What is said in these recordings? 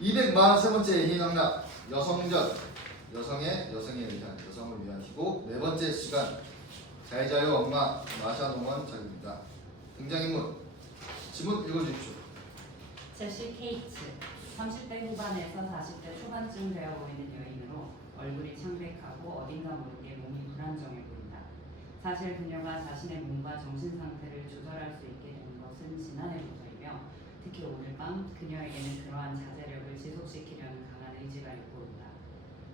243번째 희망락 여성전 여성에 의한 여성을 위한 시고 네 번째 시간 잘 자요 엄마 마샤 농원 작입니다. 등장인물 지문 읽어주십시오. 제시 케이츠 30대 후반에서 40대 초반쯤 되어 보이는 여인으로 얼굴이 창백하고 어딘가 모르게 몸이 불안정해 보인다. 사실 그녀가 자신의 몸과 정신 상태를 조절할 수 있게 된 것은 지난해부터이며 특히 오늘 밤 그녀에게는 그러한 자제력을 지속시키려는 강한 의지가 엿보인다.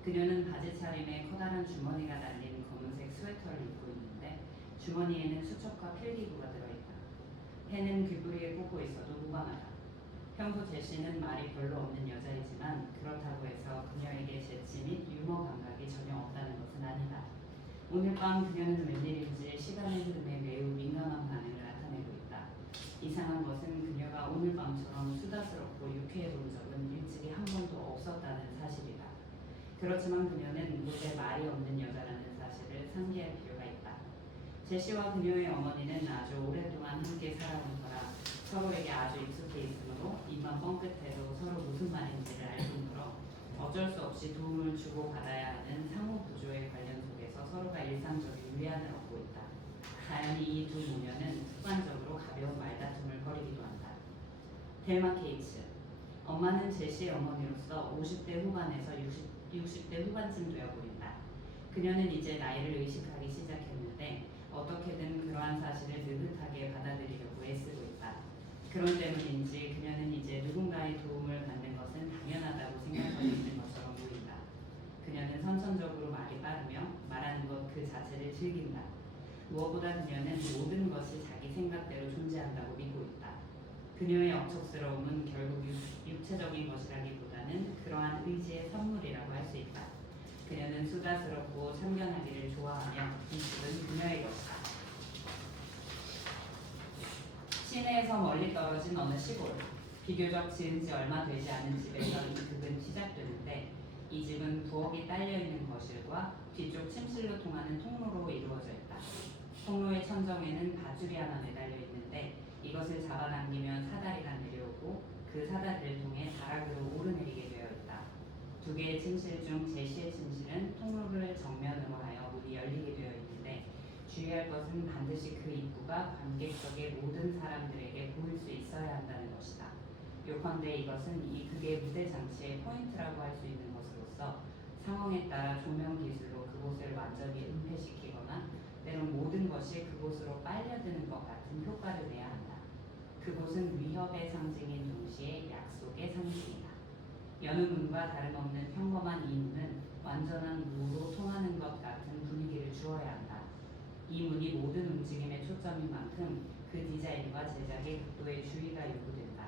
그녀는 바지 차림에 커다란 주머니가 달린 검은색 스웨터를 입고 있는데 주머니에는 수첩과 필기구가 들어있다. 펜은 귀뿌리에 꽂고 있어도 무방하다. 평소 제시는 말이 별로 없는 여자이지만 그렇다고 해서 그녀에게 재치 및 유머 감각이 전혀 없다는 것은 아니다. 오늘 밤 그녀는 웬일인지 시간의 흐름에 매우 민감한 반응을 나타내고 있다. 이상한 것은 그녀가 오늘 밤처럼 수다스럽고 유쾌해 본 적은 일찍이 한 번도 없었다는 사실이다. 그렇지만 그녀는 원래 말이 없는 여자라는 사실을 상기할 필요가 있다. 제시와 그녀의 어머니는 아주 오랫동안 함께 살아온 터라 서로에게 아주 익숙해 있으므로 입만 뻥끗해도 서로 무슨 말인지를 알 뿐더러 어쩔 수 없이 도움을 주고 받아야 하는 상호 구조의 관련 속에서 서로가 일상적인 위안을 얻고 있다. 자연히 이 두 모녀는 습관적으로 가벼운 말다툼을 벌이기도 한다. 델마 케이츠 엄마는 제시의 어머니로서 50대 후반에서 60대 후반쯤 되어 보인다. 그녀는 이제 나이를 의식하기 시작했는데 어떻게든 그러한 사실을 느긋하게 받아들이려고 애쓰고 있다. 그런 때문인지 그녀는 이제 누군가의 도움을 받는 것은 당연하다고 생각하고 있는 것처럼 보인다. 그녀는 선천적으로 말이 빠르며 말하는 것 그 자체를 즐긴다. 무엇보다 그녀는 모든 것이 자기 생각대로 존재한다고 믿고 있다. 그녀의 억척스러움은 결국 육체적인 것이라기보다는 그러한 의지의 선물이라고 할 수 있다. 그녀는 수다스럽고 참견하기를 좋아하며 이 집은 그녀의 것이다. 시내에서 멀리 떨어진 어느 시골, 비교적 지은 지 얼마 되지 않은 집에서 이 극은 시작되는데 이 집은 부엌이 딸려있는 거실과 뒤쪽 침실로 통하는 통로로 이루어져 있다. 통로의 천정에는 밧줄이 하나 매달려 있는데 이것을 잡아당기면 사다리가 내려오고 그 사다리를 통해 다락으로 오르내리게 되어 있다. 두 개의 침실 중 제시의 침실은 통로를 정면으로 하여 문이 열리게 되어 있는데 주의할 것은 반드시 그 입구가 관객석의 모든 사람들에게 보일 수 있어야 한다는 것이다. 요컨대 이것은 이 극의 무대 장치의 포인트라고 할 수 있는 것으로서 상황에 따라 조명 기술로 그곳을 완전히 은폐시키거나 때론 모든 것이 그곳으로 빨려드는 것 같은 효과를 내야 한다. 그곳은 위협의 상징인 동시에 약속의 상징이다. 여느 문과 다름없는 평범한 이 문은 완전한 무로 통하는 것 같은 분위기를 주어야 한다. 이 문이 모든 움직임의 초점인 만큼 그 디자인과 제작의 각도에 주의가 요구된다.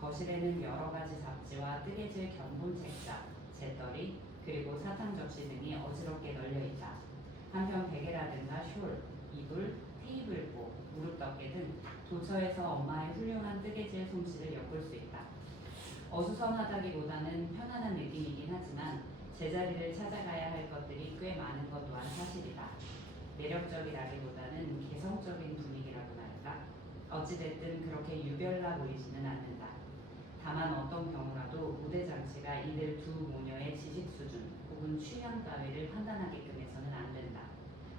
거실에는 여러 가지 잡지와 뜨개질 견본 책자, 재떨이, 그리고 사탕 접시 등이 어지럽게 널려 있다. 한편 베개라든가 숄, 이불, 테이블보, 무릎덮개 등 도처에서 엄마의 훌륭한 뜨개질 솜씨를 엿볼 수 있다. 어수선하다기보다는 편안한 느낌이긴 하지만 제자리를 찾아가야 할 것들이 꽤 많은 것 또한 사실이다. 매력적이라기보다는 개성적인 분위기라고나 할까? 어찌됐든 그렇게 유별나 보이지는 않는다. 다만 어떤 경우라도 무대 장치가 이들 두 모녀의 지식 수준 혹은 취향 따위를 판단하게끔 해서는 안 된다.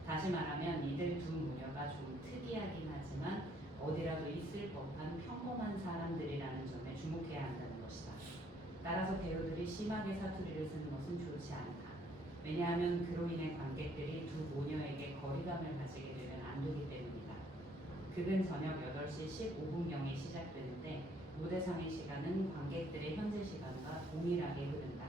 다시 말하면 이들 두 모녀가 좀 특이하긴 하지만 어디라도 있을 법한 평범한 사람들이라는 점에 주목해야 한다는 것이다. 따라서 배우들이 심하게 사투리를 쓰는 것은 좋지 않다. 왜냐하면 그로 인해 관객들이 두 모녀에게 거리감을 가지게 되면 안 되기 때문이다. 극은 저녁 8시 15분경에 시작되는데 무대상의 시간은 관객들의 현재 시간과 동일하게 흐른다.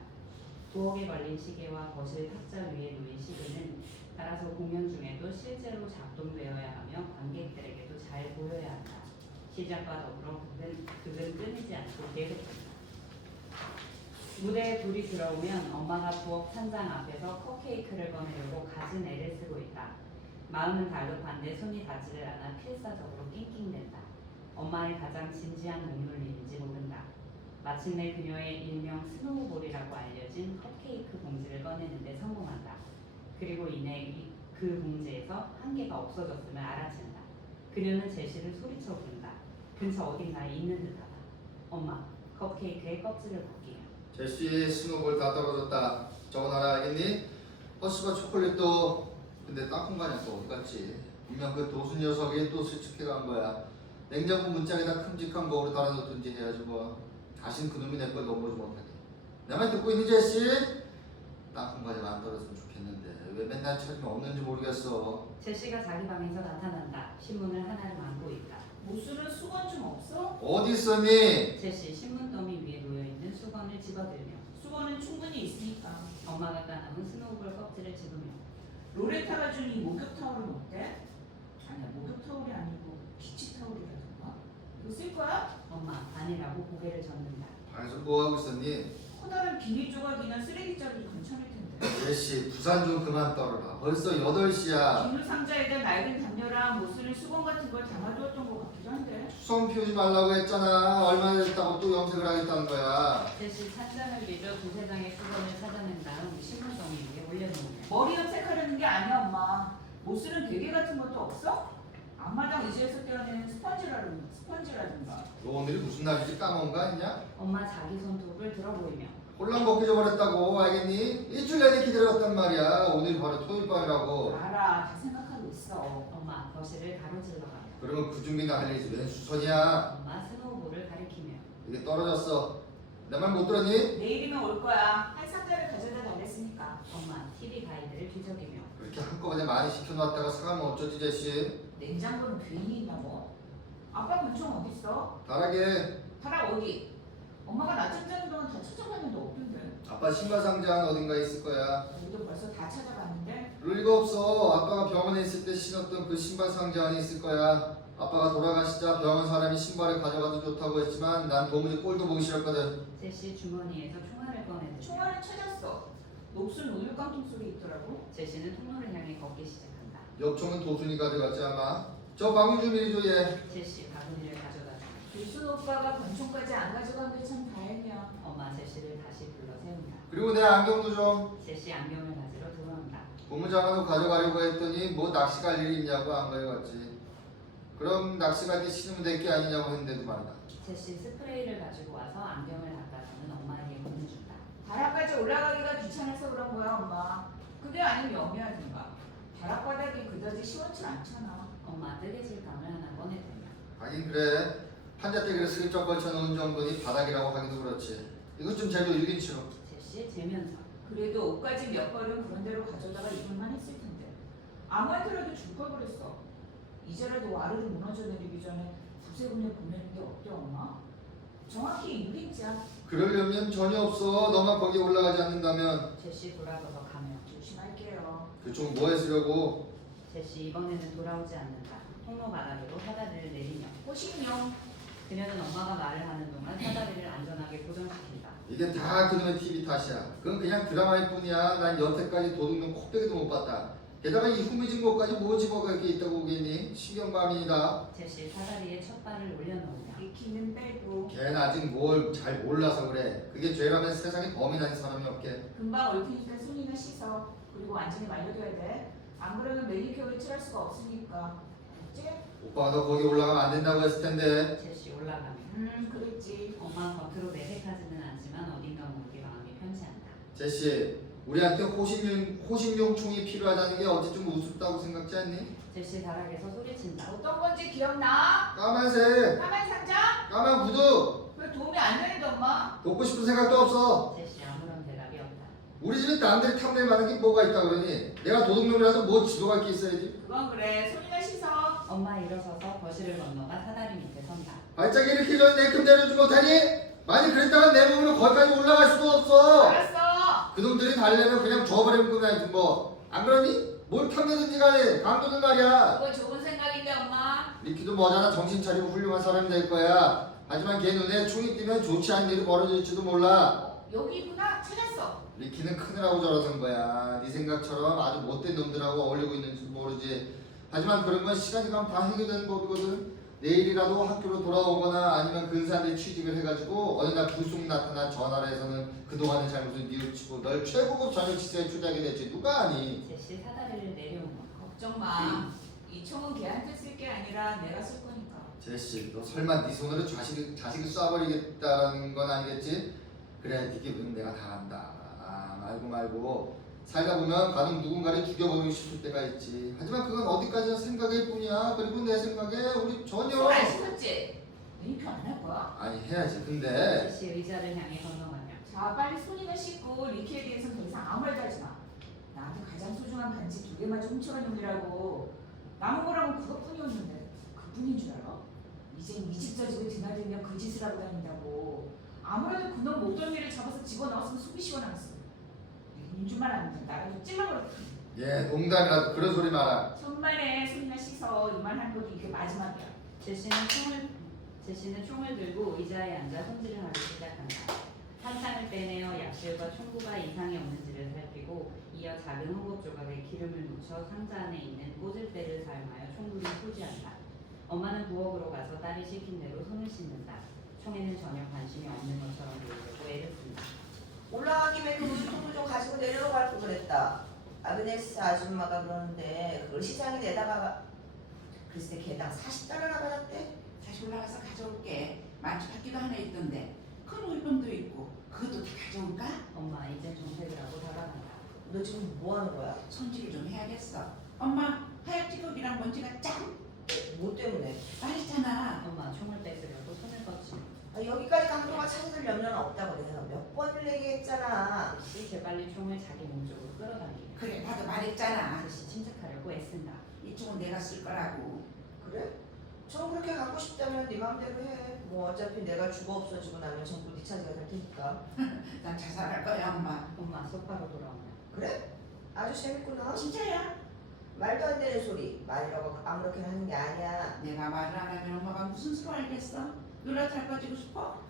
부엌에 걸린 시계와 거실 탁자 위에 놓인 시계는 따라서 공연 중에도 실제로 작동되어야 하며 관객들에게도 잘 보여야 한다. 시작과 더불어 극은 끊이지 않고 계속된다. 무대에 불이 들어오면 엄마가 부엌 찬장 앞에서 컵케이크를 꺼내려고 갖은 애를 쓰고 있다. 마음은 다급한데 손이 닿지를 않아 필사적으로 낑낑댄다. 엄마의 가장 진지한 몸놀림인지 모른다. 마침내 그녀의 일명 스노우볼이라고 알려진 컵케이크 봉지를 꺼내는데 성공한다. 그리고 이내 그 봉지에서 한 개가 없어졌음을 알아챈다. 그녀는 제시를 소리쳐 부른다. 근처 어딘가에 있는 듯하다. 엄마, 컵케이크의 껍질을 벗기며 제시 스노볼 다 떨어졌다. 저거 나라 알겠니? 허스바 초콜릿도 근데 땅콩가냐 또 어디 갔지? 분명 그 도순 녀석이 또 수축해간 거야. 냉장고 문짝에다 큼직한 거울을 달아놓든지 해야지 뭐. 다신 그놈이 내 걸 넘보지 못하게. 내 말 듣고 있니 제시? 땅콩가지가 안 떨어졌으면 좋겠는데 왜 맨날 찾으면 없는지 모르겠어. 제시가 자기 방에서 나타난다. 신문을 하나를 안고 있다. 모수는 수건 좀 없어? 어디 있었니? 제시 신문 더미 위에 놓여있는 수건을 집어들며 수건은 충분히 있으니까. 엄마가 까놓은 스노우볼 껍질을 집으며 로레타가 준 이 목욕 타월은 어때? 아니야, 목욕 타월이 아니고 기치 타월이라던가. 이거 쓸 거야? 엄마 아니라고 고개를 젓는다. 방에서 뭐 하고 있었니? 커다란 비닐 조각이나 쓰레기장이 괜찮을 텐데. 제시 부산 좀 그만 떨어라. 벌써 8시야. 비닐 상자에다 낡은 담요랑 모수는 수건 같은 걸 담아두었던 것 같기도 한데. 수성 피우지 말라고 했잖아. 얼마나 됐다고 또 염색을 하겠다는 거야. 제시 찬장을 빌려 두세 장의 수건을 찾아낸 다음 신문 더미 위에 올려놓으며 머리 염색하려는 게 아니야, 엄마. 모수는 베개 같은 것도 없어? 앞마당 의지에서 떼어내는 스펀지라든가. 너 오늘이 무슨 날인지 까먹은 거 아니냐? 엄마 자기 손톱을 들어 보이며 홀랑 벗겨져 버렸다고 알겠니? 일주일 내내 기다렸단 말이야. 오늘이 바로 토요일 밤이라고. 알아, 다 생각하고 있어. 엄마 거실을 가로질러가며 그러면 그 준비나 할 일이지 웬 수선이야? 엄마 스노우볼을 가리키며 이게 떨어졌어. 내 말 못 들었니? 내일이면 올 거야. 한 상자를 가져다 달랬으니까. 엄마 TV 가이드를 뒤적이며 그렇게 한꺼번에 많이 시켜놨다가 사가면 어쩌지 제시? 냉장고는 괜히 있나 뭐? 아빠 권총 어딨어? 다락에 다락 어디? 엄마가 낮잠 자는 동안 다 찾아봤는데 없던데. 아빠 신발 상자는 어딘가에 있을 거야. 우리도 벌써 다 찾아봤는데. 그럴 리가 없어. 아빠가 병원에 있을 때 신었던 그 신발 상자 안에 있을 거야. 아빠가 돌아가시자 병원 사람이 신발을 가져가도 좋다고 했지만 난 도무지 꼴도 보기 싫었거든. 제시 주머니에서 총알을 꺼내들며 총알을 찾았어. 녹슨 우유 깡통 속에 있더라고. 제시는 통로를 향해 걷기 시작한다. 역총은 도순이 가져갔지 아마. 저 방울 좀 이리 줘 얘. 제시 바구니를 가져다 주며 유순 오빠가 권총까지 안 가져간 게 참 다행이야. 엄마 제시를 다시 불러 세운다. 그리고 내 안경도 좀. 제시 안경을 가지러 들어온다. 고무장갑도 가져가려고 했더니 뭐 낚시 갈 일이 있냐고 안 가져갔지. 그럼 낚시 갈 때 신으면 될 게 아니냐고 했는데도 말이다. 제시 스프레이를 가지고 와서 안경을 닦아주는 엄마에게 건네준다. 다락까지 올라가기가 귀찮아서 그런 거야, 엄마. 그게 아니면 영리하든가. 다락바닥이 그다지 시원치 않잖아. 엄마 뜨개질 감을 하나 꺼내들며 하긴 그래. 판자대기를 슬쩍 걸쳐놓은 정도니 바닥이라고 하기도 그렇지. 이것 좀 재도 1인치로. 제시 재면서 그래도 옷까지 몇 벌은 그런 데로 가져다가 입을만 했을 텐데. 아무한테라도 줄 걸 그랬어. 이제라도 와르르 무너져 내리기 전에 구세군에 보내는 게 어때, 엄마? 정확히 6인치야. 그러려면 전혀 없어. 너만 거기 올라가지 않는다면. 제시 돌아서서 가며 조심할게요. 그 총 뭐에 쓰려고? 제시 이번에는 돌아오지 않는다. 통로 바닥으로 사다리를 내리며 호신용. 그녀는 엄마가 말을 하는 동안 사다리를 안전하게 고정시킨다. 이게 다 그놈의 TV 탓이야. 그건 그냥 드라마일 뿐이야. 난 여태까지 도둑놈 코빼기도 못 봤다. 게다가 이 후미진 것까지 뭐 집어가 이렇게 있다고 보겠니? 신경감이다. 제시 사다리에 첫 발을 올려놓으며 익히는 빼고. 걔는 아직 뭘 잘 몰라서 그래. 그게 죄라면 세상에 범인 아닌 사람이 없게. 금방 올 테니까 손이나 씻어. 그리고 완전히 말려둬야 돼. 안 그러면 매니큐어를 칠할 수가 없으니까. 알지? 오빠가 너 거기 올라가면 안 된다고 했을 텐데. 제시 올라가며 그랬지. 엄마 겉으로 내색하지는 않지만 어딘가 모르게 마음이 편치않다. 제시, 우리한테 호신용 총이 필요하다는 게 어찌 좀 우습다고 생각지 않니? 제시 다락에서 소리친다. 어떤 건지 기억나? 까만색, 까만 상자? 까만 구두. 왜 도움이 안 되는데, 엄마? 돕고 싶은 생각도 없어. 제시 아무런 대답이 없다. 우리 집에 남들이 탐낼 만한 게 뭐가 있다 그러니? 내가 도둑놈이라도 뭐 집어갈 게 있어야지. 그건 그래. 손이나 씻어. 엄마 일어서서 거실을 건너가 사다리 밑에 선다. 발짝이 이렇게 전에 내 금 내려주지 못하니? 만약 그랬다간 내 몸으로 거기까지 올라갈 수도 없어. 알았어. 그놈들이 달래면 그냥 줘버리면 그만이지 뭐. 안 그러니? 뭘 탐내든지 간에 강도들 말이야. 그거 좋은 생각인데, 엄마. 리키도 뭐잖아. 정신 차리고 훌륭한 사람이 될 거야. 하지만 걔 눈에 총이 띄면 좋지 않은 일이 벌어질지도 몰라. 여기구나. 찾았어. 리키는 크느라고 저러는 거야. 네 생각처럼 아주 못된 놈들하고 어울리고 있는지도 모르지. 하지만 그런 건 시간이 가면 다 해결되는 법이거든. 내일이라도 학교로 돌아오거나 아니면 근사한데 취직을 해가지고 어느 날 불쑥 나타난 저 나라에서는 그동안의 잘못을 뉘우치고 널 최고급 전역 시세에 투자하게 될지 누가 아니. 제시 사다리를 내려오며 걱정 마. 이 총은 걔한테 쓸 게 아니라 내가 쓸 거니까. 제시, 너 설마 네 손으로 자식을 쏴버리겠다라는 건 아니겠지? 그래, 네 기분은 내가 다 안다. 아, 말고 살다 보면 간혹 누군가를 죽여버리고 싶을 때가 있지. 하지만 그건 어디까지나 생각일 뿐이야. 그리고 내 생각에 우리 전혀 손안 씻었지? 메니큐어 안 할 거야? 아니 해야지. 근데 제시 의자를 향해 건너가며 자, 빨리 손이나 씻고 리키에 대해서 더 이상 아무 말도 하지 마. 나한테 가장 소중한 반지 2개마저 훔쳐간 놈이라고. 남은 거라고 그것뿐이었는데 그뿐인 줄 알아? 이젠 이 집 저 집을 드나들며 그 짓을 하고 다닌다고. 아무래도 그놈 목덜미를 잡아서 집어넣었으면 속이 시원하겠어. 인줄만 아는데 나를 좀 찔러버렸다. 예, 농담이라도 그런 소리 마라. 천만에 손이나 씻어. 이 말 하는 것도 이게 마지막이야. 제시는 총을 들고 의자에 앉아 손질을 하기 시작한다. 한창을 빼내어 약실과 총구가 이상이 없는지를 살피고 이어 작은 호흡 조각에 기름을 묻혀 상자 안에 있는 꽂을대를 사용하여 총구를 소지한다. 엄마는 부엌으로 가서 딸이 시킨 대로 손을 씻는다. 총에는 전혀 관심이 없는 것처럼 보이려고 애를 쓴다. 올라간 김에 그 물통을 좀 가지고 내려갈 걸 그랬다. 아그네스 아줌마가 그러는데 그걸 시장에 내다가 글쎄 개당 40달러나 받았대. 다시 올라가서 가져올게. 만주받기도 하나 있던데 큰 울병도 있고 그것도 다 가져올까? 엄마 이제 정색을 하고 다가간다. 너 지금 뭐 하는 거야? 손질을 좀 해야겠어. 엄마 하얗 찌꺼기랑 먼지가 짱 뭐 때문에? 말했잖아. 엄마 총을 뺏으려고 손을 뻗치며 아, 여기까지 강도가 찾아들 염려는 없다고 내가 몇 번을 얘기했잖아. 제시 재빨리 총을 자기 몸쪽으로 끌어당기며 그래 나도 말했잖아. 제시 침착하려고 애쓴다. 이쪽은 내가 쓸 거라고. 그래? 전 그렇게 갖고 싶다면 네 마음대로 해. 뭐 어차피 내가 죽어 없어지고 나면 전부 네 차지가 될 테니까. 난 자살할 거야 엄마. 엄마 소파로 돌아오며 그래? 아주 재밌구나. 진짜야. 말도 안 되는 소리. 말이라고 아무렇게나 하는 게 아니야. 내가 말을 안 하면 엄마가 무슨 수로 알겠어? 누나 잘 빠지고 싶어?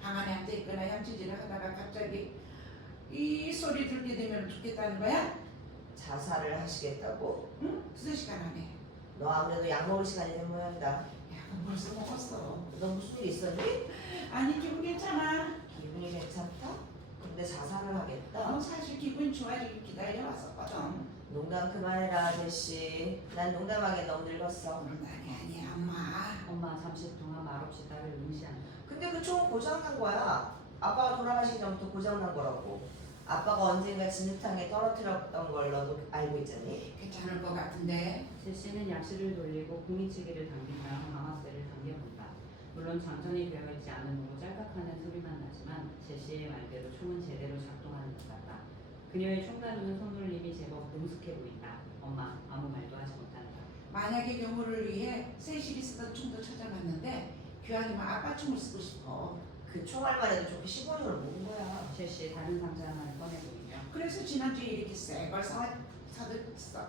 방 안에 앉아 있거나 양치질을 하다가 갑자기 이 소리 들게 되면 죽겠다는 거야? 자살을 하시겠다고? 응? 2시간 안에. 너 아무래도 약 먹을 시간이 된 모양이다. 약은 벌써 먹었어. 너 무슨 일 있었니? 아니 기분 괜찮아. 기분이 괜찮다? 근데 자살을 하겠다? 사실 기분이 좋아지길 기다려왔었거든. 농담 그만해라 제시. 난 농담하게 너무 늙었어. 장난이 아니야 엄마. 엄마 잠시 동안 말없이 딸을 응시한다. 근데 그 총은 고장난 거야. 아빠가 돌아가시기 전부터 고장난 거라고. 아빠가 언젠가 진흙탕에 떨어뜨렸던 걸 너도 알고 있잖니? 괜찮을 것 같은데. 제시는 약실을 돌리고 공이치기를 당기며 방아쇠를 당겨본다. 물론 장전이 되어 있지 않은 후로 짤깍하는 소리만 나지만 제시의 말대로 총은 제대로 작동하는 것 같다. 그녀의 총 다루는 손놀림이 제법 능숙해 보인다. 엄마 아무 말도 하지 못한다. 만약의 경우를 위해 세실이 쓰던 총도 찾아봤는데 귀하기만 아빠 총을 쓰고 싶어. 그 총알만 해도 좋게 15년을 모은 거야. 제시 다른 상자 하나를 꺼내 보이며 그래서 지난주에 이렇게 새 걸 사들었어.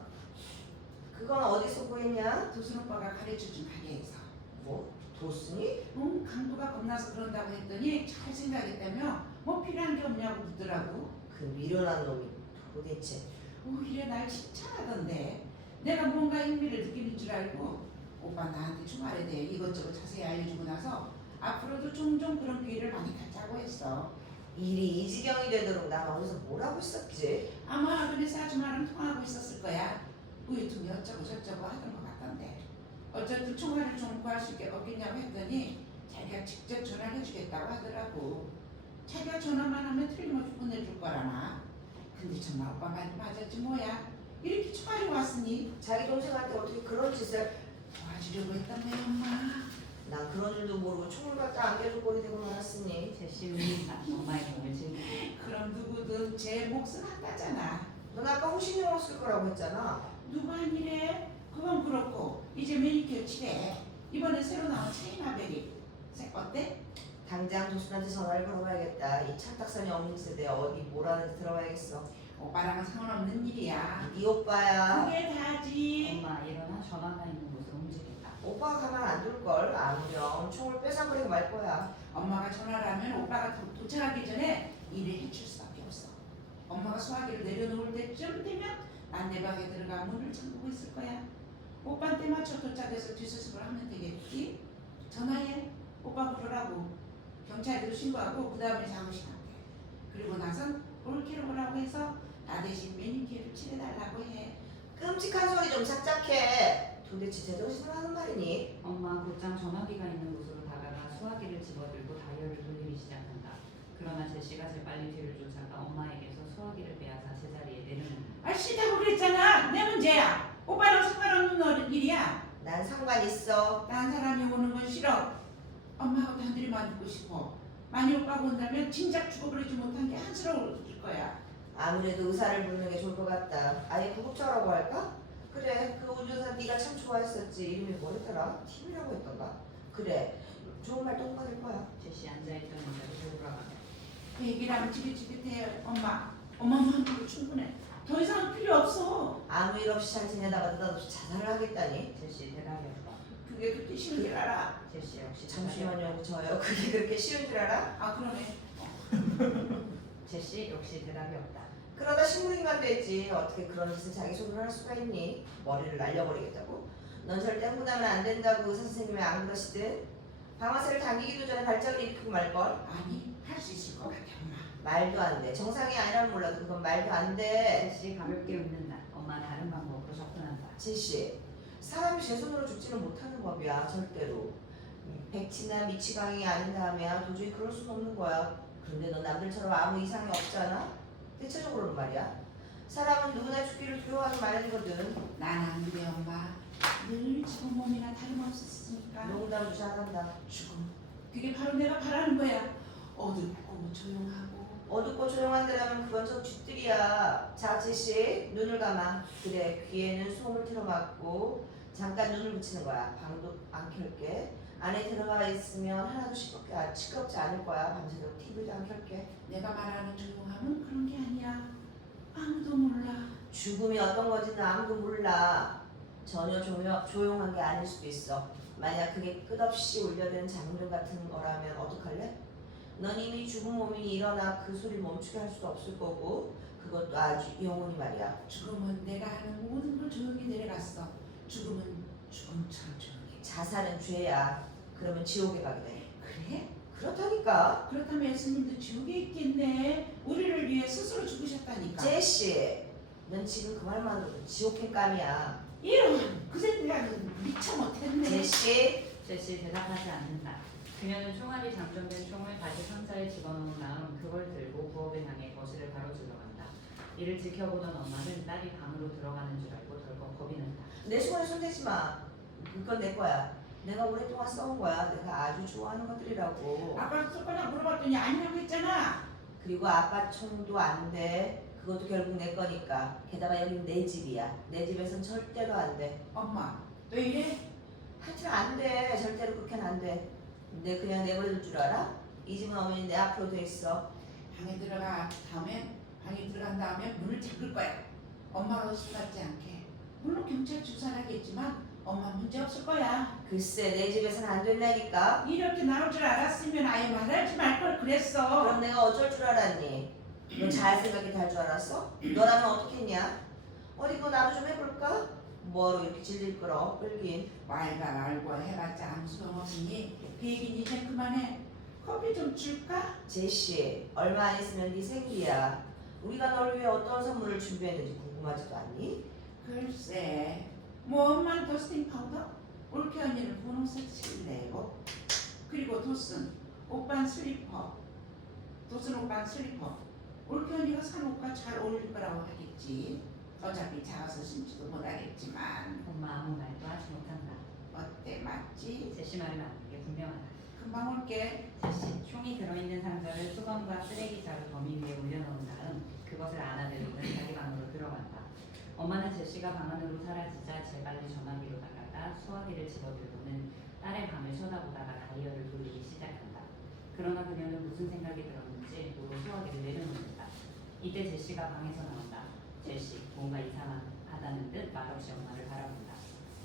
그건 어디서 구했냐? 도순 오빠가 가르쳐준 가게에서. 뭐? 도순이? 응? 강도가 겁나서 그런다고 했더니 잘 생각했다며 뭐 필요한 게 없냐고 묻더라고. 그 미련한 놈이 도대체. 오히려 날 칭찬하던데 내가 뭔가 흥미를 느끼는 줄 알고 오빠 나한테 주말에 대해 이것저것 자세히 알려주고 나서 앞으로도 종종 그런 기회를 많이 갖자고 했어. 일이 이 지경이 되도록 난 어디서 뭘 하고 있었지? 아마 아그네스 아줌마랑 통화하고 있었을 거야. 우유통이 어쩌고 저쩌고 하던 것 같던데 어차피 총알을 좀 구할 수 있게 없겠냐고 했더니 자기가 직접 전화를 해주겠다고 하더라고. 자기가 전화만 하면 틀림없이 보내줄 거라나. 근데 정말 오빠 말이 맞았지 뭐야. 이렇게 총알이 왔으니 자기 동생한테 어떻게 그런 짓을. 도와주려고 했단 말이야 엄마. 난 그런 줄도 모르고 총을 갖다 안겨줄 꼴이 되고 말았으니. 제시 울린다. 엄마의 몸을 즐기며 그럼 누구든 제 몫은 한다잖아. 넌 아까 호신용으로 쓸 거라고 했잖아. 누가 아니래? 그건 그렇고 이제 매니큐어 칠해. 이번에 새로 나온 차이나베리 어때? 당장 도순한테 전화를 걸어봐야겠다. 이 철딱선이 없는 세대에 어디 뭘 하는지 들어봐야겠어. 오빠랑은 상관없는 일이야. 네 오빠야. 그게 다지. 엄마 일어나 전화가 있는 곳으로 움직인다. 오빠가 가만 안 둘걸. 아무렴 총을 뺏어버리고 말 거야. 엄마가 전화를 하면 오빠가 도착하기 전에 일을 해줄 수밖에 없어. 엄마가 소화기를 내려놓을 때쯤 되면 난 내 방에 들어가 문을 잠그고 있을 거야. 오빠한테 맞춰 도착해서 뒷수습을 하면 되겠지? 전화해. 오빠 부르라고. 경찰에도 신고하고 그 다음에 사무실 간대. 그리고 나선 올케로 오라고 해서 나 대신 매니큐어를 칠해달라고 해. 끔찍한 소리 좀 착착해. 도대체 제대로 하는 말이니? 엄마 곧장 전화기가 있는 곳으로 다가가 수화기를 집어들고 다이얼을 돌리기 시작한다. 그러나 제시가 재빨리 뒤를 쫓아가 엄마에게서 수화기를 빼앗아 제자리에 내려놓는다. 아 싫다고 그랬잖아. 내 문제야. 오빠랑 상관없는 일이야. 난 상관 있어. 딴 사람이 오는 건 싫어. 엄마하고 단둘이만 있고 싶어. 만일 오빠가 온다면 진작 죽어버리지 못한 게 한스러울 거야. 아무래도 의사를 부르는 게 좋을 것 같다. 아예 구급차라고 할까? 그래, 그 우주사 네가 참 좋아했었지. 이름이 뭐였더라? 팀이라고 했던가? 그래, 좋은 말도 받을 거야. 제시 앉아있던 의자로 돌아가며 그 얘기라면 지긋지긋해. 엄마만 하고 충분해. 더 이상 필요 없어. 아무 일 없이 잘 지내다가 느닷없이 자살을 하겠다니? 제시 대답이 없다. 그게 그렇게 쉬운 줄 알아. 제시 역시 대답이 없다. 잠시만요, 저요. 그게 그렇게 쉬운 줄 알아? 아 그러네. 제시 역시 대답이 없다. 그러다 식물인간 됐지. 어떻게 그런 짓을 자기 손으로 할 수가 있니? 머리를 날려버리겠다고? 넌 절대 흥분하면 안 된다고 의사 선생님이 안 그러시든? 방아쇠를 당기기도 전에 발작을 일으키고 말걸? 아니 할 수 있을 것 같아 엄마. 말도 안 돼. 정상이 아니라면 몰라도 그건 말도 안 돼. 제시 가볍게 웃는다. 엄마 다른 방법으로 접근한다. 제시, 사람이 제 손으로 죽지는 못하는 법이야. 절대로. 백치나 미치광이 아닌 다음에야 도저히 그럴 수는 없는 거야. 그런데 넌 남들처럼 아무 이상이 없잖아? 대체적으로는 말이야. 사람은 누구나 죽기를 두려워하는 마련이거든. 난 아는데 엄마. 늘 지금 몸이나 다름없었으니까. 농담도 잘한다. 죽음. 그게 바로 내가 바라는 거야. 어둡고 조용하고. 어둡고 조용한 데라면 그건 저 쥐들이야. 자, 제시, 눈을 감아. 그래, 귀에는 소음을 틀어막고 잠깐 눈을 붙이는 거야. 방도 안 켤게. 안에 들어가 있으면 하나도 시끄럽지 않을 거야. 밤새도록 TV도 안 켤게. 내가 말하는 조용함은 그런 게 아니야. 아무도 몰라. 죽음이 어떤 건지는 아무도 몰라. 전혀 조용한 게 아닐 수도 있어. 만약 그게 끝없이 울려대는 장면 같은 거라면 어떡할래? 넌 이미 죽은 몸이 일어나 그 소리를 멈추게 할 수도 없을 거고 그것도 아주 영원히 말이야. 죽음은 내가 하는 모든 걸 조용히 내려갔어. 죽음은 죽음처럼 조용해. 자살은 죄야. 그러면 지옥에 가게 돼. 그래? 그렇다니까. 그렇다면 예수님도 지옥에 있겠네. 우리를 위해 스스로 죽으셨다니까. 제시, 넌 지금 그 말만으로도 지옥행감이야. 이런 그 생각은 미처 못했네. 제시, 제시 대답하지 않는다. 그녀는 총알이 장전된 총을 다시 상자에 집어넣은 다음 그걸 들고 부엌을 향해 거실을 가로질러 간다. 이를 지켜보던 엄마는 딸이 방으로 들어가는 줄 알고 덜컥 겁이 난다. 내 손에 손대지 마. 그건 내 거야. 내가 오랫동안 써온 거야. 내가 아주 좋아하는 것들이라고. 아까 손가락 물어봤더니 아니라고 했잖아. 그리고 아빠 총도 안 돼. 그것도 결국 내 거니까. 게다가 여긴 내 집이야. 내 집에선 절대로 안 돼. 엄마 왜 이래? 하여튼 안 돼. 절대로 그렇게는 안 돼. 근데 그냥 내버려둘 줄 알아? 이 집은 어머니 내 앞으로 돼 있어. 방에 들어간 다음에 문을 잠글 거야. 엄마가 신받지 않게. 물론 경찰 조사하겠지만 엄마 문제 없을 거야. 글쎄 내 집에선 안 된다니까. 이렇게 나올 줄 알았으면 아예 말하지 말 걸 그랬어. 그럼 내가 어쩔 줄 알았니? 너 잘 생각해 달 줄 알았어? 너라면 어떻겠냐? 어디 그거 나도 좀 해볼까? 뭐로 이렇게 질릴 거러 끌긴. 말만 알고 해봤자 아무 소용 없으니 그 얘기는 이제 그만해. 커피 좀 줄까? 제시 얼마 안 있으면 네 생일이야. 우리가 널 위해 어떤 선물을 준비했는지 궁금하지도 않니? 글쎄 뭐 엄마는 더스팅 파우더? 올케 언니는 분홍색 실내고 그리고 도슨 오빠는 슬리퍼. 도슨 오빠는 슬리퍼. 올케 언니가 산 옷과 잘 어울릴 거라고 하겠지. 어차피 작아서 신지도 못하겠지만 엄마 아무 말도 하지 못한다. 어때 맞지? 제시 말이 맞는 게 분명하다. 금방 올게. 제시 총이 들어있는 상자를 수건과 쓰레기 자루 더미 위에 올려놓은 다음 그것을 안아들고는 자기 방으로 들어간다. 엄마는 제시가 방 안으로 사라지자 재빨리 전화기로 나가다 수화기를 집어들고는 딸의 방을 쳐다보다가 다이얼을 돌리기 시작한다. 그러나 그녀는 무슨 생각이 들었는지 모두 수화기를 내려놓는다. 이때 제시가 방에서 나온다. 제시, 뭔가 이상하다는 듯 말없이 엄마를 바라본다.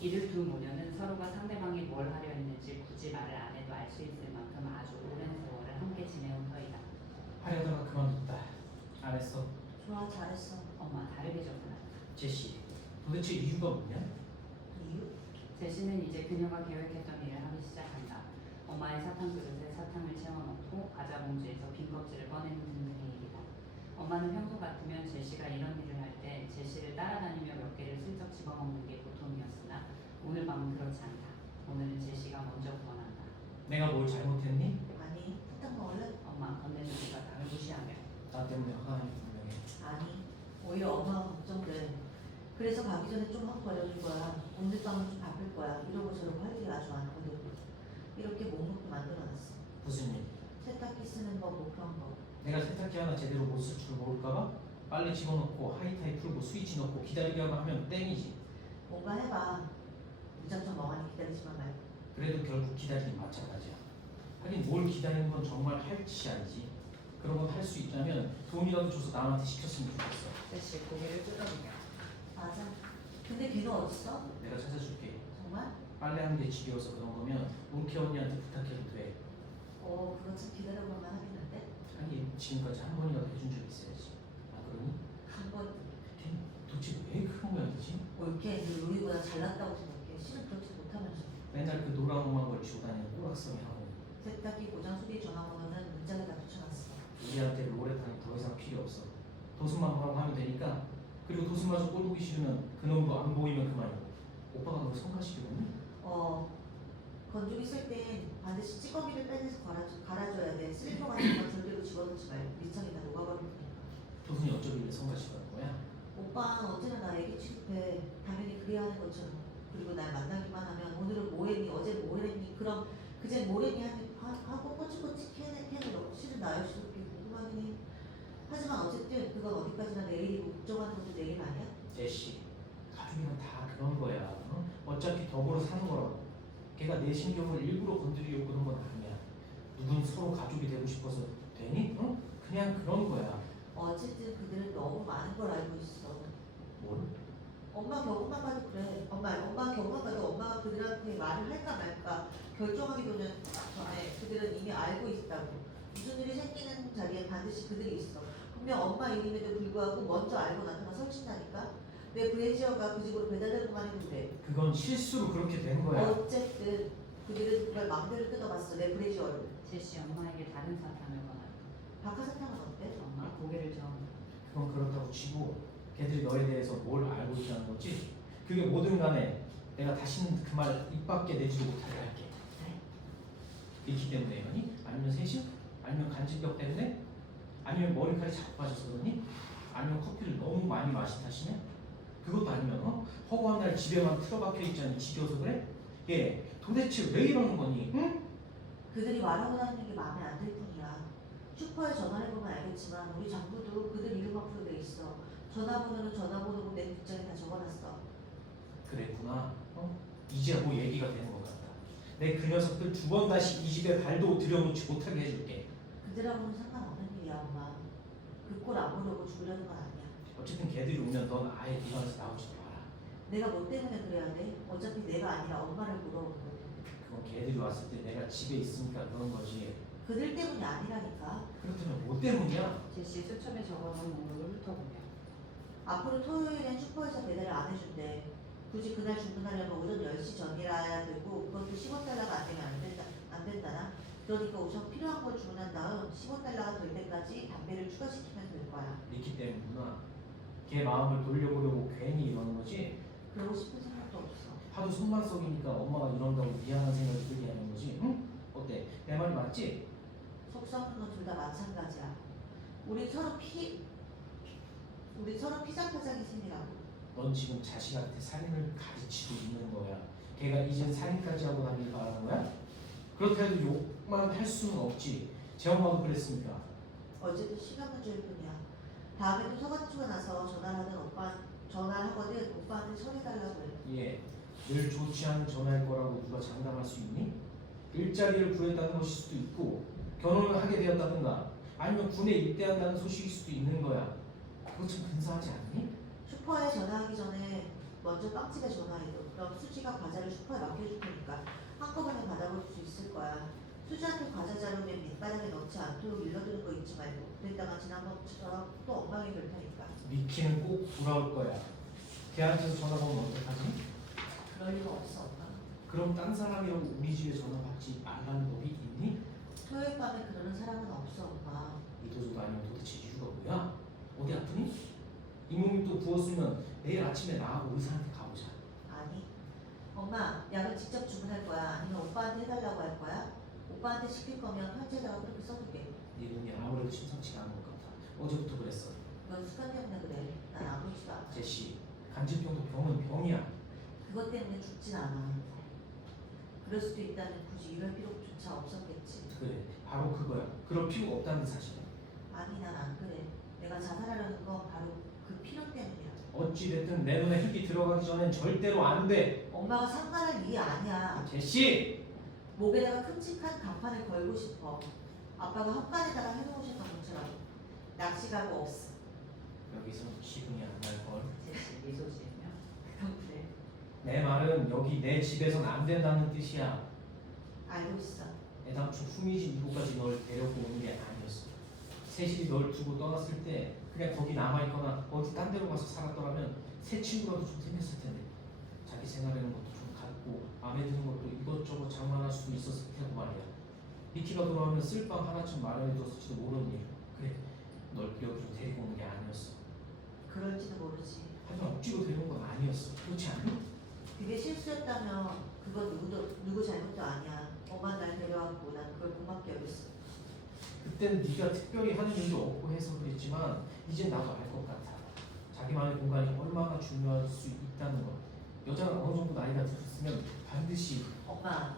이를 두 모녀는 서로가 상대방이 뭘 하려 했는지 굳이 말을 안 해도 알 수 있을 만큼 아주 오랜 세월을 함께 지내온 터이다. 하려다가 그만뒀다. 안 했어. 좋아 잘했어. 엄마 다르게 접근한다. 제시, 도대체 이유가 뭐냐? 이유? 제시는 이제 그녀가 계획했던 일을 하기 시작한다. 엄마의 사탕 그릇에 사탕을 채워넣고 과자 봉지에서 빈 껍질을 꺼내는 등등의 일이다. 엄마는 평소 같으면 제시가 이런 일을 할 때 제시를 따라다니며 몇 개를 슬쩍 집어먹는 게 보통이었으나 오늘 밤은 그렇지 않다. 오늘은 제시가 먼저 구원한다. 내가 뭘 잘못했니? 아니, 사탕 먹을래? 엄마 건네는 네가 나를 무시하며. 나 때문에 화가 나니 분명해. 아니, 오히려 엄마가 걱정돼. 그래서 가기 전에 좀 하고 걸려줄 거야. 오늘 밤은 좀 바쁠 거야. 이러고 저러고 할 일이 아주 많거든. 이렇게 목록도 만들어놨어. 무슨 일? 세탁기 쓰는 법, 뭐 그런 거. 내가 세탁기 하나 제대로 못 쓸 줄 모를까봐? 빨래 집어넣고 하이타이 풀고 스위치 넣고 기다리게 하면 땡이지. 뭔가 해봐. 무작정 멍하니 기다리지만 말고. 그래도 결국 기다리긴 마찬가지야. 하긴 뭘 기다리는 건 정말 할 짓이 아니지. 그런 건 할 수 있다면 돈이라도 줘서 남한테 시켰으면 좋겠어. 제시 고개를 끄덕이며. 맞아. 근데 걔는 어딨어? 내가 찾아줄게. 정말? 빨래하는 게 지겨워서 그런 거면 몽키 언니한테 부탁해도 돼. 그거 참 기다려볼만 하겠는데? 아니 지금까지 한 번이라도 해준 적 있어야지. 아 그러니? 한 번. 걔 도대체 왜 그런 거야 도지? 올게 늘 우리보다 잘났다고 생각해. 실은 그렇지 못하면서. 맨날 그 노란 옷만 걸치고 다니는 꼬락성이 하고 세탁기 고장 수리 전화번호는 문짝에다 붙여놨어. 우리한테 로레탄이 더 이상 필요 없어. 도수만 하라고 하면 되니까. 그리고 도수마저 꼴 보기 싫으면 그놈도 안 보이면 그만이고. 오빠가 너 성가시키거든? 건조기 쓸 땐 반드시 찌꺼기를 빼내서 갈아줘야 돼. 슬리퍼 같은 건 절대로 집어넣지 말고 밑창에 다 녹아버릴 테니까. 도순이 어쩌길래 성가시키는 거야? 오빠는 언제나 나 애기 취급해. 당연히 그래야 하는 것처럼. 그리고 날 만나기만 하면 오늘은 뭐 했니? 어제 뭐 했니? 그럼 그젠 뭐 했니? 하고 꼬치꼬치 캐내 넣고 실은 나 역시 그렇게 궁금하긴 해. 하지만 어쨌든 그건 어디까지나 내일이고 걱정하는 것도 내일 아니야? 제시, 가족이란 다 그런 거야. 어? 어차피 더불어 사는 거라고. 걔가 내 신경을 일부러 건드리려고 그런 건 아니야. 누군 서로 가족이 되고 싶어서 되니? 어? 그냥 그런 거야. 어쨌든 그들은 너무 많은 걸 알고 있어. 뭘? 엄마 경험만 봐도 그래. 엄마 경험만 봐도 엄마가 그들한테 말을 할까 말까 결정하기 전에 그들은 이미 알고 있다고. 무슨 일이 생기는 자리에 반드시 그들이 있어. 분명 엄마 일임에도 불구하고 먼저 알고 나타나 설친다니까. 왜 브레지어가 그 집으로 배달되고만 해도 그래. 그건 실수로 그렇게 된 거야. 어쨌든 그들은 그걸 마음대로 뜯어봤어. 내 브레지어를. 제시 엄마에게 다른 사탕을 권한다. 박하사탕은 어때? 엄마 고개를 저은다. 그건 그렇다고 치고 걔들이 너에 대해서 뭘 알고 있다는 거지? 그게 뭐든 간에 내가 다시는 그 말 입 밖에 내지도 못하게 할게. 리키 때문에 그러니? 아니면 세심? 아니면 간질격 때문에? 아니면 머리카락이 자꾸 빠져서 그러니? 아니면 커피를 너무 많이 마신 탓이냐? 그것도 아니면 허구한 날 집에만 틀어박혀 있자니 지겨워서 그래? 얘 도대체 왜 이러는 거니? 응? 그들이 말하고 다니는 게 마음에 안 들 뿐이야. 슈퍼에 전화해보면 알겠지만 우리 장부도 그들 이름 앞으로 돼 있어. 전화번호는 전화번호고 내 뒷장에 다 적어놨어. 그랬구나. 이제 뭐 얘기가 되는 것 같다. 내 그 녀석들 두 번 다시 이 집에 발도 들여놓지 못하게 해줄게. 그들하고는 상관없는 일이야, 엄마. 그 꼴 안 보려고 죽으려는 건 아니야. 어쨌든 걔들이 오면 넌 아예 네 방에서 나오지 마라. 내가 뭐 때문에 그래야 돼? 어차피 내가 아니라 엄마를 보러 오는 거야. 그건 걔들이 왔을 때 내가 집에 있으니까 그런 거지. 그들 때문이 아니라니까. 그렇다면 뭐 때문이야? 제시 수첩에 적어놓은 목록을 훑어보며. 앞으로 토요일엔 슈퍼에서 배달을 안 해준대. 굳이 그날 주문하려면 오전 10시 전이라야 되고 그것도 10원달러가 안 되면 안 된다나. 그러니까 우선 필요한 걸 주문한 다음 10원달러가 될 때까지 담배를 추가시키면 될 거야. 리키 때문이구나. 걔 마음을 돌려보려고 괜히 이러는 거지. 그러고 싶은 생각도 없어. 하도 속만 썩이니까 엄마가 이런다고 미안한 생각이 들게 하는 거지. 응? 어때? 내 말이 맞지? 속 썩는 건 둘 다 마찬가지야. 우리 서로 피상파상이 생기라고. 넌 지금 자식한테 살인을 가르치고 있는 거야. 걔가 이젠 살인까지 하고 다니길 바라는 거야? 그렇다 해도 욕만 할 수는 없지. 제 엄마도 그랬으니까. 어제도 시간 문제일 뿐이야. 다음에 또 서간주가 나서 전화를 하거든 오빠한테 전해달라고 해. 예. 늘 좋지 않은 전화일 거라고 누가 장담할 수 있니? 일자리를 구했다는 것일 수도 있고 결혼을 하게 되었다든가 아니면 군에 입대한다는 소식일 수도 있는 거야. 그거 참 근사하지 않니? 슈퍼에 전화하기 전에 먼저 빵집에 전화해줘. 그럼 수지가 과자를 슈퍼에 맡겨줄 테니까 한꺼번에 받아볼 수 있을 거야. 수지한테 과자 자르면 밑바닥에 넣지 않도록 일러두는 거 잊지 말고. 그랬다가 지난번처럼 또 엉망이 될 테니까. 미키는 꼭 돌아올 거야. 걔한테서 전화 오면 어떡하지? 그럴 리가 없어 엄마. 그럼 딴 사람이라고 우리 집에 전화 받지 말라는 법이 있니? 토요일 밤에 그러는 사람은 없어 엄마. 이도저도 아니면 도대체 이유가 뭐야? 어디 아프니? 이 몸이 또 부었으면 내일 아침에 나하고 의사한테 가보자. 아니 엄마, 약을 직접 주문할 거야? 아니면 오빠한테 해달라고 할 거야? 오빠한테 시킬 거면 편지에다가 그렇게 써두게. 네 눈이 아무래도 심상치가 않은 것 같아. 어제부터 그랬어. 넌 습관 때문에 그래. 난 아무렇지도 않아. 제시, 간질병도 병은 병이야. 그것 때문에 죽진 않아. 그럴 수도 있다면 굳이 이럴 필요조차 없었겠지. 그래, 바로 그거야. 그럴 필요가 없다는 사실이야. 아니, 난 안 그래. 내가 자살하려는 건 바로 그 필요 때문이야. 어찌 됐든 내 눈에 흙이 들어가기 전엔 절대로 안 돼. 엄마가 상관할 일이 아니야. 제시! 목에다가 큼직한 간판을 걸고 싶어. 아빠가 헛간에다가 해놓으셨던 것처럼. 낚시가고 없어. 여기서 기분이 안 날걸. 제시 미소 지으며 그럼 그래. 내 말은 여기 내 집에선 안 된다는 뜻이야. 알고 있어. 애당초 후미진 이곳까지 널 데려고 오는 게 아니었어. 세실이 널 두고 떠났을 때 그냥 거기 남아있거나 어디 딴 데로 가서 살았더라면 새 친구라도 좀 생겼을 텐데 자기 생활하는 것도 좀 갖고 마음에 드는 것도 이것저것 장만할 수 있었을 테고 말이야. 미키가 돌아오면 쓸방 하나쯤 마련해뒀을지도 모르는 일. 그래, 널 여기로 데리고 오는 게 아니었어. 그럴지도 모르지. 하지만 억지로 데려온 건 아니었어. 그렇지 않니? 그게 실수였다면 그건 누구 잘못도 아니야. 엄마 날 데려왔고 난 그걸 고맙게 여겼어. 그땐 네가 특별히 하는 일도 없고 해서 그랬지만 이젠 나도 알 것 같아. 자기만의 공간이 얼마나 중요할 수 있다는 것. 여자가 어느 정도 나이가 들었으면 반드시 엄마,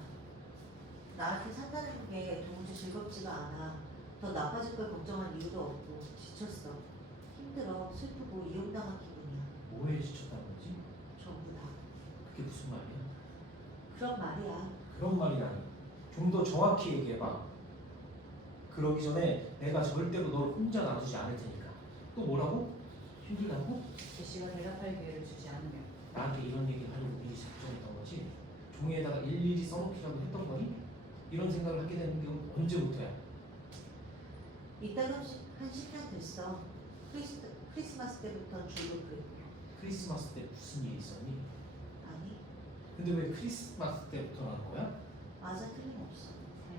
나한테 산다는 게 도무지 즐겁지가 않아. 더 나빠질 걸 걱정할 이유도 없고 지쳤어. 힘들어, 슬프고 이용당한 기분이야. 뭐에 지쳤다는 거지? 전부 다. 그게 무슨 말이야? 그런 말이야. 그런 말이라니. 좀 더 정확히 얘기해봐. 그러기 전에 내가 절대로 널 혼자 놔두지 않을 테니까. 또 뭐라고? 힘들다고? 제시가 대답할 기회를 주지 않으며 나한테 이런 얘기를 하려고 미리 작정했던 거지? 종이에다가 일일이 써놓기라도 했던 거니? 이런 생각을 하게 되는 게 언제부터야? 이따가 한 10년 됐어. 크리스마스 때부터 줄로 그래. 크리스마스 때 무슨 일이 있었니? 아니, 근데 왜 크리스마스 때부터라는 거야? 맞아, 틀림없어. 사이.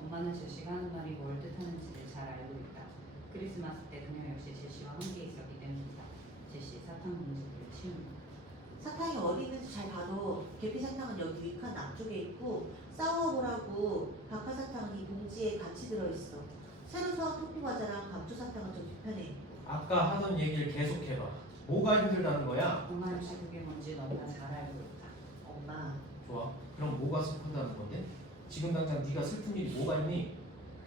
엄마는 제시가 하는 말이 뭘 뜻하는지를 잘 알고 있다. 크리스마스 때 그녀 역시 제시와 함께 있었기 때문이다. 제시 사탕 봉지를 치운다. 사탕이 어디 있는지 잘 봐도 계피 사탕은 여기 위칸 앞쪽에 있고 싸워보라고 박하 사탕은 이 봉지에 같이 들어있어. 새로 사온 토피 과자랑 감초 사탕은 저 뒤편에 있고. 아까 하던 얘기를 계속해봐. 뭐가 힘들다는 거야? 엄마 역시 그게 뭔지 너무나 잘 알고 있다. 엄마, 좋아. 그럼 뭐가 슬픈다는 건데? 지금 당장 네가 슬픈 일이 뭐가 있니?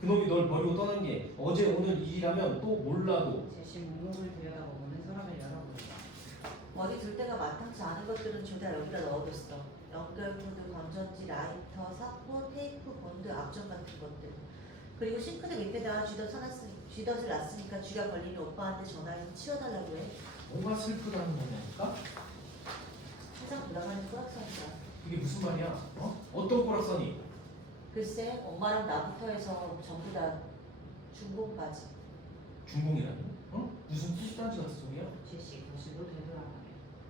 그놈이 널 버리고 떠난 게 어제 오늘 일이라면 또 몰라도 제시 목록을 들여다보고는 서랍을 열어보았다. 어디 둘 데가 마땅치 않은 것들은 죄다 여기다 넣어뒀어. 연결코드, 건전지, 라이터, 사포, 테이프, 본드, 앞전 같은 것들. 그리고 싱크대 밑에다 쥐덫을 놨으니까 쥐가 걸리면 오빠한테 전화해서 치워달라고 해. 뭐가 슬프다는 거냐니까? 세상 돌아가는 꼬락서니까. 이게 무슨 말이야? 어? 어떤 꼬락서니? 글쎄, 엄마랑 나부터 해서 전부 다 중고까지. 중공이라니? 어? 무슨 뚱딴지 같은 소리야? 제시 거실로 되돌아가며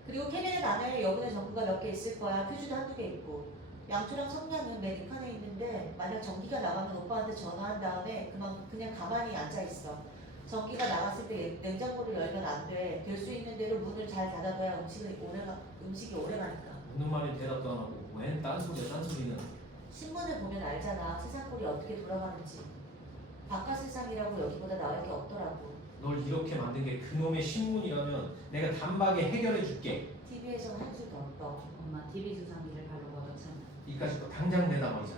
그리고 캐비넷 안에 여분의 전구가 몇 개 있을 거야. 퓨즈도 한두 개 있고. 양초랑 성냥은 맨 칸에 있는데 만약 전기가 나가면 오빠한테 전화한 다음에 그냥 가만히 앉아 있어. 전기가 나갔을 때 냉장고를 열면 안 돼. 될 수 있는 대로 문을 잘 닫아둬야 음식이 오래 가니까. 묻는 말에 대답도 안 하고 웬 딴소리야 딴소리는. 신문을 보면 알잖아. 세상 꼴이 어떻게 돌아가는지. 바깥 세상이라고 여기보다 나을 게 없더라고. 널 이렇게 만든 게 그놈의 신문이라면 내가 단박에 해결해 줄게. TV에서 한 줄 더 떠. 엄마 TV 주사기를 발로 걷어찼다. 이까짓 거 당장 내다 버리자.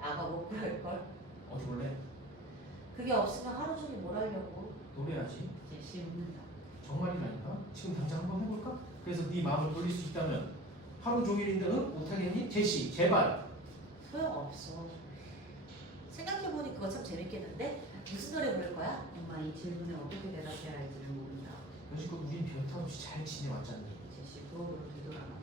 아마 못 그럴걸. 어디 볼래? 그게 없으면 하루 종일 뭘 하려고. 노래하지. 제시 묻는다. 정말이라니까? 지금 당장 한번 해볼까? 그래서 네 마음을 돌릴 수 있다면 하루 종일인데 응? 못하겠니? 제시 제발. 소용없어. 생각해보니 그거 참 재밌겠는데? 무슨 노래 부를 거야? 엄마 이 질문에 어떻게 대답해야 할지를 모른다. 여지껏 우린 별탈 없이 잘 지내왔잖니. 제시 부엌으로 되돌아가며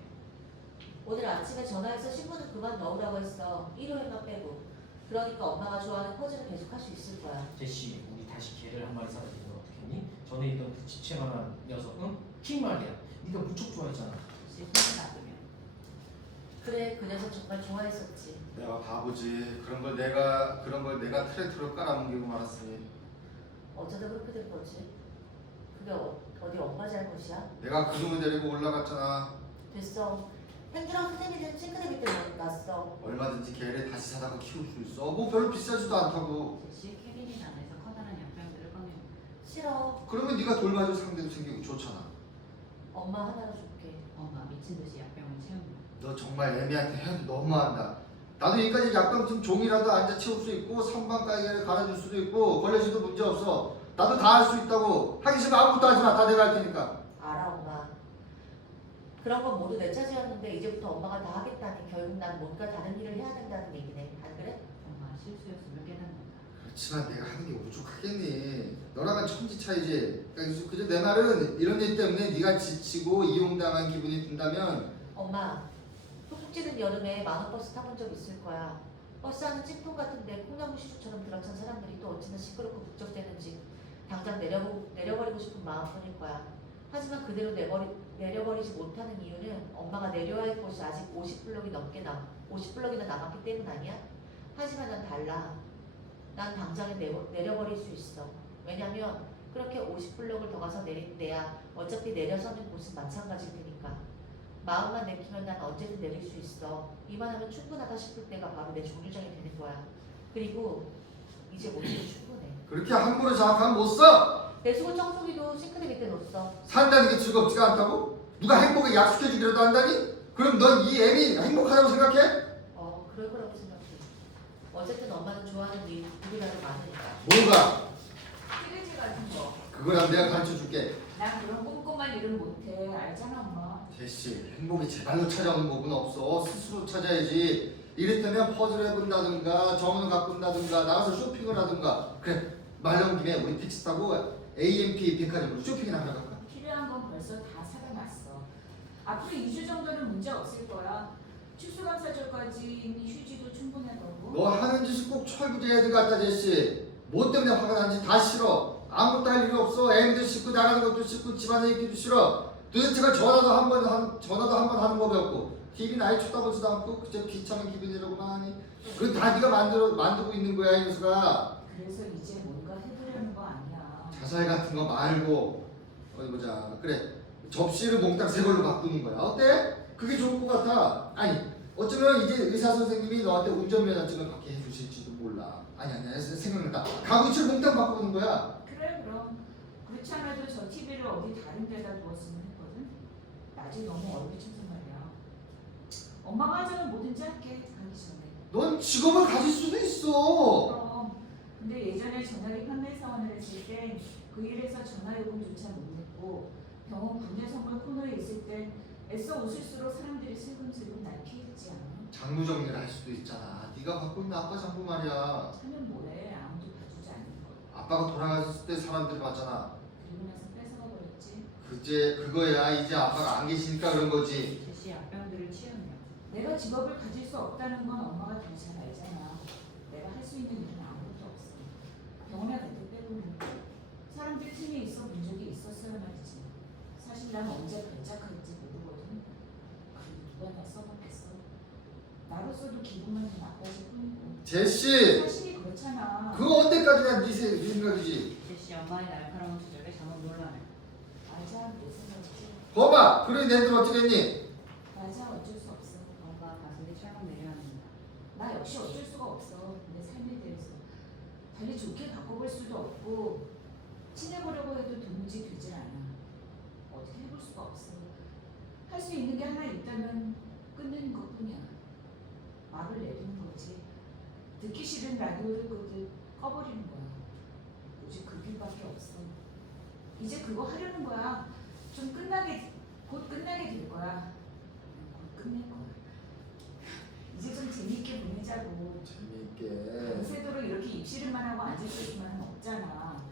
오늘 아침에 전화해서 신문을 그만 넣으라고 했어. 일요일만 빼고. 그러니까 엄마가 좋아하는 퍼즐을 계속 할 수 있을 거야. 제시 우리 다시 개를 한 마리 사다 주는 건 어떻겠니? 전에 있던 그 집채만한 녀석 응? 킹 말이야. 네가 무척 좋아했잖아. 제시 손을 놔두며 그래, 그 녀석 정말 좋아했었지. 내가 바보지. 그런 걸 내가 틀에 들어 깔아뭉개고 말았으니. 어쩌다 그렇게 된 거지? 그게 어디 엄마 잘못이야? 내가 그놈을 데리고 올라갔잖아. 됐어. 행주랑 스테미는 싱크대 밑에 놨어. 얼마든지 개를 다시 사다가 키울 수 있어. 뭐 별로 비싸지도 않다고. 제시 캐비닛 안에서 커다란 약병들을 꺼내고 싫어. 그러면 네가 돌봐줄 상대도 생기고 좋잖아. 엄마 하나로 줄게. 엄마 미친 듯이 약병을 채운다. 너 정말 애미한테 해도 너무한다. 나도 여기까지 약병 종이라도 앉아 채울 수 있고 선반 가게를 갈아줄 수도 있고 걸레질도 문제 없어. 나도 다 할 수 있다고. 하기 싫으면 아무것도 하지 마. 다 내가 할 테니까. 알아 엄마. 그런 건 모두 내 차지였는데 이제부터 엄마가 다 하겠다니 결국 난 뭔가 다른 일을 해야 된다는 얘기네. 안 그래? 엄마 실수였음을 깨닫는다. 그렇지만 내가 하는 게 오죽하겠니. 너랑은 천지 차이지. 그러니까 그저 내 말은 이런 일 때문에 네가 지치고 이용당한 기분이 든다면 엄마, 푹푹 찌는 여름에 만원버스 타본 적 있을 거야. 버스 안은 찜통 같은데 콩나물 시루처럼 들어찬 사람들이 또 어찌나 시끄럽고 북적대는지 당장 내려버리고 싶은 마음뿐일 거야. 하지만 그대로 내려버리지 못하는 이유는 엄마가 내려야 할 곳이 아직 50블럭이나 남았기 때문 아니야? 하지만 난 달라. 난 당장에 내려버릴 수 있어. 왜냐면 그렇게 50블럭을 더 가서 내야 어차피 내려서는 곳은 마찬가지일 테니까. 마음만 내키면 난 언제든 내릴 수 있어. 이만하면 충분하다 싶을 때가 바로 내 종류장이 되는 거야. 그리고 이제 모두도 충분해. 그렇게 함부로 장악하면 못 써. 내 수건 청소기도 싱크대 밑에 뒀어. 산다는 게 즐겁지가 않다고? 누가 행복에 약속해주기라도 한다니? 그럼 넌 이 애미 행복하다고 생각해? 그럴 거라고 생각해. 어쨌든 엄마는 좋아하는 일이 나도 많으니까. 뭐가? 티레지 같은 거. 그거랑 내가 가르쳐줄게. 난 그런 꼼꼼한 일은 못해. 알잖아 엄마. 제시, 행복이 제발로 찾아오는 법은 없어. 스스로 찾아야지. 이를테면 퍼즐을 해본다든가 정원을 가꾼다든가 나가서 쇼핑을 하든가. 그래, 말 나온 김에 우리 택시 타고 AMP 백화점으로 쇼핑이나 하러 갈까? 필요한 건 벌써 다 사다 놨어. 앞으로 2주 정도는 문제 없을 거야. 추수감사절까지 이미 휴지도 충분하다고. 너 하는 짓이 꼭 철부지 애들 같다 제시. 뭐 때문에 화가 난지 다 싫어. 아무것도 할 일이 없어. 애미들 씻고 나가는 것도 싫고 집안에 있기도 싫어. 도대체가 전화도 한 번 하는 법이 없고 TV는 아예 쳐다보지도 않고 그저 귀찮은 기분이라고만 하니. 그건 다 네가 만들고 있는 거야 이 녀석아. 그래서 이제 뭔가 해보려는 거 아니야. 자살 같은 거 말고 어디 보자. 그래, 접시를 몽땅 새 걸로 바꾸는 거야. 어때? 그게 좋을 것 같아. 아니 어쩌면 이제 의사 선생님이 너한테 운전면허증을 받게 해주실지도 몰라. 아니 생각난다. 가구치를 몽땅 바꾸는 거야. 그래 그럼. 그렇지 않아도 저 TV를 어디 다른 데다 두었으면 했거든. 나중에 너무 얼비쳐서 말이야. 엄마가 하자면 뭐든지 할게. 가기 전에. 넌 직업을 가질 수도 있어. 그럼. 근데 예전에 전화기 판매 사원을 했을 때 그 일에서 전화요금조차 못 냈고 병원 국내 선물 코너에 있을 땐 애써 웃을수록 사람들이 슬금슬금 날 피했지 않아? 장부 정리를 할 수도 있잖아. 네가 갖고 있는 아빠 장부 말이야. 하면 뭐해? 아무도 봐주지 않는 거. 아빠가 돌아갔을 때 사람들이 봤잖아. 그리고 나서 뺏어가 버렸지. 그거야. 이제 아빠가 안 계시니까 그런 거지. 제시 약병들을 치우며 내가 직업을 가질 수 없다는 건 엄마가 더 잘 알잖아. 내가 할 수 있는 일은 아무것도 없어. 병원에 갈 때 빼고는 사람들 틈에 있어 본 적이 있었어야 말이지. 사실 난 언제 발작할지 모르거든. 그리고 누가 날 써먹겠어. 나로서도 기분만 좀 나빠질 뿐이고. 제시, 사실이 그렇잖아. 그거 언제까지나 네 생각이지. 제시 엄마의 날카로운 주적에 잘못 놀라며 맞아, 내 생각이지. 봐봐, 그래 내들 어쩌겠니? 맞아, 어쩔 수 없어. 엄마가 가슴이 철렁 내려앉는다. 나 역시 어쩔 수가 없어. 내 삶에 대해서 달리 좋게 바꿔볼 수도 없고 친해보려고 해도 도무지 되질 않아. 어떻게 해볼 수가 없어. 할 수 있는 게 하나 있다면 끊는 것뿐이야. 말을 내두는 거지. 듣기 싫은 라디오를 끄듯 꺼버리는 거야. 오직 그 길밖에 없어. 이제 그거 하려는 거야. 곧 끝나게 될 거야. 곧 끝낼 거야. 이제 좀 재미있게 보내자고. 재미있게. 밤새도록 이렇게 입씨름만 하고 앉아있을 수만은 없잖아.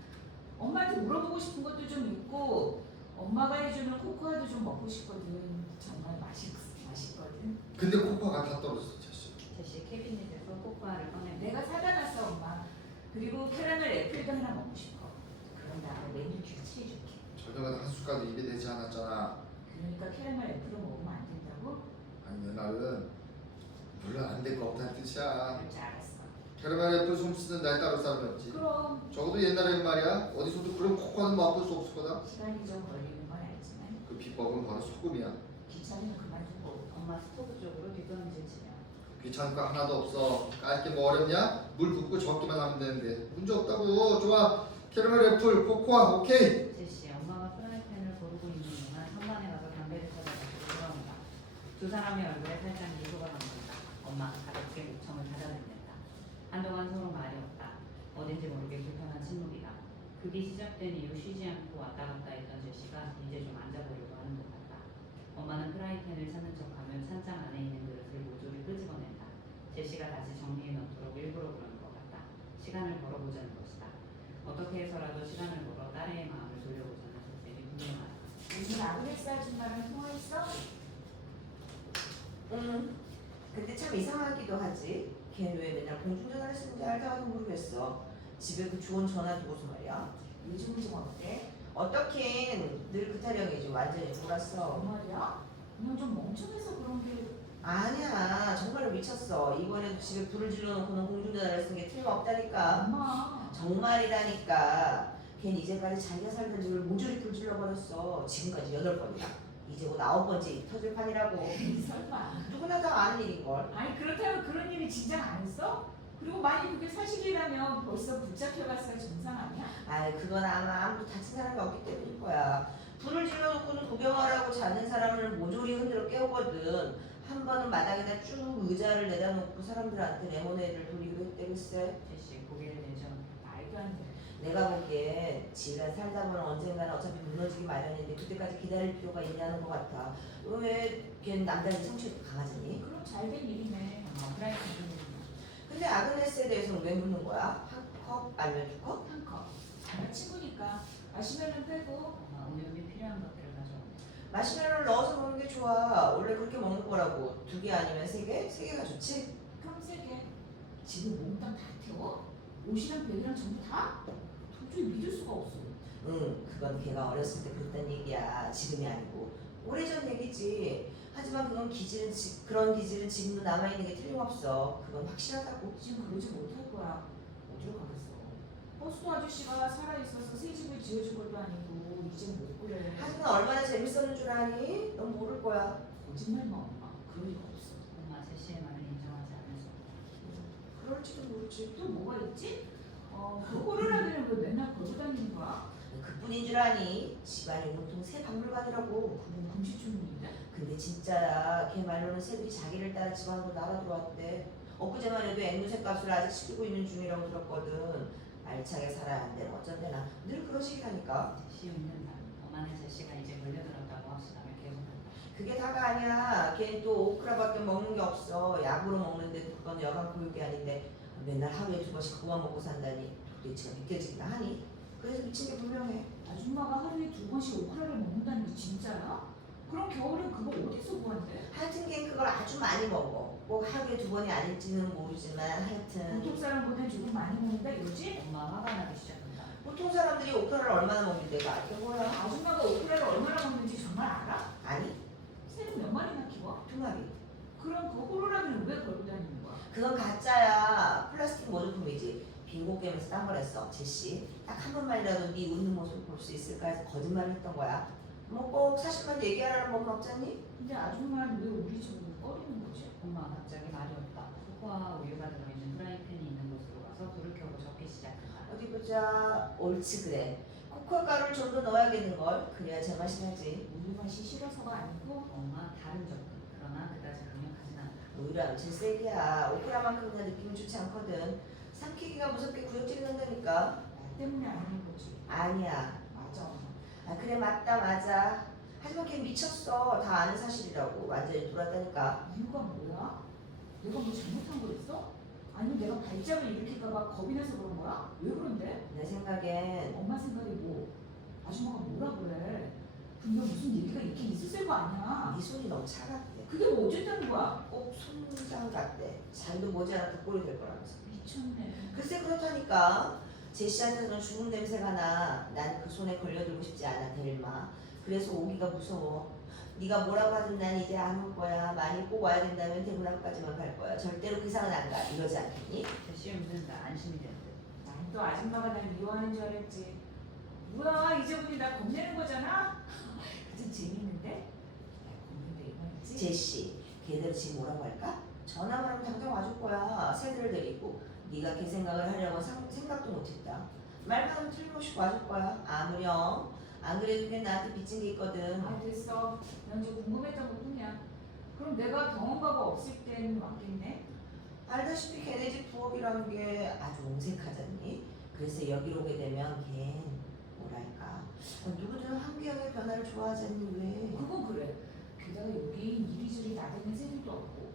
엄마한테 물어보고 싶은 것도 좀 있고 엄마가 해주는 코코아도 좀 먹고 싶거든. 정말 맛있거든. 근데 코코아가 다 떨어졌어, 제시. 제시 캐비닛에서 코코아를 꺼내며 내가 사다 놨어 엄마. 그리고 캐러멜 애플도 하나 먹고 싶어. 그럼 나를 메뉴 교체해줄게. 저녁은 한 숟가락 입에 대지 않았잖아. 그러니까 캐러멜 애플을 먹으면 안 된다고? 아니 내 말은 물론 안 될 거 없다는 뜻이야. 그렇지 알았어. 캐러멜 애플 솜 쓰는 날 따로 사람이었지. 그럼 적어도 옛날엔 말이야 어디서도 그런 코코아는 맛볼 수 없을 거다. 시간이 좀 걸리는 건 알지만 그 비법은 바로 소금이야. 귀찮으면 그만두고 엄마 스토브 쪽으로 뒷걸음질 귀찮을 거 하나도 없어. 깔게 뭐 어렵냐? 물 붓고 적기만 하면 되는데 문제 없다고. 좋아. 캐러멜 애플 코코아 오케이. 제시, 엄마가 프라이팬을 고르고 있는 동안 선반에 가서 담배를 찾아가지고 돌아온다. 두 사람의 얼굴에 살짝 미소가 감돈다. 엄마 가볍게 목청을 닫아댄다. 한동안 서로 말이 없다. 어딘지 모르게 불편한 침묵이다. 그게 시작된 이후 쉬지 않고 왔다 갔다 했던 제시가 이제 좀 앉아보려고 하는 것 같다. 엄마는 프라이팬을 찾는 척하며 찬장 안에 있는 그릇을 모조리 끄집어낸다. 제시가 다시 정리해 놓도록 일부러 그러는 것 같다. 시간을 벌어보자는 것이다. 어떻게 해서라도 시간을 벌어 딸의 마음을 돌려보자는 속셈이 분명하다. 요즘 아그네스 아줌마랑 통화했어? 근데 참 이상하기도 하지. 걔는 왜 맨날 공중전화를 쓰는지 알다가도 모르겠어. 집에 그 좋은 전화 두고서 말이야. 요즘은 좀 어때? 어떻긴 늘 그 타령이지. 완전히 돌았어. 말이야? 그냥 좀 멍청해서 그런 게 아니야, 정말로 미쳤어. 이번에도 집에 불을 질러놓고는 공중전화를 쓴 게 틀림없다니까. 엄마. 정말이라니까. 걘 이제까지 자기가 살던 집을 모조리 불 질러버렸어. 지금까지 8번이나. 이제 곧 9번째 터질 판이라고. 에이, 설마. 누구나 다 아는 일인걸. 아니 그렇다면 그런 일이 진작 안 했어? 그리고 만약 그게 사실이라면 벌써 붙잡혀갔을 정상 아니야? 아이, 그건 아마 아무도 다친 사람이 없기 때문일 거야. 불을 질러놓고는 구경하라고 자는 사람을 모조리 흔들어 깨우거든. 한 번은 마당에다 쭉 의자를 내다 놓고 사람들한테 레모네이드를 돌리기도 했대. 글쎄. 제시 고개를 내죠. 말도 안 돼. 내가 보기엔 지가 살다 보면 언젠가는 어차피 무너지기 마련인데 그때까지 기다릴 필요가 있냐는 것 같아. 왜 걔는 남자는 성취도 강하잖니? 그럼 잘 된 일이네. 엄마 프라이팬 좀 근데 아그네스에 대해서는 왜 묻는 거야? 한 컵 아니면 2컵? 한 컵. 잘 친구니까 마시멜로 빼고 엄마 우유비 필요한 것들을 가져온다. 마시멜로를 넣어서 먹는 게 좋아. 원래 그렇게 먹는 거라고. 2개 아니면 3개? 3개가 좋지? 그럼 세게. 지금 몽땅 다 태워? 옷이랑 백이랑 전부 다? 도저히 믿을 수가 없어. 응, 그건 걔가 어렸을 때 그랬단 얘기야. 지금이 아니고 오래전 얘기지. 하지만 그런 기질은 지금도 남아있는 게 틀림없어. 그건 확실하다고. 지금 그러지 못할 거야. 어디로 가겠어? 버스도 아저씨가 살아있어서 새 집을 지어준 것도 아니고 이젠 못 그래. 하지만 얼마나 재밌었는 줄 아니? 넌 모를 거야. 거짓말만 엄마. 그럴 리가 없어. 엄마 제시의 말을 인정하지 않으셔. 그럴지도 모르지. 또 뭐가 있지? 그 코로나들은 왜 맨날 걸고 다니는 거야? 그뿐인 줄 아니? 집안이 온통 새 박물관이라고. 그건 금시초문인데? 근데 진짜야. 걔 말로는 새들이 자기를 따라 집안으로 날아 들어왔대. 엊그제만 해도 앵무새 값을 아직 치르고 있는 중이라고 들었거든. 알차게 살아야 한대. 어쩐대나. 늘 그런 식이라니까. 제시 웃는다. 엄마는 제시가 이제 걸려들었다고 확신하며 계속한다. 그게 다가 아니야. 걔는 또 오크라밖에 먹는 게 없어. 약으로 먹는데 그건 여간 교육이 아닌데 맨날 하루에 2번씩 그거 먹고 산다니 도대체가 믿겨지기나 하니? 그래서 미친 게 분명해. 아줌마가 하루에 2번씩 오크라를 먹는다는 게 진짜야? 그럼 겨울엔 그거 어디서 구한대? 하여튼 걔는 그걸 아주 많이 먹어. 꼭 하루에 2번이 아닐지는 모르지만 하여튼 보통 사람보다 조금 많이 먹는다 이거지? 엄마 화가 나기 시작한다. 보통 사람들이 오크라를 얼마나 먹는데 가 알게 몰라. 아줌마가 오크라를 얼마나 먹는지 정말 알아? 아니, 새는 몇 마리나 키워? 2마리. 그럼 그 호로라기는 왜 걸고 다니는 거야? 그건 가짜야. 플라스틱 모조품이지. 빙고 게임에서 딴 거랬어. 제시. 딱 한 번만이라도 네 웃는 모습을 볼 수 있을까 해서 거짓말을 했던 거야. 뭐 꼭 사실만 얘기하라는 법은 없잖니? 근데 아줌마는 왜 우리 집으로 꺼리는 거지? 엄마 갑자기 말이 없다. 코코아와 우유가 들어있는 프라이팬이 있는 곳으로 가서 불을 켜고 적기 시작한다. 어디 보자. 옳지 그래. 코코아 가루를 좀 더 넣어야겠는걸. 그래야 제맛이 나지. 우유 맛이 싫어서가 아니고 엄마 다른 접근. 그러나 그다지 강력하진 않다. 우유라면 질색이야. 오크라만큼이나 느낌이 좋지 않거든. 삼키기가 무섭게 구역질이 난다니까. 나 때문에 아닌 거지. 아니야. 맞아. 아 그래 맞다 맞아. 하지만 걔 미쳤어. 다 아는 사실이라고. 완전히 돌았다니까. 이유가 뭐야? 내가 뭐 잘못한 거 있어? 아니면 내가 발작을 일으킬까봐 겁이 나서 그런 거야? 왜 그런데? 내 생각엔 엄마 생각에 뭐 아줌마가 뭐라 그래? 분명 무슨 얘기가 있긴 있었을 거 아니야. 네 손이 너무 차갑대. 그게 뭐 어쨌다는 거야? 꼭 손장 같대. 잔도 머지않아 덕골이 될 거라면서. 미쳤네. 글쎄 그렇다니까. 제시한테는 죽은 냄새가 나. 난 그 손에 걸려들고 싶지 않아 델마. 그래서 오기가 무서워. 네가 뭐라고 하든 난 이제 안 올 거야. 만일 꼭 와야 된다면 대문 앞까지만 갈 거야. 절대로 그 이상은 안 가. 이러지 않겠니? 제시 웃는다. 안심이 되는 듯. 난 또 아줌마가 날 미워하는 줄 알았지. 뭐야 이제부터 나 겁내는 거잖아? 그좀 재밌는데? 나 겁는데 이거였지? 제시, 걔들 지금 뭐라고 할까? 전화만 하면 당장 와줄 거야. 새들을 데리고. 네가 걔 생각을 하려고 생각도 못했다. 말만 하면 틀림없이 와줄 거야. 아무렴. 안 그래도 걔 나한테 빚진 게 있거든. 아 됐어. 난 이제 궁금했던 것 뿐이야. 그럼 내가 병원가가 없을 땐 왔겠네? 알다시피 걔네 집 부엌이라는 게 아주 옹색하잖니. 그래서 여기로 오게 되면 걔 뭐랄까 누구든 환경의 변화를 좋아하잖니 왜? 그건 그래. 게다가 여긴 이리저리 나대는 새들도 없고.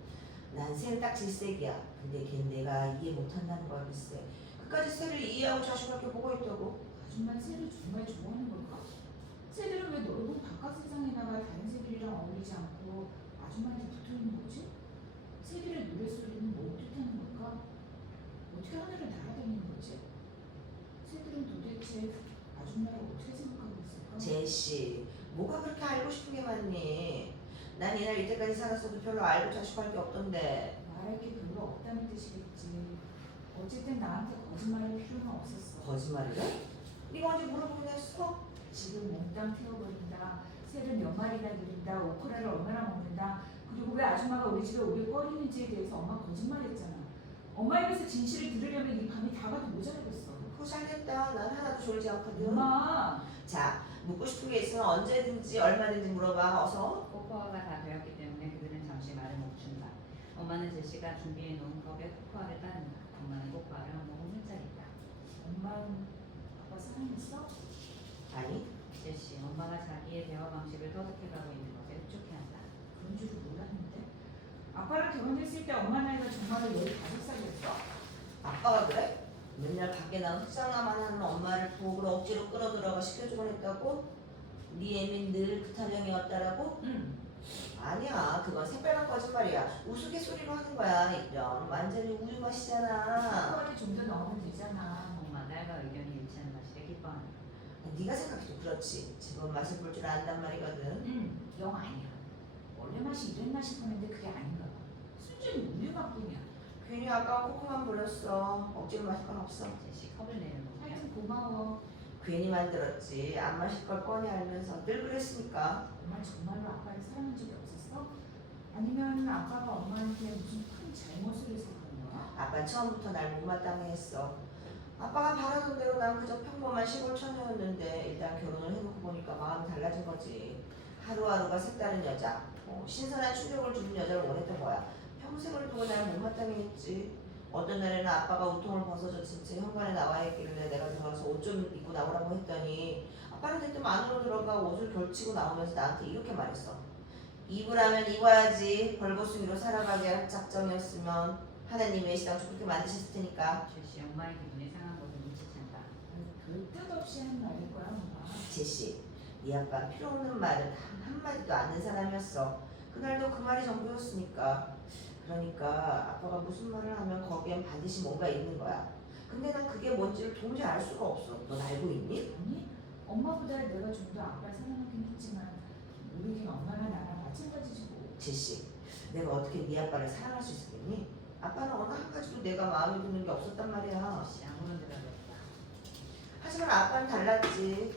난 새는 딱 질색이야. 근데 걔는 내가 이해 못한다는 거야 글쎄. 그까지 새를 이해하고 자식을 보고 있다고. 아줌마 새를 정말 좋아하는 걸까? 새들은 왜 넓은 바깥 세상에 나가 다른 새들이랑 어울리지 않고 아줌마한테 붙어 있는 거지? 새들의 노랫소리는 뭘 뜻하는 걸까? 어떻게 하늘을 날아다니는 거지? 새들은 도대체 아줌마를 어떻게 생각하고 있을까? 제시 뭐가 그렇게 알고 싶은 게 많니? 난 이날 이때까지 살았어도 별로 알고 자식할 게 없던데. 말할 게 별로 없다는 뜻이겠지. 어쨌든 나한테 거짓말할 필요는 없었어. 거짓말을 해? 네가 언제 물어보긴 했어? 지금 몽땅 태워버린다. 새를 몇 마리나 기른다. 오크라를 얼마나 먹는다. 그리고 왜 아줌마가 우리 집에 오길 꺼리는지에 대해서 엄마 거짓말했잖아. 엄마 입에서 진실을 들으려면 이 밤이 다 가도 모자라겠어. 그거 잘됐다. 난 하나도 졸지 않거든. 엄마. 자, 묻고 싶은 게 있으면 언제든지 얼마든지 물어봐. 어서. 코코아가 다 되었기 때문에 그들은 잠시 말을 멈춘다. 엄마는 제시가 준비해 놓은 컵에 코코아를 따른다. 엄마는 코코아를 한 모금 훌쩍인다. 엄마는 아빠 사랑했어? 아니, 제시, 엄마가 자기의 대화 방식을 터득해가고 있는 것에 흡족해한다. 그런 줄은 몰랐는데. 아빠랑 결혼했을 때 엄마 나이가 정말로 15살이었어? 아빠가 그래? 맨날 밖에 나가 흑장나만 하는 엄마를 부엌으로 억지로 끌어들어가 시켜주곤 했다고? 네 애민 늘 그 타령이었다라고? 응. 아니야, 그건 새빨간 거짓말이야. 우스갯소리로 하는 거야. 이런 완전히 우유 맛이잖아. 코코아를 좀 더 넣으면 되잖아. 엄마, 딸과 의견이 일치하는 사실에 기뻐한다. 네가 생각해도 그렇지. 제법 맛을 볼 줄 안단 말이거든. 응. 영 아니야. 원래 맛이 이랬나 싶었는데 그게 아닌가 봐. 순전히 우유 맛뿐이야. 괜히 아까 코코만 버렸어. 억지로 마실 건 없어. 제시, 컵을 내려놓으며 하여튼 고마워. 괜히 만들었지. 안 마실 걸 뻔히 알면서 늘 그랬으니까. 엄마 정말로 아빠를 사랑한 적이 없었어? 아니면 아빠가 엄마한테 무슨 큰 잘못을 해서 그런 거야? 아빠 처음부터 날 못마땅해 했어. 아빠가 바라던 대로 난 그저 평범한 시골 처녀였는데 일단 결혼을 해놓고 보니까 마음이 달라진 거지. 하루하루가 색다른 여자, 신선한 충격을 주는 여자를 원했던 거야. 평생을 두고 날 못마땅해 했지. 어떤 날에는 아빠가 우통을 벗어줬을 때 현관에 나와 있길래 내가 들어가서 옷 좀 입고 나오라고 했더니 아빠는 대뜸 안으로 들어가 옷을 걸치고 나오면서 나한테 이렇게 말했어. 입으라면 입어야지. 벌거숭이로 살아가게 할 작정이었으면 하나님의 시당 그렇게 만드셨을 테니까. 제시, 엄마의 기분이 상한 것을 눈치챈다. 별 뜻 없이 하는 말일 거야 엄마. 제시, 네 아빠 필요 없는 말은 단 한마디도 않는 사람이었어. 그날도 그 말이 전부였으니까. 그러니까 아빠가 무슨 말을 하면 거기엔 반드시 뭔가 있는 거야. 근데 난 그게 뭔지를 도무지 알 수가 없어. 넌 알고 있니? 아니 엄마보다 내가 좀 더 아빠를 사랑하긴 했지만 모르긴 엄마나 나랑 마찬가지지 뭐. 제시, 내가 어떻게 네 아빠를 사랑할 수 있었겠니? 아빠는 어느 한 가지도 내가 마음에 드는 게 없었단 말이야. 제시, 아무런 대답이 없다. 하지만 아빠는 달랐지.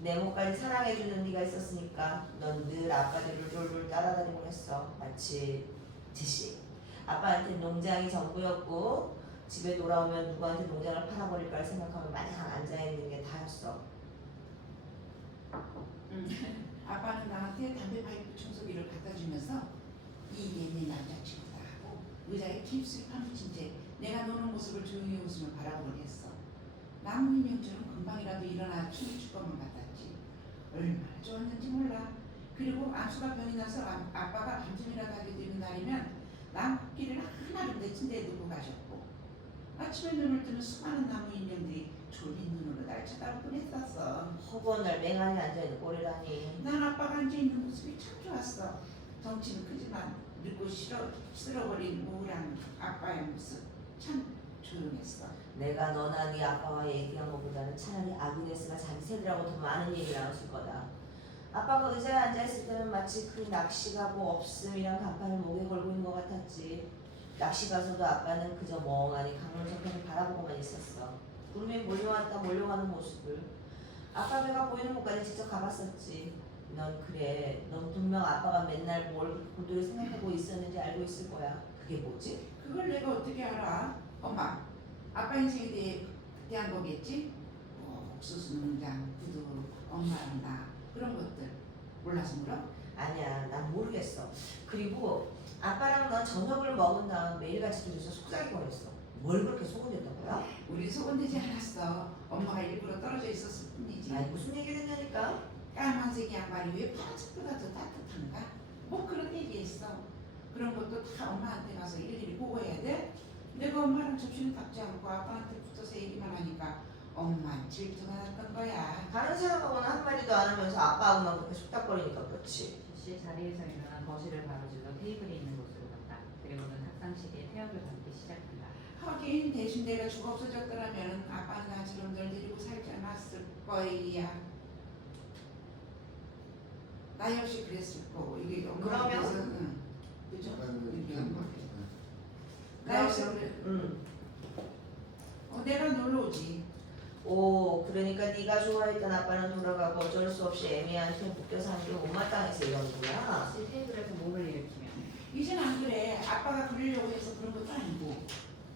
내 몸까지 사랑해주는 네가 있었으니까 넌 늘 아빠 뒤를 쫄쫄 따라다니곤 했어. 마치 제시, 아빠한테 농장이 전부였고 집에 돌아오면 누구한테 농장을 팔아버릴까 생각하면 마냥 앉아있는 게 다였어. 아빠는 나한테 담배 파이프 청소기를 갖다 주면서 이 옛날 남자친구다 하고 의자에 깁스를 파묻힌 채 내가 노는 모습을 조용히 웃으며 바라보곤 했어. 나무 인형처럼 금방이라도 일어나 춤을 출 것만 같았지. 얼마나 좋았는지 몰라. 그리고 암수가 병이 나서 아빠가 밤중이라도 하게 되는 날이면 나무끼리를 하나를 내친 데 두고 가셨고 아침에 눈을 뜨면 수많은 나무 인형들이 졸린 눈으로 날 쳐다보곤 했었어. 허구한 날 맹하니 앉아있는 꼴이라니. 난 아빠가 앉아있는 모습이 참 좋았어. 덩치는 크지만 늙고 쓸어버린 우울한 아빠의 모습 참 조용했어. 내가 너나 네 아빠와 얘기한 것보다는 차라리 아그네스가 자기 새들하고 더 많은 얘기를 나눴을 거다. 아빠가 의자에 앉아있을 때는 마치 그 낚시가고 없음이란 간판을 목에 걸고 있는 것 같았지. 낚시 가서도 아빠는 그저 멍하니 강물 저편을 바라보고만 있었어. 구름이 몰려왔다 몰려가는 모습을. 아빠 배가 보이는 곳까지 직접 가봤었지. 넌 그래. 넌 분명 아빠가 맨날 뭘 고도로 생각하고 있었는지 알고 있을 거야. 그게 뭐지? 그걸 내가 어떻게 알아? 엄마, 아빠 인생에 대한 거겠지? 뭐 옥수수 농장, 구두, 엄마랑 나 그런 것들 몰라서 물어? 아니야, 난 모르겠어. 그리고 아빠랑 넌 저녁을 먹은 다음 매일같이 둘이서 속삭이거렸어. 뭘 그렇게 소문냈던 거야? 우리 소문되지 않았어. 엄마가 일부러 떨어져 있었을 뿐이지. 아니 무슨 얘기를 했냐니까? 까만색 양말이 왜 파란색보다 더 따뜻한가? 뭐 그런 얘기했어. 그런 것도 다 엄마한테 가서 일일이 보고해야 돼? 내가 엄마랑 접시는 닦지 않고 아빠한테 붙어서 얘기만 하니까 엄마 질투가 났던 거야. 다른 사람하고는 한마디도 안 하면서 아빠하고만 그렇게 속닥거리니까 그렇지. 제시 자리에서 일어나 거실을 가로질러 테이블이 있는 곳으로 갔다. 그리고는 탁상시계에 태엽을 담기 시작한다. 하긴 대신 내가 죽어 없어졌더라면 아빠는 나처럼 널 데리고 살지 않았을 거야. 나 역시 그랬을 거고 이게 엄마가 그러면? 그래서 응. 그죠? 이게 엄마가. 네. 나 역시 그래. 응. 내가 놀러 오지. 오, 그러니까 네가 좋아했던 아빠는 돌아가고 어쩔 수 없이 애미한 틈 묶여서 한 게 못마땅해서 이러는구나. 제시 테이블에서 몸을 일으키며 이젠 안 그래. 아빠가 그러려고 해서 그런 것도 아니고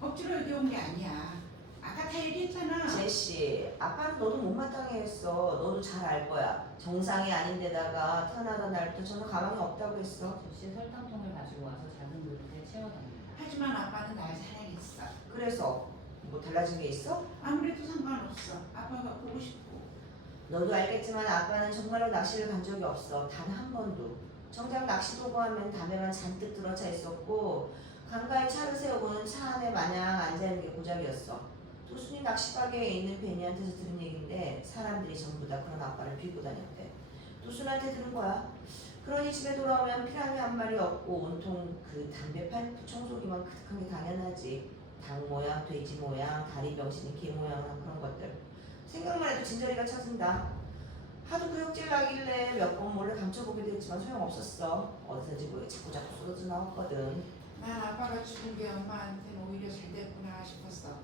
억지로 여기 온 게 아니야. 아까 다 얘기했잖아. 제시, 아빠는 너도 못마땅해 했어. 너도 잘 알 거야. 정상이 아닌데다가 태어나던 날부터 전혀 가망이 없다고 했어. 제시 설탕통을 가지고 와서 작은 그릇에 채워넣는다. 하지만 아빠는 날 사랑했어. 그래서 뭐 달라진 게 있어? 아무래도 상관없어. 아빠가 보고 싶고. 너도 알겠지만 아빠는 정말로 낚시를 간 적이 없어. 단 한 번도. 정작 낚시 도구 하면 담에만 잔뜩 들어차 있었고 강가에 차를 세우고는 차 안에 마냥 앉아있는 게 고작이었어. 도순이 낚시가게에 있는 베니한테서 들은 얘긴데 사람들이 전부 다 그런 아빠를 빌고 다녔대. 도순한테 들은 거야. 그러니 집에 돌아오면 피라미 한 마리 없고 온통 그 담배 파이프 청소기만 그득한 게 당연하지. 닭 모양, 돼지 모양, 다리 병신이 개 모양한 그런 것들. 생각만 해도 진저리가 쳐진다. 하도 구역질 나길래 몇 번 몰래 감춰보기도 했지만 소용없었어. 어디서인지 모르게 자꾸 쏟아져 나왔거든. 난 아빠가 죽은 게 엄마한테는 오히려 잘 됐구나 싶었어.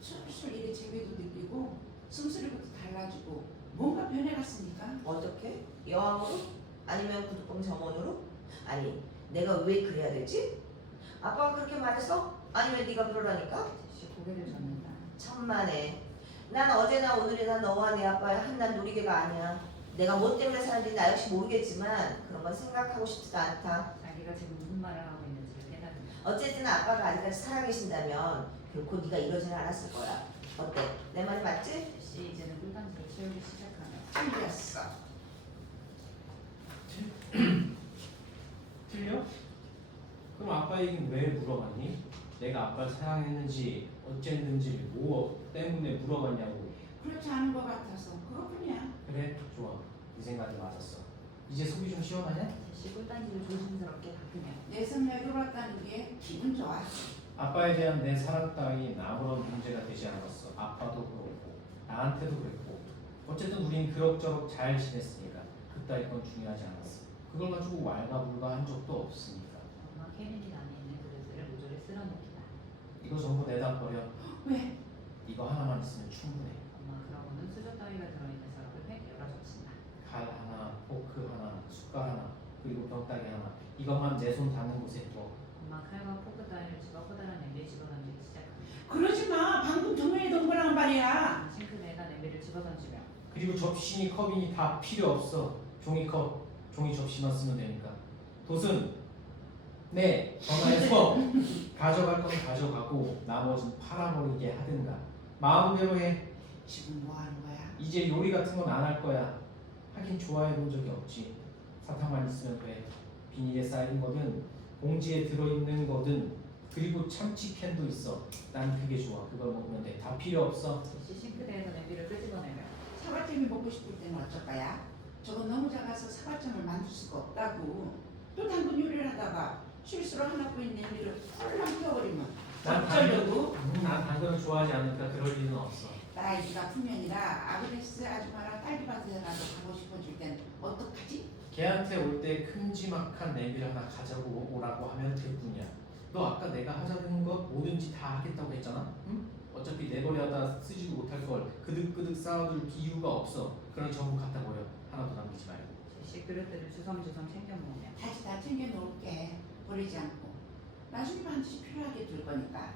술술 일에 재미도 느끼고 숨소리부터 달라지고 뭔가 변해갔으니까. 어떻게? 여왕으로? 아니면 구두봉 점원으로? 아니, 내가 왜 그래야 되지? 아빠가 그렇게 말했어? 아니면 네가 그러라니까? 제시 고개를 젓는다. 천만에. 난 어제나 오늘이나 너와 내 아빠의 한낱 놀이개가 아니야. 내가 뭐 때문에 사는지 나 역시 모르겠지만 그런 건 생각하고 싶지도 않다. 자기가 지금 무슨 말을 하고 있는지를 깨달은다. 어쨌든 아빠가 아직까지 살아계신다면 결코 네가 이러지는 않았을 거야. 어때? 내 말이 맞지? 제시 이제는 꿀단지를 채우기 시작하며 틀렸어. 틀려? 그럼 아빠 얘기는 왜 물어봤니? 내가 아빠를 사랑했는지 어쨌는지 뭐 때문에 물어봤냐고. 그렇지 않은 것 같아서 그것뿐이야. 그래, 좋아. 네 생각이 맞았어. 이제 속이 좀 시원하냐? 제시 꿀단지를 조심스럽게 닦으며 내 성맥을 왔다는 게 기분 좋아. 아빠에 대한 내 사랑 따윈 아무런 문제가 되지 않았어. 아빠도 그렇고 나한테도 그랬고 어쨌든 우린 그럭저럭 잘 지냈으니까 그따위 건 중요하지 않았어. 그걸 가지고 왈가불가한 적도 없으니까. 엄마 케빈이 안에 있는 그릇을 모조리 쓸어놓기다. 이거 전부 내다 버려. 왜? 이거 하나만 있으면 충분해. 엄마 그러고는 수저 따위가 들어있는 서랍을 획 열어 젖힌다. 칼 하나, 포크 하나, 숟갈 하나, 그리고 벽다귀 하나. 이것만 내 손 닿는 곳에 둬. 엄마 칼과 포크 따위를 집어 커다란 냄비에 집어던지기 시작한다. 그러지 마. 방금 정면이던 거란 말이야. 싱크대에다 냄비를 집어던지며 그리고 접시니 컵이니 다 필요 없어. 종이컵, 종이 접시만 쓰면 되니까. 도순, 네, 전화해서 가져갈 건 가져가고 나머지는 팔아버리게 하든가. 마음대로 해. 지금 뭐 하는 거야? 이제 요리 같은 건 안 할 거야. 하긴 좋아해 본 적이 없지. 사탕만 있으면 돼. 비닐에 쌓인 거든 봉지에 들어있는 거든 그리고 참치캔도 있어. 난 그게 좋아. 그걸 먹으면 돼. 다 필요 없어. 제시 싱크대에서 냄비를 끄집어내며 사과잼이 먹고 싶을 때는 어쩔 거야? 저건 너무 작아서 사과잼을 만들 수가 없다고. 또 당근 요리를 하다가 실수로 하나 뿌린 냄비를 훌렁 펴버리면 어쩌려고? 난 당근을 좋아하지 않으니까 그럴 일은 없어. 나이가 분명이라 아그네스 아줌마랑 딸기밭에 가서 가고 싶어질 땐 어떡하지? 걔한테 올 때 큼지막한 냄비를 하나 가져고 오라고 하면 될 뿐이야. 너 아까 내가 하자는 것 뭐든지 다 하겠다고 했잖아? 응? 어차피 내버려다 쓰지도 못할 걸 그득그득 쌓아둘 이유가 없어. 그러니 전부 갖다 버려. 하나도 남기지 말고. 제시 그릇들을 주섬주섬 챙겨 먹으며 다시 다 챙겨 놓을게. 버리지 않고. 나중에 반드시 필요하게 될 거니까.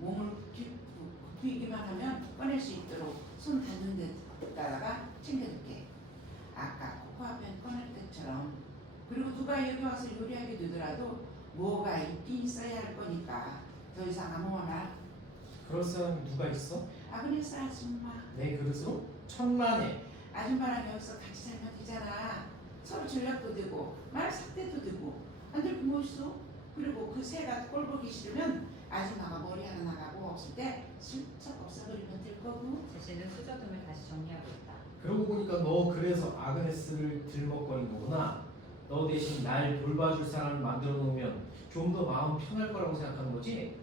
몸을 굽히기만 하면 꺼낼 수 있도록 손 닿는 데다가 챙겨둘게. 아까 코코아팬 꺼낼 때처럼. 그리고 누가 여기 와서 요리하게 되더라도 뭐가 있긴 있어야 할 거니까 더 이상 아무거나. 그럴 사람이 누가 있어? 아그네스 아줌마. 내 그릇으로? 천만에. 아줌마랑 여기서 같이 살면 되잖아. 서로 전략도 되고 말 삭대도 되고 안 될 게 뭐 있어? 그리고 그 새가 꼴 보기 싫으면 아줌마가 머리 하나 나가고 없을 때 슬쩍 없애버리면 될 거고. 제시는 수저등을 다시 정리하고 있다. 그러고 보니까 너 그래서 아그네스를 들먹거린 거구나. 너 대신 날 돌봐줄 사람을 만들어 놓으면 좀 더 마음 편할 거라고 생각하는 거지?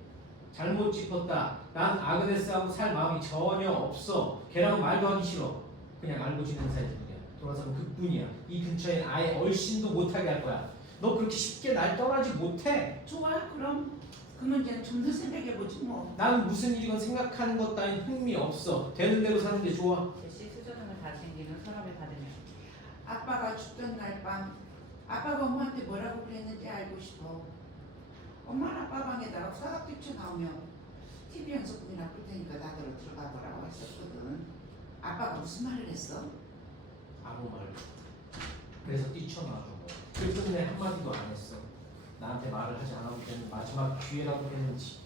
잘못 짚었다. 난 아그네스하고 살 마음이 전혀 없어. 걔랑 말도 하기 싫어. 그냥 알고 지내는 사이일 뿐이야. 돌아서는 그뿐이야. 이 근처에 아예 얼씬도 못하게 할 거야. 너 그렇게 쉽게 날 떠나지 못해. 좋아, 그럼 그 문제는 좀 더 생각해보지 뭐. 난 무슨 일이건 생각하는 것 따윈 흥미 없어. 되는 대로 사는 게 좋아. 제시 수저등을 다 챙긴 후 서랍을 닫으며 아빠가 죽던 날 밤 아빠가 엄마한테 뭐라고 그랬는지 알고 싶어. 엄마는 아빠 방에다가 수다닥 뛰쳐나오며 TV 연속극이나 볼 테니까 나더러 들어가 보라고 했었거든. 아빠가 무슨 말을 했어? 아무 말. 그래서 뛰쳐나와준 거야. 그 끝내 한마디도 안 했어. 나한테 말을 하지 않아도 되는 마지막 기회라고 했는지.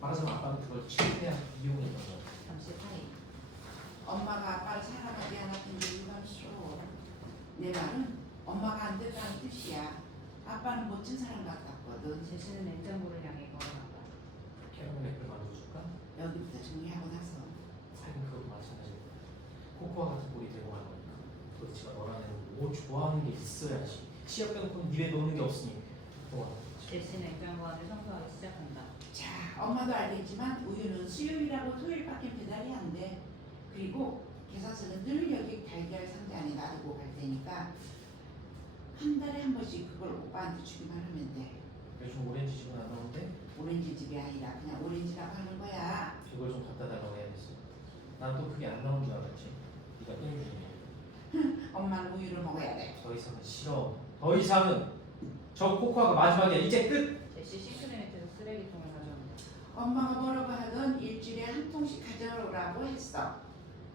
말하자면 아빠는 그걸 최대한 이용했던 거야. 잠시 사이 엄마가 아빠를 사랑하지 않았던 게 유감스러워. 내 말은 엄마가 안 됐다는 뜻이야. 아빠는 멋진 사람 같았거든. 제시는 냉장고를 향해 걸어간다. 캐러멜 애플 만들어줄까? 여기부터 정리하고 나서. 하긴 그것도 마찬가지고. 코코아 같은 꼴이 되고 말 거니까. 도대체가 너랑 애는 뭐 좋아하는 게 있어야지. 치약 빼놓고는 입에 넣는 게 없으니. 제시 냉장고 안을 청소하기 시작한다. 자, 엄마도 알겠지만 우유는 수요일하고 토요일밖에 배달이 안 돼. 그리고 계산서는 늘 여기 달걀 상자 안에 놔두고 갈 테니까 한 달에 한 번씩 그걸 오빠한테 주기만 하면 돼. 요즘 오렌지 집은 안 나오는데 오렌지 집이 아니라 그냥 오렌지라고 하는 거야. 그걸 좀 갖다 달라고 해야겠어. 난 또 그게 안 나온 줄 알았지. 네가 끊임주네. 엄마는 우유를 먹어야 돼. 더 이상은 싫어. 더 이상은 저 코코아가 마지막이야. 이제 끝. 제시 싱크대 밑에서 쓰레기통을 가져온다. 엄마가 뭐라고 하던 일주일에 한 통씩 가져오라고 했어.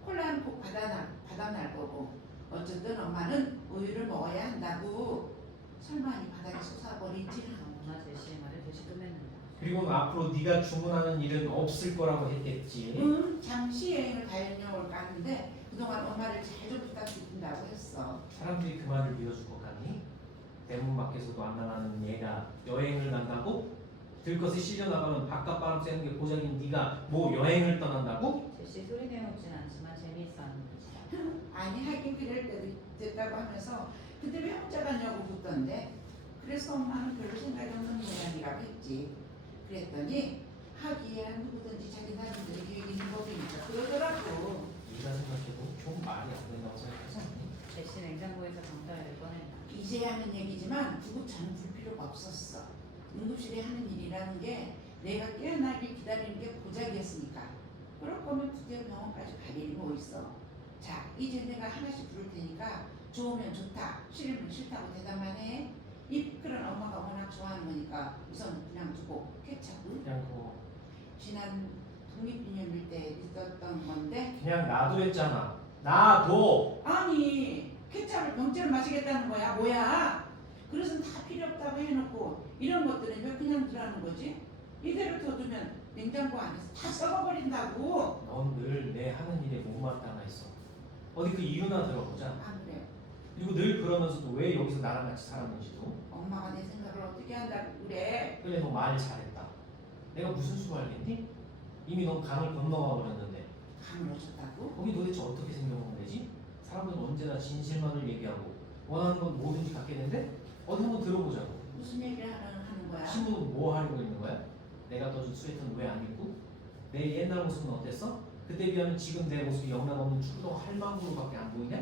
콜라는 꼭 받아날 거고. 어쨌든 엄마는 우유를 먹어야 한다고. 설마 이 바닥에 쏟아버리지는 않아. 엄마 제시의 말을 제시 끝냈는다. 그리고 앞으로 네가 주문하는 일은 없을 거라고 했겠지. 잠시 여행을 다녀올까 하는데 그동안 엄마를 잘 좀 부탁드린다고 했어. 사람들이 그 말을 믿어줄 것 같니? 대문 밖에서도 안 나가는 얘가 여행을 간다고? 들것에 실려 나가면 바깥 바람 쐬는 게 고작인 네가 뭐 여행을 떠난다고? 제시 소리내어오진 않지만 재미있어 하는 눈치다. 아니 하긴 그럴 때도 됐다고 하면서 근데 왜 혼자 가냐고 묻던데. 그래서 엄마는 별로 생각이 없는 모양이라고 했지. 그랬더니 하기야 누구든지 자기 나름대로 계획이 있는 법이니까 그러더라고. 네가 생각해도 좀 말이 안 된다고 생각하지 않니? 제시 냉장고에서 장달을 꺼낸다. 이제야 하는 얘기지만 구급차는 불 필요가 없었어. 응급실에 하는 일이라는 게 내가 깨어나길 기다리는 게 고작이었으니까. 그럴 거면 드디어 병원까지 갈 일이 뭐 있어. 자, 이제 내가 하나씩 부를 테니까 좋으면 좋다, 싫으면 싫다고 대답만 해. 이 피클은 엄마가 워낙 좋아하는 거니까 우선 그냥 두고 케찹은 그냥 그거 지난 독립기념일 때 있었던 건데. 그냥 놔두랬잖아. 놔둬. 아니 케찹을 병째로 마시겠다는 거야 뭐야? 그릇은 다 필요 없다고 해놓고 이런 것들은 왜 그냥 두라는 거지? 이대로 둬두면 냉장고 안에서 다 썩어버린다고. 넌 늘 내 하는 일에 못마땅하 있어. 어디 그 이유나 들어보자. 안 그래요. 그리고 늘 그러면서도 왜 여기서 나랑 같이 살았는지도. 엄마가 내 생각을 어떻게 한다고 그래? 그래 너 말 잘했다. 내가 무슨 수고 알겠니? 이미 넌 강을 건너가 버렸는데 감을 오셨다고? 거기 도대체 어떻게 생겨본 거지? 사람은 언제나 진실만을 얘기하고 원하는 건 뭐든지 갖게 된대? 어디 한번 들어보자고. 무슨 얘기를 하는 거야? 신부는 뭐 하려고 있는 거야? 내가 떠준 스웨터는 왜 안 입고? 내 옛날 모습은 어땠어? 그때 비하면 지금 내 모습이 영락없는 축구동 할망구로밖에 안 보이냐?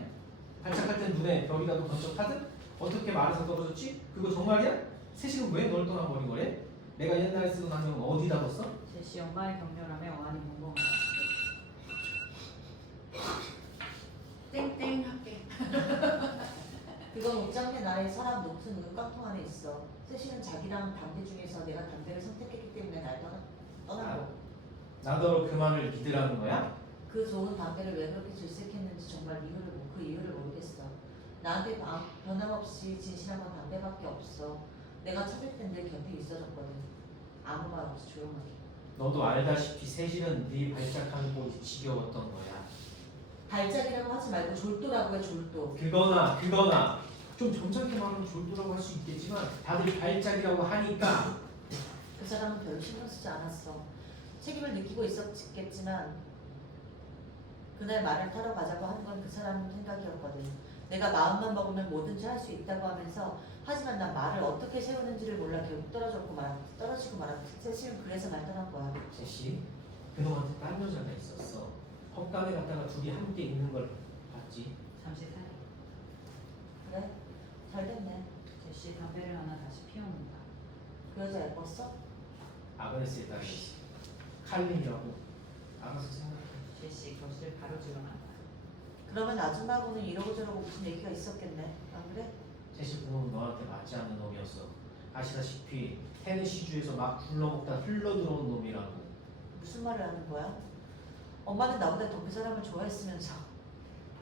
발작할 땐 눈에 별이라도 번쩍하듯? 어떻게 말해서 떨어졌지? 그거 정말이야? 새신은 왜 널 떠나버린 거래? 내가 옛날에 쓰던 안경은 어디다 뒀어? 제시 엄마의 격렬함에 어안이 벙벙하다. 땡땡 할게. 그건 아예 사람 높은 눈 깡통 안에 있어. 셋이는 자기랑 담배 중에서 내가 담배를 선택했기 때문에 날 떠난 거. 나더러 그 말을 믿으라는 거야? 그 좋은 담배를 왜 그렇게 질색했는지 정말 그 이유를 모르겠어. 나한테 변함없이 진실한 건 담배밖에 없어. 내가 찾을 땐 늘 곁에 있어줬거든. 아무 말 없이 조용하게. 너도 알다시피 세실은 네 발작하는 곳이 지겨웠던 거야. 발작이라고 하지 말고 졸도라고 해, 졸도. 그거나 좀 점잖게 말하면 졸도라고 할 수 있겠지만 다들 발작이라고 하니까. 그 사람은 별로 신경 쓰지 않았어. 책임을 느끼고 있었겠지만 그날 말을 타러 가자고 한 건 그 사람 생각이었거든. 내가 마음만 먹으면 뭐든지 할 수 있다고 하면서 하지만 난 말을 어떻게 세우는지를 몰라 결국 떨어지고 말았. 사실은 그래서 날 떠난 거야. 제시, 그놈한테 딴 여자가 있었어. 헛간에 갔다가 둘이 함께 있는 걸 봤지. 잠시 사이. 그래? 잘 됐네. 제시 담배를 하나 다시 피워놓는다. 그 여자 예뻤어? 아그네스의 딸이 칼린이라고. 알아서 생각해. 제시 거실을 가로질러 간다. 그러면 아줌마하고는 이러고 저러고 무슨 얘기가 있었겠네. 안 그래? 제시 그놈은 너한테 맞지 않는 놈이었어. 아시다시피 테네시주에서 막 굴러먹다 흘러들어온 놈이라고. 무슨 말을 하는 거야? 엄마는 나보다 더 그 사람을 좋아했으면서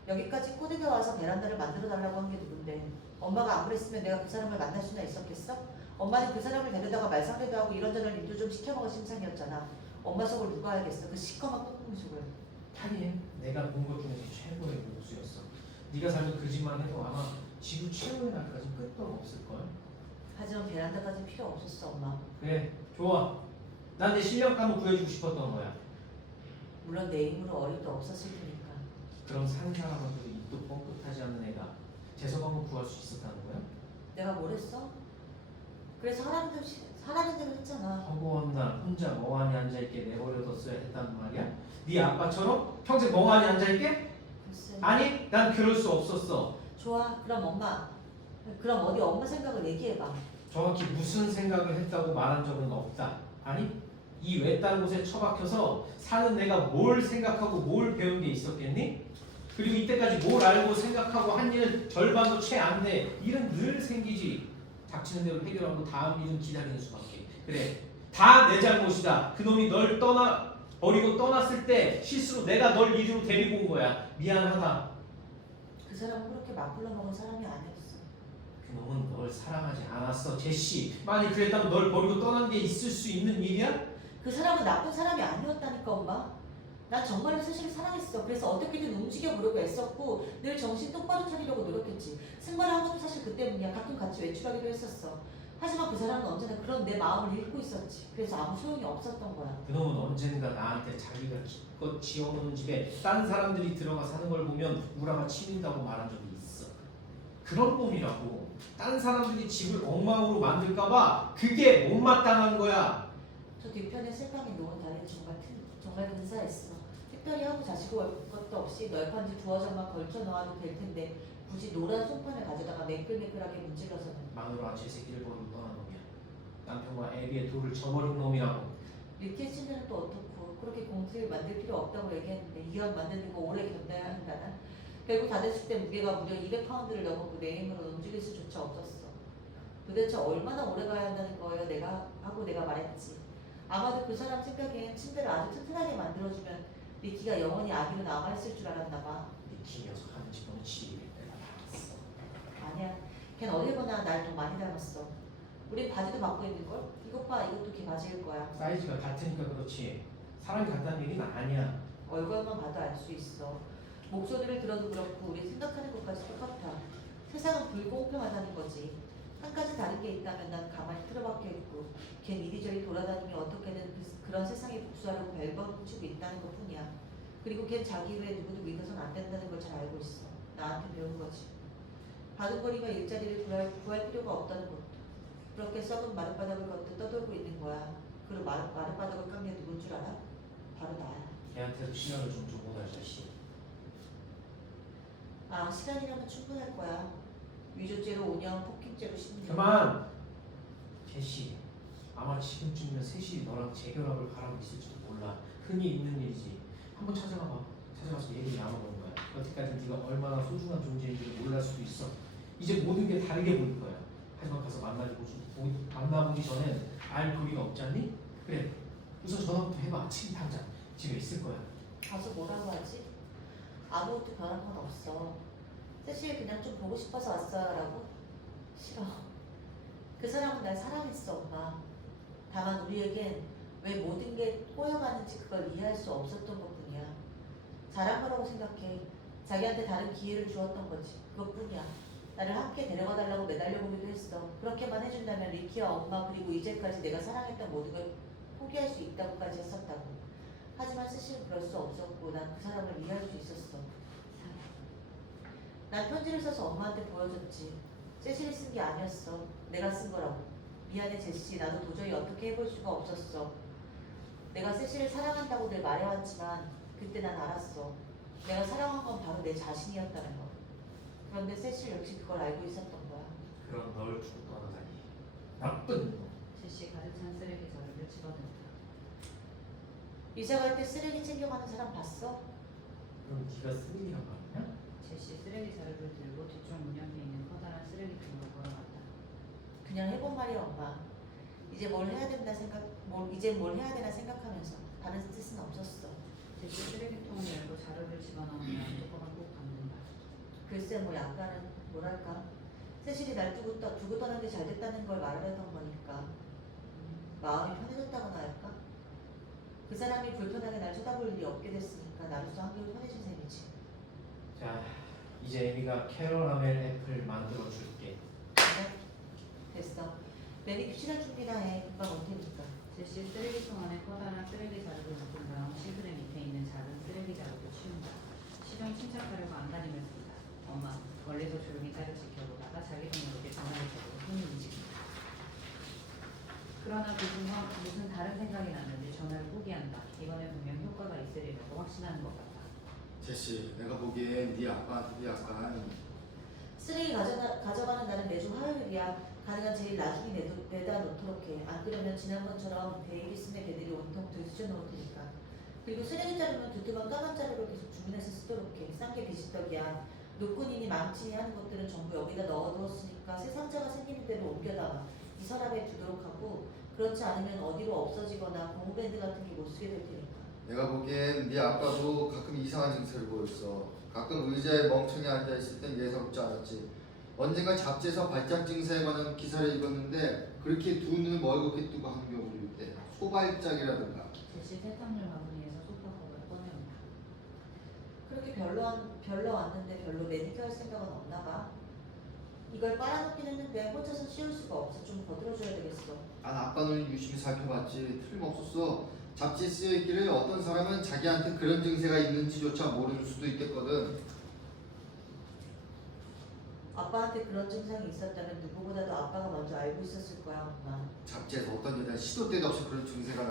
여기까지 꼬드겨 와서 베란다를 만들어 달라고 한 게 누군데 엄마가 안 그랬으면 내가 그 사람을 만날 수나 있었겠어? 엄마는 그 사람을 데려다가 말상대도 하고 이런저런 일도 좀 시켜먹을 심상이었잖아. 엄마 속을 누가 알겠어? 그 시커먼 똥똥이 속을. 하긴 내가 본 것 중에서 최고의 목수였어. 네가 살면 그 집만 해도 아마 지구 최고의 날까지 끝도 없을걸. 하지만 베란다까지 필요 없었어 엄마. 그래 좋아. 난 내 실력감을 구해주고 싶었던 거야. 물론 내 힘으로 어릴 때 없었을 테니까. 그럼 산 사람한테도 입도 뻥끗하지 않는 애가 재석왕을 구할 수 있었다는 거야? 내가 뭘 했어? 그래서 하라는 대로 했잖아. 허구한 날 혼자 멍하니 앉아있게 내버려뒀어야 했단 말이야? 네 아빠처럼 평생 멍하니 앉아있게? 글쎄. 아니 난 그럴 수 없었어. 좋아. 그럼 어디 엄마 생각을 얘기해봐. 정확히 무슨 생각을 했다고 말한 적은 없다. 아니 이 외딴 곳에 처박혀서 사는 내가 뭘 생각하고 뭘 배운 게 있었겠니? 그리고 이때까지 뭘 알고 생각하고 한 일은 절반도 채 안 돼. 일은 늘 생기지. 닥치는 대로 해결하고 다음 일은 기다리는 수밖에. 그래 다 내 잘못이다. 그놈이 널 버리고 떠났을 때 실수로 내가 널 이리로 데리고 온 거야. 미안하다. 그 사람은 그렇게 맞불러 먹은 사람이 아니었어. 그놈은 널 사랑하지 않았어 제시. 만약 그랬다면 널 버리고 떠난 게 있을 수 있는 일이야? 그 사람은 나쁜 사람이 아니었다니까 엄마. 난 정말로 세실을 사랑했어. 그래서 어떻게든 움직여보려고 애썼고 늘 정신 똑바로 차리려고 노력했지. 승마를 한 것도 사실 그 때문이야. 가끔 같이 외출하기도 했었어. 하지만 그 사람은 언제나 그런 내 마음을 읽고 있었지. 그래서 아무 소용이 없었던 거야. 그놈은 언젠가 나한테 자기가 기껏 지어놓은 집에 딴 사람들이 들어가 사는 걸 보면 우라가 치민다고 말한 적이 있어. 그런 놈이라고. 딴 사람들이 집을 엉망으로 만들까봐 그게 못마땅한 거야. 저 뒤편에 쓸방에 놓은 다리는 정말 근사했어. 특별히 하고 자시고 올 것도 없이 널판지 두어 장만 걸쳐 놓아도 될 텐데 굳이 노란 송판을 가져다가 매끌매끌하게 문질러서는. 마누라 제 새끼를 버리고 떠난 놈이야. 남편과 애비의 돌을 저버린 놈이라고. 밀키의 친구는 또 어떻고 그렇게 공트를 만들 필요 없다고 얘기했는데 이왕 만드는 거 오래 견뎌야 한다나. 결국 다 됐을 때 무게가 무려 200파운드를 넘었고 내 힘으로 움직일 수조차 없었어. 도대체 얼마나 오래 가야 한다는 거예요? 내가 말했지. 아마도 그 사람 생각엔 침대를 아주 튼튼하게 만들어주면 미키가 영원히 아기로 남아있을 줄 알았나 봐. 니키 녀석 하는 짓 치리를 내가 알았어. 아니야. 걘 어딜 보나 날 더 많이 닮았어. 우린 바지도 바꿔 입는걸? 이것 봐. 이것도 걔 바지일 거야. 사이즈가 같으니까 그렇지. 사람이 같다는 얘기는 아니야. 얼굴만 봐도 알 수 있어. 목소리를 들어도 그렇고 우리 생각하는 것까지 똑같아. 세상은 불공평하다는 거지. 한 가지 다른 게 있다면 난 가만히 틀어박혀 있고 걘 이리저리 돌아다니며 어떻게든 그런 세상에 복수하려고 발버둥치고 있다는 것뿐이야. 그리고 걘 자기 외에 누구도 믿어서는 안 된다는 걸 잘 알고 있어. 나한테 배운 거지. 바둥거리며 일자리를 구할 필요가 없다는 것도. 그렇게 썩은 마룻바닥을 걷듯 떠돌고 있는 거야. 그리고 마룻바닥을 깎는 게 누군 줄 알아? 바로 나야. 걔한테도 시간을 좀 줘보자 자식. 아, 시간이라면 충분할 거야. 위조죄로 5년, 폭행죄로 10년. 그만! 제시, 아마 지금쯤이면 셋이 너랑 재결합을 바라고 있을지도 몰라. 흔히 있는 일이지. 한번 찾아가봐. 찾아가서 얘기를 나눠보는 거야. 여태까지 네가 얼마나 소중한 존재인지를 몰랄 수도 있어. 이제 모든 게 다르게 보일 거야. 하지만 가서 만나보기 전엔 알 도리가 없지 않니? 그래. 우선 전화부터 해봐. 지금 당장 집에 있을 거야. 가서 뭐라고 하지? 아무것도 변한 건 없어. 사실 그냥 좀 보고 싶어서 왔어요라고? 싫어. 그 사람은 날 사랑했어, 엄마. 다만 우리에겐 왜 모든 게 꼬여가는지 그걸 이해할 수 없었던 것뿐이야. 잘한 거라고 생각해. 자기한테 다른 기회를 주었던 거지. 그것뿐이야. 나를 함께 데려가 달라고 매달려보기도 했어. 그렇게만 해준다면 리키와 엄마 그리고 이제까지 내가 사랑했던 모든 걸 포기할 수 있다고까지 했었다고. 하지만 사실은 그럴 수 없었고 난 그 사람을 이해할 수 있었어. 난 편지를 써서 엄마한테 보여줬지. 세실이 쓴 게 아니었어. 내가 쓴 거라고. 미안해 제시. 나도 도저히 어떻게 해볼 수가 없었어. 내가 세실을 사랑한다고 늘 말해왔지만 그때 난 알았어. 내가 사랑한 건 바로 내 자신이었다는 거. 그런데 세실 역시 그걸 알고 있었던 거야. 그런 널 두고 떠나다니. 나쁜 놈. 제시 가득 찬 쓰레기 자루를 집어넣었다. 이사 갈 때 쓰레기 챙겨가는 사람 봤어? 그럼 네가 쓰레기란 말이냐? 제시 쓰레기 자루를 들고 뒤쪽 문 옆에 있는 커다란 쓰레기통으로 걸어갔다. 그냥 해본 말이야 엄마. 이제 뭘 해야 되나 생각하면서 다른 뜻은 없었어. 제시 쓰레기통을 열고 자루를 집어넣으면 뚜껑을 꼭 닫는다. 글쎄 뭐 약간은 뭐랄까 세실이 날 두고 떠난 게 잘 됐다는 걸 말하려던 거니까 마음이 편해졌다고나 할까? 그 사람이 불편하게 날 쳐다볼 일이 없게 됐으니까 나로서 한결 편해진 셈이지. 자, 이제 에미가 캐럴 라멜 애플 만들어 줄게. 그래? 됐어. 매니큐 칠할 준비나 해. 금방 올 테니까. 제시 쓰레기통 안에 커다란 쓰레기 자루를 넣은 다음 싱크대 밑에 있는 작은 쓰레기 자루도 치운다. 시정 침착하려고 안간힘을 쓴다. 엄마, 멀리서 조용히 딸을 지켜보다가 자기도 모르게 전화를 걸고 손이 움직인다. 그러나 그 순간 무슨 다른 생각이 났는지 전화를 포기한다. 이번에 분명 효과가 있으리라고 확신하는 것 같다. 제시, 내가 보기엔 네 아빠한테 약간 쓰레기 가져가는 날은 매주 화요일이야. 가능한 제일 나중에 내다 놓도록 해. 안 그러면 지난번처럼 데이비슨의 배들이 온통 들쑤셔 놓을 테니까. 그리고 쓰레기 자루는 두툼한 까만 자루로 계속 주문해서 쓰도록 해. 싼 게 비지떡이야. 노끈이니 망치니 하는 것들은 전부 여기다 넣어두었으니까 새 상자가 생기는 대로 옮겨 담아 이 서랍에 두도록 하고 그렇지 않으면 어디로 없어지거나 고무밴드 같은 게 못 쓰게 될 테니까. 내가 보기엔 네 아빠도 가끔 이상한 증세를 보였어. 가끔 의자에 멍청히 앉아있을 땐 예사롭지 않았지. 언젠가 잡지에서 발작 증세에 관한 기사를 읽었는데 그렇게 두 눈을 멀겋게 뜨고 하는 경우도 있대. 소발작이라든가. 제시 세탁물 바구니에서 소파컵을 꺼내온다. 그렇게 별로 왔는데 별로 매니큐 할 생각은 없나 봐. 이걸 빨아놓긴 했는데 혼자서 씌울 수가 없어. 좀 거들어줘야 되겠어. 난 아빠 눈을 유심히 살펴봤지. 틀림없었어. 잡지에 쓰여있기를 어떤 사람은 자기한테 그런 증세가 있는지조차 모르는 수도 있겠거든. 아빠한테 그런 증상이 있었다면 누구보다도 아빠가 먼저 알고 있었을 거야, 엄마. 잡지에서 어떤 여자 시도 때도 없이 그런 증세가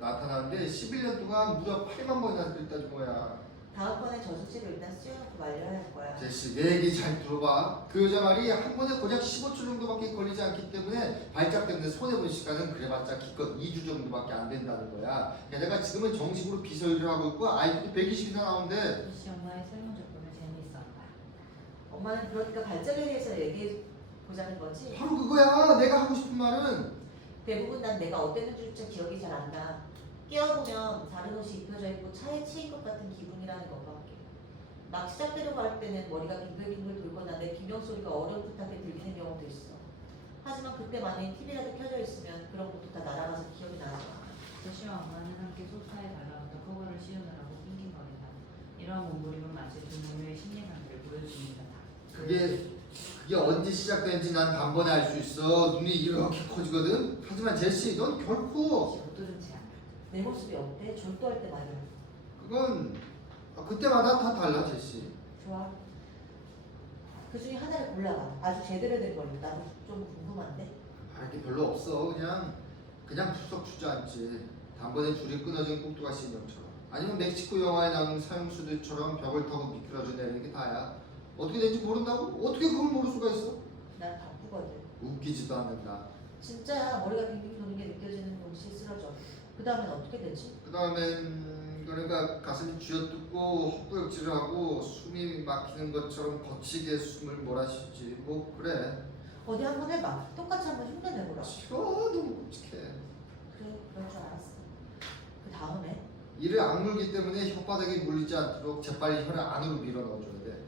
나타나는데 11년 동안 무려 8만 번이나 그랬다는 거야. 다음번에 저수지를 일단 씌워놓고 말려야 할 거야. 제시, 내 얘기 잘 들어봐. 그 여자 말이 한 번에 고작 15초 정도밖에 걸리지 않기 때문에 발작 때문에 손해본 시간은 그래봤자 기껏 2주 정도밖에 안 된다는 거야. 게다가 지금은 정식으로 비서일을 하고 있고 아이들이 120이나 나오는데 제시 엄마의 설문조건을 재미있었다. 엄마는 그러니까 발작에 대해서 얘기해 보자는 거지. 바로 그거야. 내가 하고 싶은 말은. 대부분 난 내가 어땠는지조차 기억이 잘 안 나. 깨어보면 다른 옷이 입혀져 있고 차에 치인 것 같은 기분이라는 것밖에. 막 시작되려고 할 때는 머리가 빙글빙글 돌거나 내 비명 소리가 어렴풋하게 들리는 경우도 있어. 하지만 그때만에 TV라도 켜져 있으면 그런 것도 다 날아가서 기억이 나지 않아. 제시와 엄마는 함께 소파에 달라붙어 커버를 씌우느라고 낑낑거린다. 이러한 몸부림은 마치 두 모녀의 심리 상태를 보여주는 듯하다. 그게 언제 시작된지 난 단번에 알 수 있어. 눈이 이렇게 커지거든. 하지만 제시, 넌 결코 못 들은 채 않아. 내 모습이 어때? 졸도할 때 말이야. 그건 그때마다 다 달라 제시. 좋아. 그 중에 하나를 골라봐. 아주 제대로 된 걸로. 나도 좀 궁금한데. 말할 게 별로 없어. 그냥 푸석 주저앉지. 단번에 줄이 끊어진 꼭두가시 인형처럼. 아니면 멕시코 영화에 나오는 사형수들처럼 벽을 타고 미끄러져 내리는 게 다야. 어떻게 된지 모른다고? 어떻게 그걸 모를 수가 있어? 난 바쁘거든. 웃기지도 않는다. 진짜 머리가 빙빙 도는 게 느껴지는 동시에 쓰러져. 그 다음엔 어떻게 되지? 그 다음엔 그러니까 가슴이 쥐어뜯고 헛구역질을 하고 숨이 막히는 것처럼 거치게 숨을 몰아쉬지. 뭐 그래. 어디 한번 해봐. 똑같이 한번 흉내내보라. 싫어. 너무 끔찍해. 그래, 그럴 줄 알았어. 그 다음에 이를 악물기 때문에 혓바닥이 물리지 않도록 재빨리 혀를 안으로 밀어 넣어줘야 돼.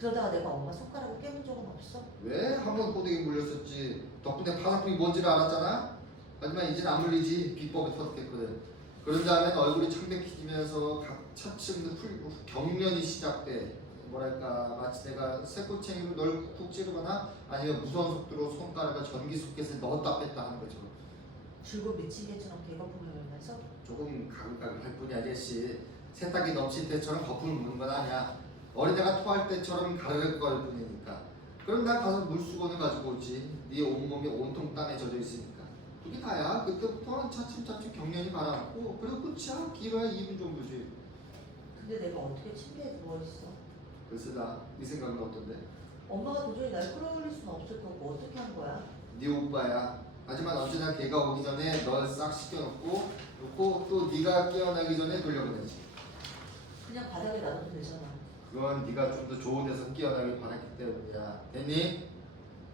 그러다가 내가 엄마 손가락을 깨문 적은 없어? 왜? 한 번 호되게 물렸었지. 덕분에 파상풍이 뭔지를 알았잖아. 하지만 이젠 안 물리지. 비법이 터득했거든. 그런 다음엔 얼굴이 창백해지면서 각 차츰 풀고 경련이 시작돼. 뭐랄까 마치 내가 새꼬챙이로 널 쿡쿡 찌르거나 아니면 무서운 속도로 손가락을 전기 소켓에 넣었다 뺐다 하는 거죠. 줄곧 미치개처럼 개거품을 열면서 조금 가글가글할 뿐이야 제시. 세탁기 넘칠 때처럼 거품을 무는 건 아니야. 어린애가 토할 때처럼 가르륵거릴 뿐이니까. 그럼 난 가서 물수건을 가지고 오지. 네 온몸이 온통 땀에 젖어 있으니까. 그게 다야. 그때부터는 차츰차츰 경련이 가라앉고 그리고 끝이야. 길어야 2분 정도지. 근데 내가 어떻게 침대에 누워있어? 글쎄다. 네 생각은 어떤데? 엄마가 도저히 날 끌어올릴 수는 없을 거고 어떻게 한 거야? 네 오빠야. 하지만 언제나 걔가 오기 전에 널 싹 씻겨놓고 놓고 또 네가 깨어나기 전에 돌려보내지. 그냥 바닥에 놔둬도 되잖아. 그건 네가 좀 더 좋은 데서 깨어나길 바랐기 때문이야. 됐니?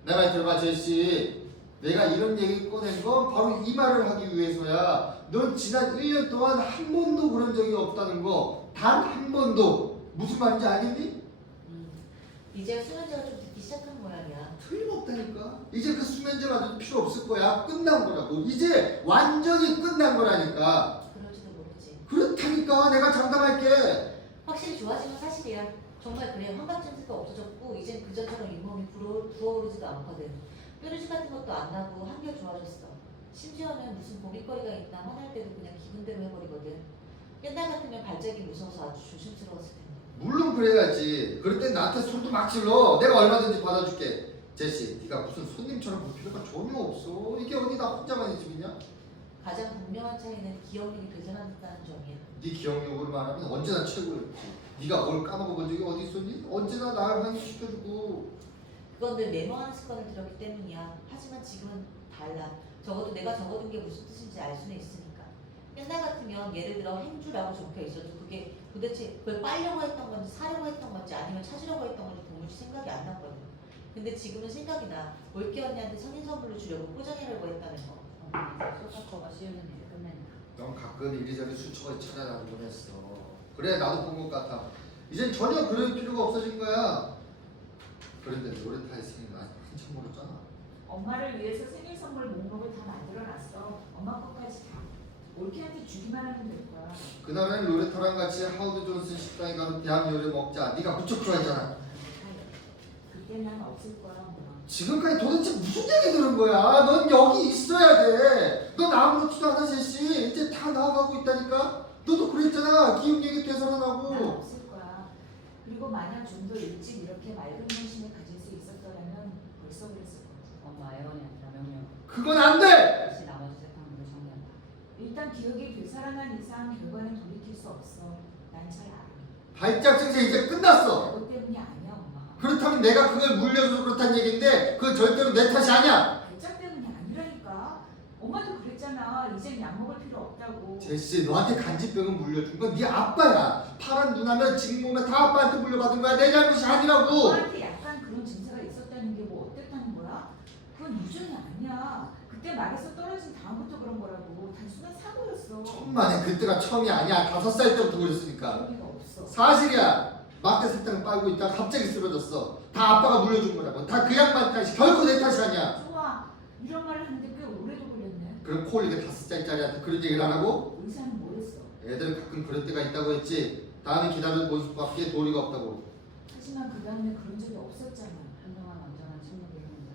내 말 들어봐 제시. 내가 이런 얘기 꺼낸 건 바로 이 말을 하기 위해서야. 넌 지난 1년 동안 한 번도 그런 적이 없다는 거. 단 한 번도. 무슨 말인지 알겠니? 이제 수면제가 좀 듣기 시작한 모양이야. 틀림없다니까. 이제 그 수면제라도 필요 없을 거야. 끝난 거라고. 이제 완전히 끝난 거라니까. 그럴지도 모르지. 그렇다니까. 내가 장담할게. 확실히 좋아진 건 사실이야. 정말 그래. 환각 증세도 없어졌고 이젠 그전처럼 잇몸이 부어오르지도 않거든. 뾰루지 같은 것도 안 나고 한결 좋아졌어. 심지어는 무슨 고민거리가 있나 화날 때도 그냥 기분대로 해버리거든. 옛날 같으면 발작이 무서워서 아주 조심스러웠을 텐데. 물론 그래야지. 그럴 땐 나한테 손도 막 질러. 내가 얼마든지 받아줄게. 제시, 네가 무슨 손님처럼 볼 필요가 전혀 없어. 이게 어디 나 혼자만의 집이냐? 가장 분명한 차이는 기억력이 되살아났다는 점이야. 네 기억력으로 말하면 언제나 최고였지. 네가 뭘 까먹어본 적이 어디 있었니? 언제나 날 환기시켜주고. 그건 늘 메모하는 습관을 들였기 때문이야. 하지만 지금은 달라. 적어도 내가 적어둔 게 무슨 뜻인지 알 수는 있으니까. 옛날 같으면 예를 들어 행주라고 적혀 있어도 그게 도대체 그걸 빨려고 했던 건지 사려고 했던 건지 아니면 찾으려고 했던 건지 도무지 생각이 안 났거든. 근데 지금은 생각이 나. 올케 언니한테 생일 선물로 주려고 포장해라고 했다는 거. 엄마 이제 소파커가 씌우는 일을 끝낸다. 넌 가끔 이리저리 수척을 찾아다니곤 했어. 그래 나도 본 것 같아. 이젠 전혀 그럴 필요가 없어진 거야. 그런데 노래타의 생일 아직 한참 멀었잖아. 엄마를 위해서 생일 선물 목록을 다 만들어놨어. 엄마 것까지 다. 올케한테 주기만 하면 될 거야. 그날은 로레타랑 같이 하우드 존슨 식당에 가서 대학 요리 먹자. 네가 무척 좋아했잖아. 그때 난 없을 거야, 엄마. 지금까지 도대체 무슨 얘기 들은 거야? 넌 여기 있어야 돼. 넌 아무렇지도 않아 제시. 이제 다 나아가고 있다니까. 너도 그랬잖아. 기억 얘기 난 되살아나고. 없을 거야. 그리고 만약 좀 더 일찍 이렇게 맑은 정신을 가질 수 있었더라면 벌써 그랬을 거야. 엄마 애원이 아니라 명령. 그건 안 돼. 다시 나머지 세탁물을 정리한다. 일단 기억이 되살아난 이상 결과는 돌이킬 수 없어. 난 잘 알아. 발작 증세 이제 끝났어. 그것 때문이 아니야, 엄마. 그렇다면 내가 그걸 물려줘서 그렇다는 얘긴데 그건 절대로 내 탓이 아니야. 발작 때문이 아니라니까. 엄마도 그랬잖아. 이젠 약 먹을 필요 없다고. 제시 너한테 간질병을 물려준 건 네 아빠야. 파란 눈하면 지금 몸에 다 아빠한테 물려받은 거야. 내 잘못이 아니라고. 엄마한테 약간 그런 증세가 있었다는 게 뭐 어땠다는 거야? 그건 유전이 아니야. 그때 말에서 떨어진 다음부터 그런 거라고. 단순한 사고였어. 천만에 그때가 처음이 아니야. 5살 때부터 그랬으니까. 그런 게 없어. 사실이야. 막대 사탕을 빨고 있다가 갑자기 쓰러졌어. 다 아빠가 물려준 거라고. 다 그 양반 탓이 결코 내 탓이 아니야. 좋아. 이런 말을 하는데 꽤 오래도 걸렸네. 그럼 콜리가 5살짜리한테 그런 얘기를 안 하고? 의사는 뭐 했어? 애들은 가끔 그럴 때가 있다고 했지. 다음에 기다릴 모습밖에 도리가 없다고. 하지만 그 다음에 그런 적이 없었잖아. 한동안 완전한 침묵을 흐른다.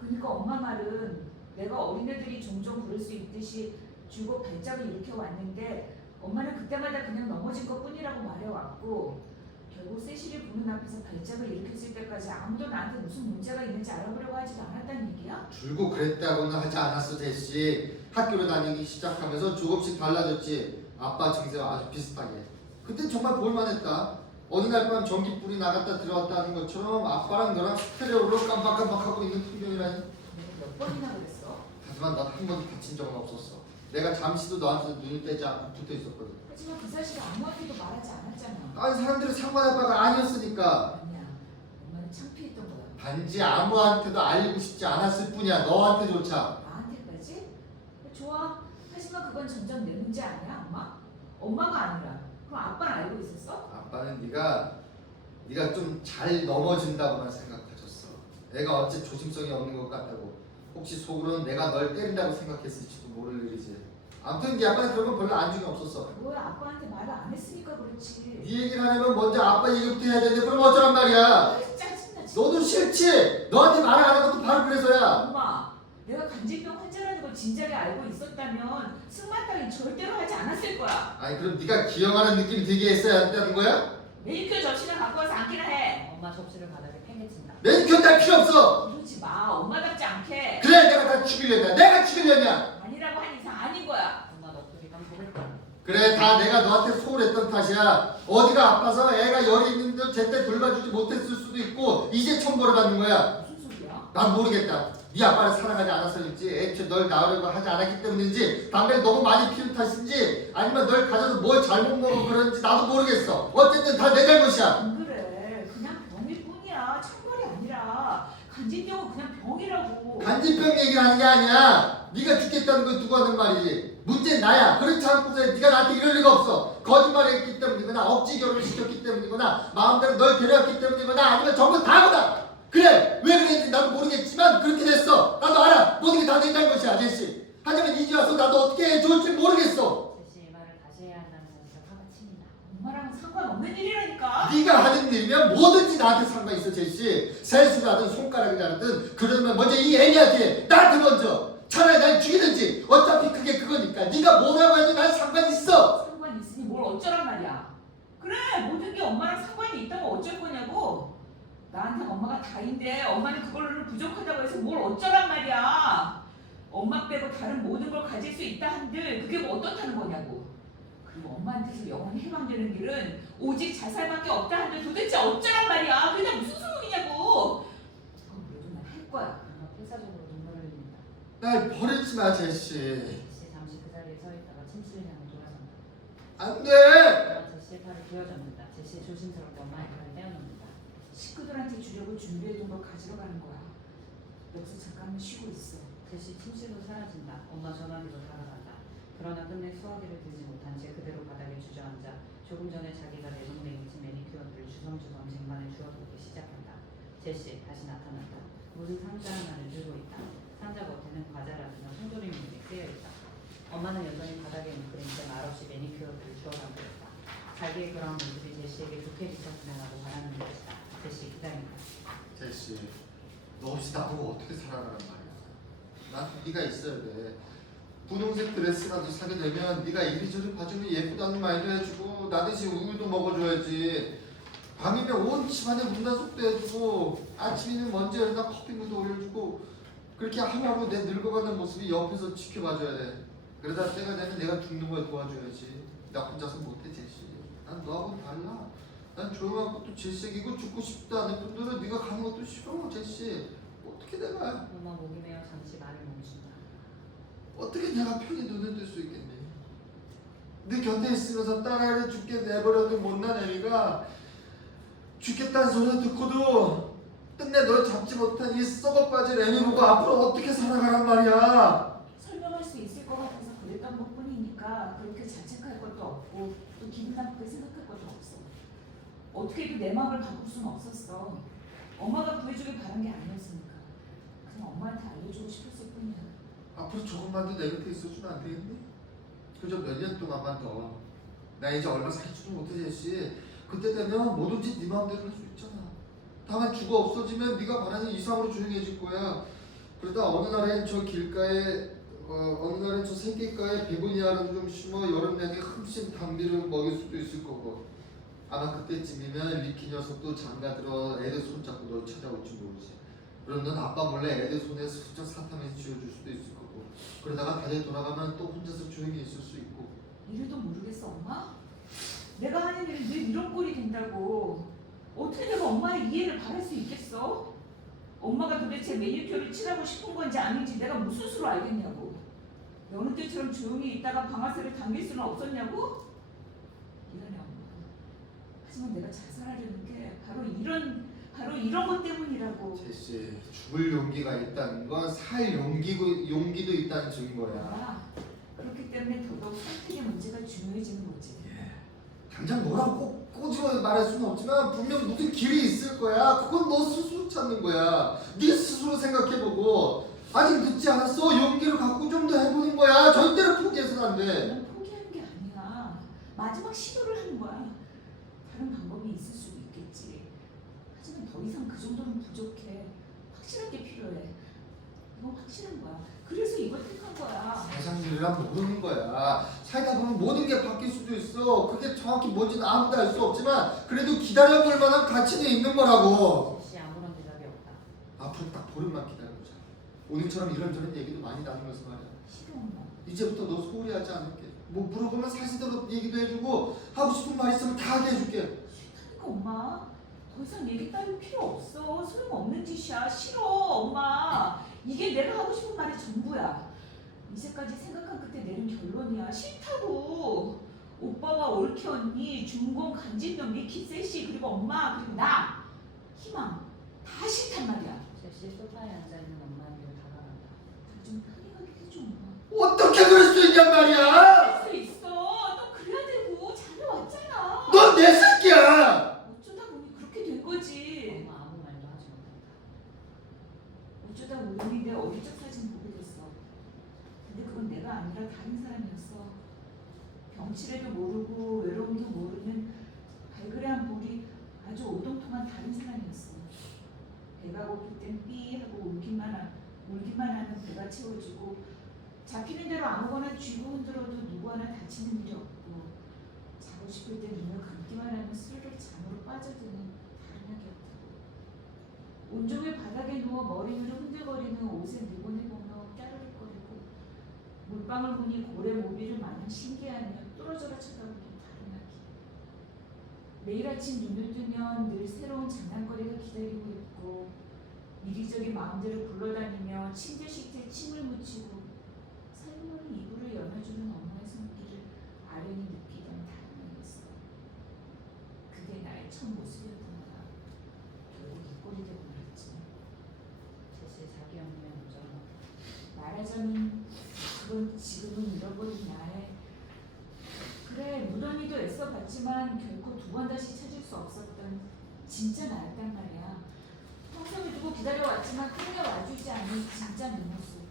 그러니까 엄마 말은 내가 어린애들이 종종 그럴 수 있듯이 주고 발작을 일으켜 왔는데 엄마는 그때마다 그냥 넘어진 것 뿐이라고 말해왔고 결국 세실이 보는 앞에서 발작을 일으켰을 때까지 아무도 나한테 무슨 문제가 있는지 알아보려고 하지도 않았다는 얘기야? 줄고 그랬다고는 하지 않았어 제시. 학교를 다니기 시작하면서 조금씩 달라졌지. 아빠 증세와 아주 비슷하게. 그땐 정말 볼만했다. 어느 날 밤 전기불이 나갔다 들어왔다 하는 것처럼 아빠랑 너랑 스테레오로 깜박깜박하고 있는 풍경이라니. 내가 몇 번이나 그랬어? 하지만 난 한 번도 다친 적은 없었어. 내가 잠시도 너한테 눈을 떼지 않고 붙어 있었거든. 하지만 그 사실을 아무한테도 말하지 않았잖아. 아니 사람들이 상관 아빠가 아니었으니까. 아니야. 엄마는 창피했던 거야. 단지 아무한테도 알리고 싶지 않았을 뿐이야. 너한테조차. 나한테까지? 좋아. 하지만 그건 점점 내 문제 아니야, 엄마? 엄마가 아니라. 그럼 아빠는 알고 있었어? 아빠는 네가 좀 잘 넘어진다고만 생각하셨어. 애가 어째 조심성이 없는 것 같다고. 혹시 속으로는 내가 널 때린다고 생각했을지도 모를 일이지. 아무튼 네 아빠는 그런 건 별로 안중이 없었어. 뭐야, 아빠한테 말을 안 했으니까 그렇지. 네 얘기를 하려면 먼저 아빠 얘기부터 해야 되는데 그럼 어쩌란 말이야. 아이, 짜증나 진짜. 너도 싫지? 너한테 말을 안 하는 것도 바로 그래서야. 엄마, 내가 간질병 환자라는 걸 진작에 알고 있었다면 승마 따위 절대로 하지 않았을 거야. 아니 그럼 네가 기억하는 느낌이 들게 했어야 한다는 거야? 메이크업 접시나 갖고 와서 앉기나 해. 엄마 접시를 바닥에 팽개친다. 매니큐어 딸 필요 없어. 그러지 마. 엄마답지 않게. 그래 내가 다 죽이려냐. 내가 죽이려냐. 아니라고 한 이상 아닌 거야. 엄마 너도 이건 모를 거야. 그래 다 내가 너한테 소홀했던 탓이야. 어디가 아파서 애가 열이 있는데 제때 돌봐주지 못했을 수도 있고 이제 천벌을 받는 거야. 무슨 소리야? 난 모르겠다. 네 아빠를 사랑하지 않아서인지 애초에 널 낳으려고 하지 않았기 때문인지 담배를 너무 많이 피운 탓인지 아니면 널 가져서 뭘 잘못 먹어 그런지 나도 모르겠어. 어쨌든 다 내 잘못이야. 안 그래. 그냥 병일 뿐이야. 천벌이 아니라. 간질병은 그냥 병이라고. 간질병 얘기를 하는 게 아니야. 네가 죽겠다는 건 누가 하는 말이지. 문제는 나야. 그렇지 않고서 네가 나한테 이럴 리가 없어. 거짓말을 했기 때문이거나 억지 결혼을 시켰기 때문이거나 마음대로 널 데려왔기 때문이거나 아니면 전부 다거나. 그래 왜 그랬는지 나도 모르겠지만 그렇게 됐어. 나도 알아. 모든 게 다 내 잘못이야 제시. 하지만 이제 와서 나도 어떻게 해야 좋을지 모르겠어. 제시 이 말을 다시 해야 한다는 사실을 화가 칩니다. 엄마랑 상관없는 일이라니까. 네가 하는 일이면 뭐든지 나한테 상관 있어 제시. 세수라든 손가락을 자르든 그러면 먼저 이 애니한테 해. 나한테 먼저. 차라리 날 죽이든지 어차피 그게 그거니까 네가 뭐라고 해도 난 상관 있어. 상관이 있으니 뭘 어쩌란 말이야. 그래 모든 게 엄마랑 상관이 있다고 어쩔 거냐고. 나한테 엄마가 다인데 엄마는 그걸로는 부족하다고 해서 뭘 어쩌란 말이야. 엄마 빼고 다른 모든 걸 가질 수 있다 한들 그게 뭐 어떻다는 거냐고. 그리고 엄마한테서 영원히 해방되는 길은 오직 자살밖에 없다 한들 도대체 어쩌란 말이야. 그게 다 무슨 소용이냐고. 그럼 그래도 난 할 거야. 엄마 필사적으로 눈물을 흘립니다. 날 버리지 마 제시. 제시 잠시 그 자리에 서 있다가 침실을 향해 돌아선다. 안 돼. 엄마 제시의 팔을 쥐어잡는다. 제시 조심스럽게 엄마의 팔을 떼어놓는다. 식구들한테 주려고 준비해둔 걸 가지러 가는 거야. 여기서 잠깐만 쉬고 있어. 제시 침실로 사라진다. 엄마 전화기로 다가간다. 그러나 끝내 수화기를 들지 못한 채 그대로 바닥에 주저앉아 조금 전에 자기가 내동댕이 친 매니큐어들을 주섬주섬 쟁반에 주워두기 시작한다. 제시 다시 나타난다. 무슨 상자 하나를 들고 있다. 상자 겉에는 과자라든가 통조림이 쓰여있다. 엄마는 여전히 바닥에 웅크린 채 말없이 매니큐어들을 주워가고 있다. 자기의 그런 모습이 제시에게 좋게 비춰지려고 바라는 것이다. 제시 기다린다. 제시, 너 없이 나보고 어떻게 살아가란 말이야. 난 네가 있어야 돼. 분홍색 드레스라도 사게 되면 네가 이리저리 봐주면 예쁘다는 말도 해주고 나 대신 우유도 먹어줘야지. 밤이면 온 집안에 문단속도 해주고 아침이면 먼지 열다 커피물도 올려주고 그렇게 하루하루 내 늙어가는 모습이 옆에서 지켜봐줘야 돼. 그러다 때가 되면 내가 죽는 걸 도와줘야지. 나 혼자서 못해 제시. 난 너하고는 달라. 난 조용한 것도 질색이고 죽고 싶지 않은 분들은 네가 가는 것도 싫어 제시. 어떻게 내가 엄마 목이 메어 잠시 말을 멈춘다. 어떻게 내가 편히 눈을 뜰 수 있겠니? 네 곁에 있으면서 딸아이를 죽게 내버려둔 못난 애미가 죽겠다는 소리 듣고도 끝내 널 잡지 못한 이 썩어빠진 애미 보고 앞으로 어떻게 살아가란 말이야. 설명할 수 있을 것 같아서 그랬던 것뿐이니까 그렇게 자책할 것도 없고 또 기분 나쁘게 생각할 것도 없어. 어떻게든 내 마음을 바꿀 수는 없었어. 엄마가 구해주길 바란 게 아니었으니까. 그냥 엄마한테 알려주고 싶었을 뿐이야. 앞으로 조금만 더 내 곁에 있어주면 안 되겠니? 그저 몇 년 동안만 더. 나 이제 얼마 살지도 못해 제시. 그때 되면 뭐든지 네 마음대로 할 수 있잖아. 다만 죽어 없어지면 네가 바라는 이상으로 조용해질 거야. 그러다 어느 날엔 저 길가에 어느 날엔 저 새길가에 베고니아를 좀 심어 여름 내내 흠씬 담비를 먹일 수도 있을 거고 아마 그때쯤이면 리키 녀석도 장가들어 애들 손잡고 널 찾아올지 모르지. 그럼 넌 아빠 몰래 애들 손에 슬쩍 사탕을 쥐어줄 수도 있을 거고 그러다가 다시 돌아가면 또 혼자서 조용히 있을 수 있고. 이래도 모르겠어 엄마? 내가 하는 일이 늘 이런 꼴이 된다고. 어떻게 내가 엄마의 이해를 바랄 수 있겠어? 엄마가 도대체 매니큐어를 칠하고 싶은 건지 아닌지 내가 무슨 수로 알겠냐고. 여느 때처럼 조용히 있다가 방아쇠를 당길 수는 없었냐고? 하지만 내가 자살하려는 게 바로 이런 것 때문이라고. 제시, 죽을 용기가 있다는 건 살 용기도 있다는 증거야. 아, 그렇기 때문에 더더욱 선택의 문제가 중요해지는 거지. 당장 뭐라고 꼭 꼬집어 말할 수는 없지만 분명 무슨 길이 있을 거야. 그건 너 스스로 찾는 거야. 네 스스로 생각해보고 아직 늦지 않았어. 용기를 갖고 좀 더 해보는 거야. 절대로 포기해서는 안 돼. 난 포기하는 게 아니야. 마지막 시도를 하는 거야. 다른 방법이 있을 수도 있겠지. 하지만 더 이상 그 정도는 부족해. 확실한 게 필요해. 이건 확실한 거야. 그래서 이걸 택한 거야. 세상 일이란 모르는 거야. 살다 보면 모든 게 바뀔 수도 있어. 그게 정확히 뭔지는 아무도 알 수 없지만 그래도 기다려볼 만한 가치는 있는 거라고. 제시 아무런 대답이 없다. 앞으로 딱 보름만 기다려보자. 오늘처럼 이런저런 얘기도 많이 나누면서 말이야. 싫어 엄마. 이제부터 너 소홀히 하지 않을게. 뭐 물어보면 사실대로 얘기도 해주고 하고 싶은 말 있으면 다 하게 해줄게. 싫다니까 엄마. 더 이상 얘기 따위 필요 없어. 소용없는 짓이야. 싫어 엄마. 이게 내가 하고 싶은 말이 전부야. 이제까지 생각한 끝에 내린 결론이야. 싫다고. 오빠와 올케 언니, 준공, 간진명, 미키, 세시 그리고 엄마 그리고 나 희망 다 싫단 말이야. 제시 소파에 앉아있는 엄마에게 다가간다. 나 좀 편히 가게 해줘 엄마. 어떻게 그럴 수 있냔 말이야. 할 수 있어. 너 그래야 되고 잘해왔잖아. 넌 내 새끼야. 어쩌다 보니 그렇게 된 거지. 엄마 아무 말도 하지 못한다. 어쩌다 우연히 내 어릴 적 사진 보게 됐어. 근데 그건 내가 아니라 다른 사람이었어. 병치레도 모르고 외로움도 모르는 발그레한 볼이 아주 오동통한 다른 사람이었어. 배가 고플 땐 삐 하고 울기만 하는 배가 채워지고 잡히는 대로 아무거나 쥐고 흔들어도 누구 하나 다치는 일이 없고 자고 싶을 때 눈을 감기만 하면 스르륵 잠으로 빠져드는 다른 아기였다고. 온종일 바닥에 누워 머리 위로 흔들거리는 옷에 누곤해보며 까르륵거리고 물방울 보니 고래 모비를 마냥 신기해하며 뚫어져라 쳐다보는 다른 아기. 매일 아침 눈을 뜨면 늘 새로운 장난거리가 기다리고 있고 이리저리 마음대로 굴러다니며 침대 식재에 침을 묻히고 살모는 이불을 열어주는 엄마의 손길을 아련히 느끼던 다른 아이였어. 그게 나의 첫 모습이었던 거야. 결국 이 꼴이 되고 말았지. 제시 자기 언니의 우정은 말하자면 그건 지금은 잃어버린 나의 그래 무던히도 애써봤지만 결코 두 번 다시 찾을 수 없었던 진짜 나였단 말이야. 평생을 두고 기다려왔지만 크게 와주지 않은 진짜 내 모습.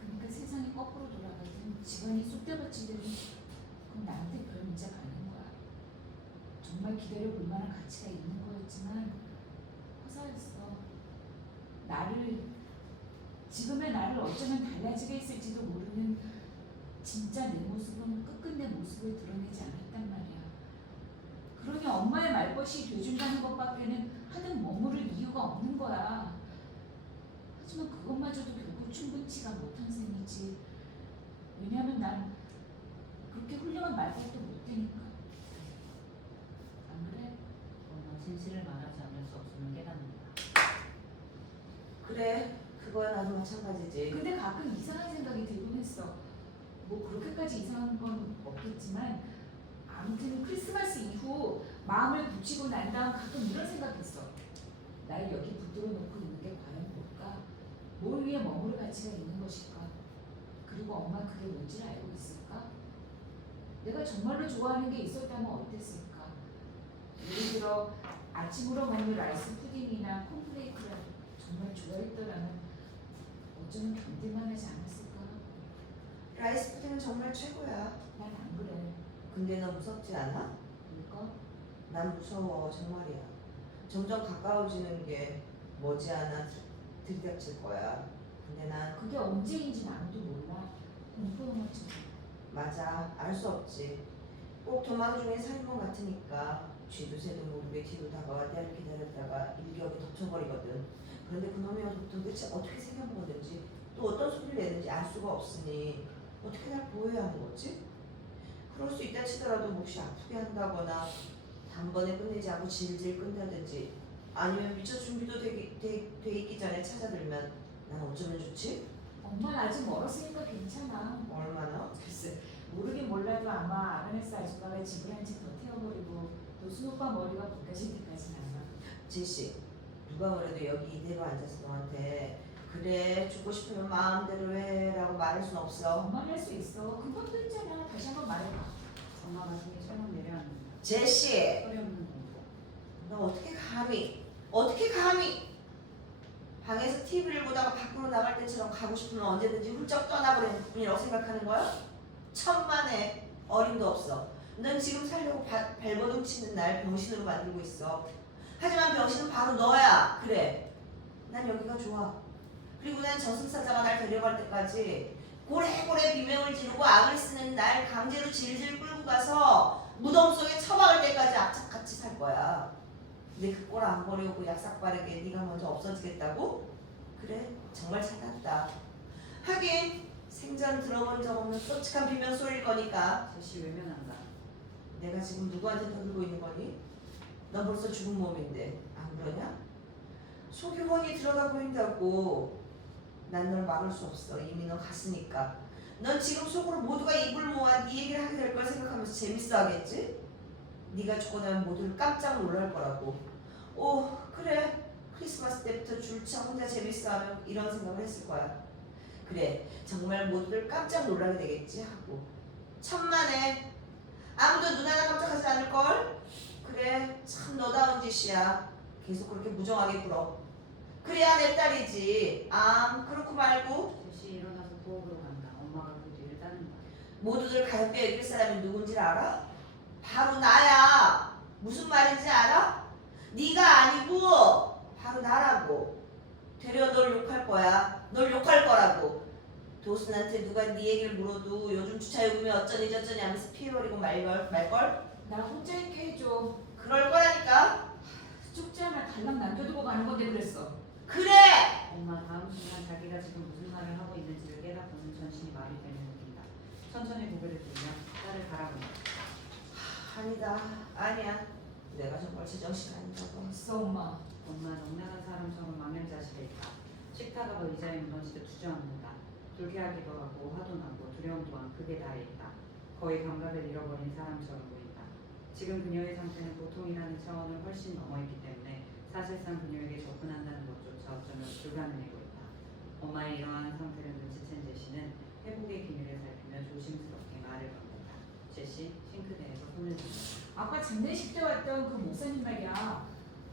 그러니까 세상이 거꾸로 돌아가든 집안이 쑥대밭이 되든 그건 나한테 별 문제가 아닌 거야. 정말 기다려볼 만한 가치가 있는 거였지만 허사였어. 지금의 나를 어쩌면 달라지게 했을지도 모르는 진짜 내 모습은 끝끝내 모습을 드러내지 않았단 말이야. 그러니 엄마의 말벗이 돼준다는 것밖에는 하등 머무를 이유가 없는 거야. 하지만 그것마저도 결국 충분치가 못한 셈이지. 왜냐하면 난 그렇게 훌륭한 말벗도 못 되니까. 안 그래? 엄마 진실을 말하지 않을 수 없음을 깨닫는다. 그래, 그거야 나도 마찬가지지. 근데 가끔 이상한 생각이 들곤 했어. 뭐 그렇게까지 이상한 건 없겠지만 아무튼 크리스마스 이후 마음을 붙이고 난 다음 가끔 이런 생각했어. 날 여기 붙들어 놓고 있는 게 과연 뭘까? 뭘 위해 머무를 가치가 있는 것일까? 그리고 엄마 그게 뭔지를 알고 있을까? 내가 정말로 좋아하는 게 있었다면 어땠을까? 예를 들어 아침으로 먹는 라이스 푸딩이나 콘플레이크를 정말 좋아했더라면 어쩌면 견딜만 하지 않았을까? 라이스 푸딩은 정말 최고야. 난 안 그래. 근데 너 무섭지 않아? 뭘까? 난 무서워 정말이야. 점점 가까워지는 게 머지않아 들이닥칠 거야. 근데 난 그게 언제인지 아무도 몰라. 공포 영화처럼. 맞아, 알 수 없지. 꼭 도망 중인 살인범 같으니까 쥐도 새도 모르게 뒤로 다가와 때를 기다렸다가 일격에 덮쳐버리거든. 그런데 그놈의 도대체 어떻게 생겨먹었는지 또 어떤 소리를 내는지 알 수가 없으니 어떻게 날 보호해야 하는 거지? 그럴 수 있다 치더라도 몹시 아프게 한다거나 단번에 끝내지 않고 질질 끈다든지 아니면 미처 준비도 돼 있기 전에 찾아들면 난 어쩌면 좋지? 엄마는 아직 멀었으니까 괜찮아. 얼마나? 글쎄 모르긴 몰라도 아마 아가네스 아줌마가 집을 한 채 더 태워버리고 또 순오빠 오빠 머리가 벗겨질 때까지는 안 가. 제시, 누가 뭐래도 여기 이대로 앉아서 너한테 그래 주고 싶으면 마음대로 해라고 말할 순 없어. 엄마는 할 수 있어. 그것도 있잖아. 다시 한번 말해봐. 엄마가 등에 철렁 내려앉는다. 제시, 소리 없는 공포. 너 어떻게 감히 방에서 TV를 보다가 밖으로 나갈 때처럼 가고 싶으면 언제든지 훌쩍 떠나버리는 뿐이라고 생각하는 거야? 천만에 어림도 없어. 넌 지금 살려고 발버둥 치는 날 병신으로 만들고 있어. 하지만 병신은 바로 너야. 그래, 난 여기가 좋아. 그리고 난 저승사자가 날 데려갈 때까지 고래고래 비명을 지르고 악을 쓰는 날 강제로 질질 끌고 가서 무덤 속에 처박을 때까지 악착같이 살 거야. 근데 그 꼴 안 버리고 약삭 빠르게 네가 먼저 없어지겠다고? 그래, 정말 잘났다. 하긴 생전 들어본 적 없는 솔직한 비명 소리일 거니까. 제시 외면한다. 내가 지금 누구한테 떠들고 있는 거니? 넌 벌써 죽은 몸인데 안 그러냐? 속이 훤히 들어가 보인다고. 난 널 막을 수 없어. 이미 넌 갔으니까. 넌 지금 속으로 모두가 입을 모아 네 얘기를 하게 될 걸 생각하면서 재밌어 하겠지? 네가 죽고 나면 모두를 깜짝 놀랄 거라고. 오, 그래. 크리스마스 때부터 줄쳐 혼자 재밌어하면 이런 생각을 했을 거야. 그래, 정말 모두들 깜짝 놀라게 되겠지 하고. 천만에. 아무도 눈 하나 깜짝하지 않을걸? 그래, 참 너다운 짓이야. 계속 그렇게 무정하게 굴어. 그래야 내 딸이지. 그렇고 말고. 제시 일어나서 부엌으로 간다. 엄마가 그 뒤를 따른다. 모두들 가볍게 여길 사람이 누군지 알아? 바로 나야. 무슨 말인지 알아? 네가 아니고 바로 나라고. 되려 널 욕할 거야. 널 욕할 거라고. 도슨한테 누가 네 얘기를 물어도 요즘 주차 요금이 어쩌니 저쩌니 하면서 피해버리고 말걸? 나 혼자 있게 해줘. 그럴 거라니까. 쪽지 하나 달랑 남겨두고 가는 건데 그랬어. 그래. 엄마 다음 순간 자기가 지금 무슨 말을 하고 있는지를 깨닫고는 전신이 마비되는 느낀다. 천천히 고개를 들며 딸을 바라본다. 아니야. 내가 정말 제정신 아닌가 봐. 있어 엄마. 엄마 넉나간 사람처럼 망연자실해 있다. 식탁하고 의자에 무너지듯 주저앉는다. 불쾌하기도 하고 화도 나고 두려움 또한 극에 달해 있다. 거의 감각을 잃어버린 사람처럼 보인다. 지금 그녀의 상태는 보통이라는 차원을 훨씬 넘어있기 때문에 사실상 그녀에게 접근한다는 것조차 어쩌면 불가능해고 있다. 엄마의 이러한 상태를 눈치챈 제시는 회복의 기미를 살피며 조심스럽게 말을 건넨다. 제시, 싱크대에서 손을 든다. 아까 장례식 때 왔던 그 목사님 말이야.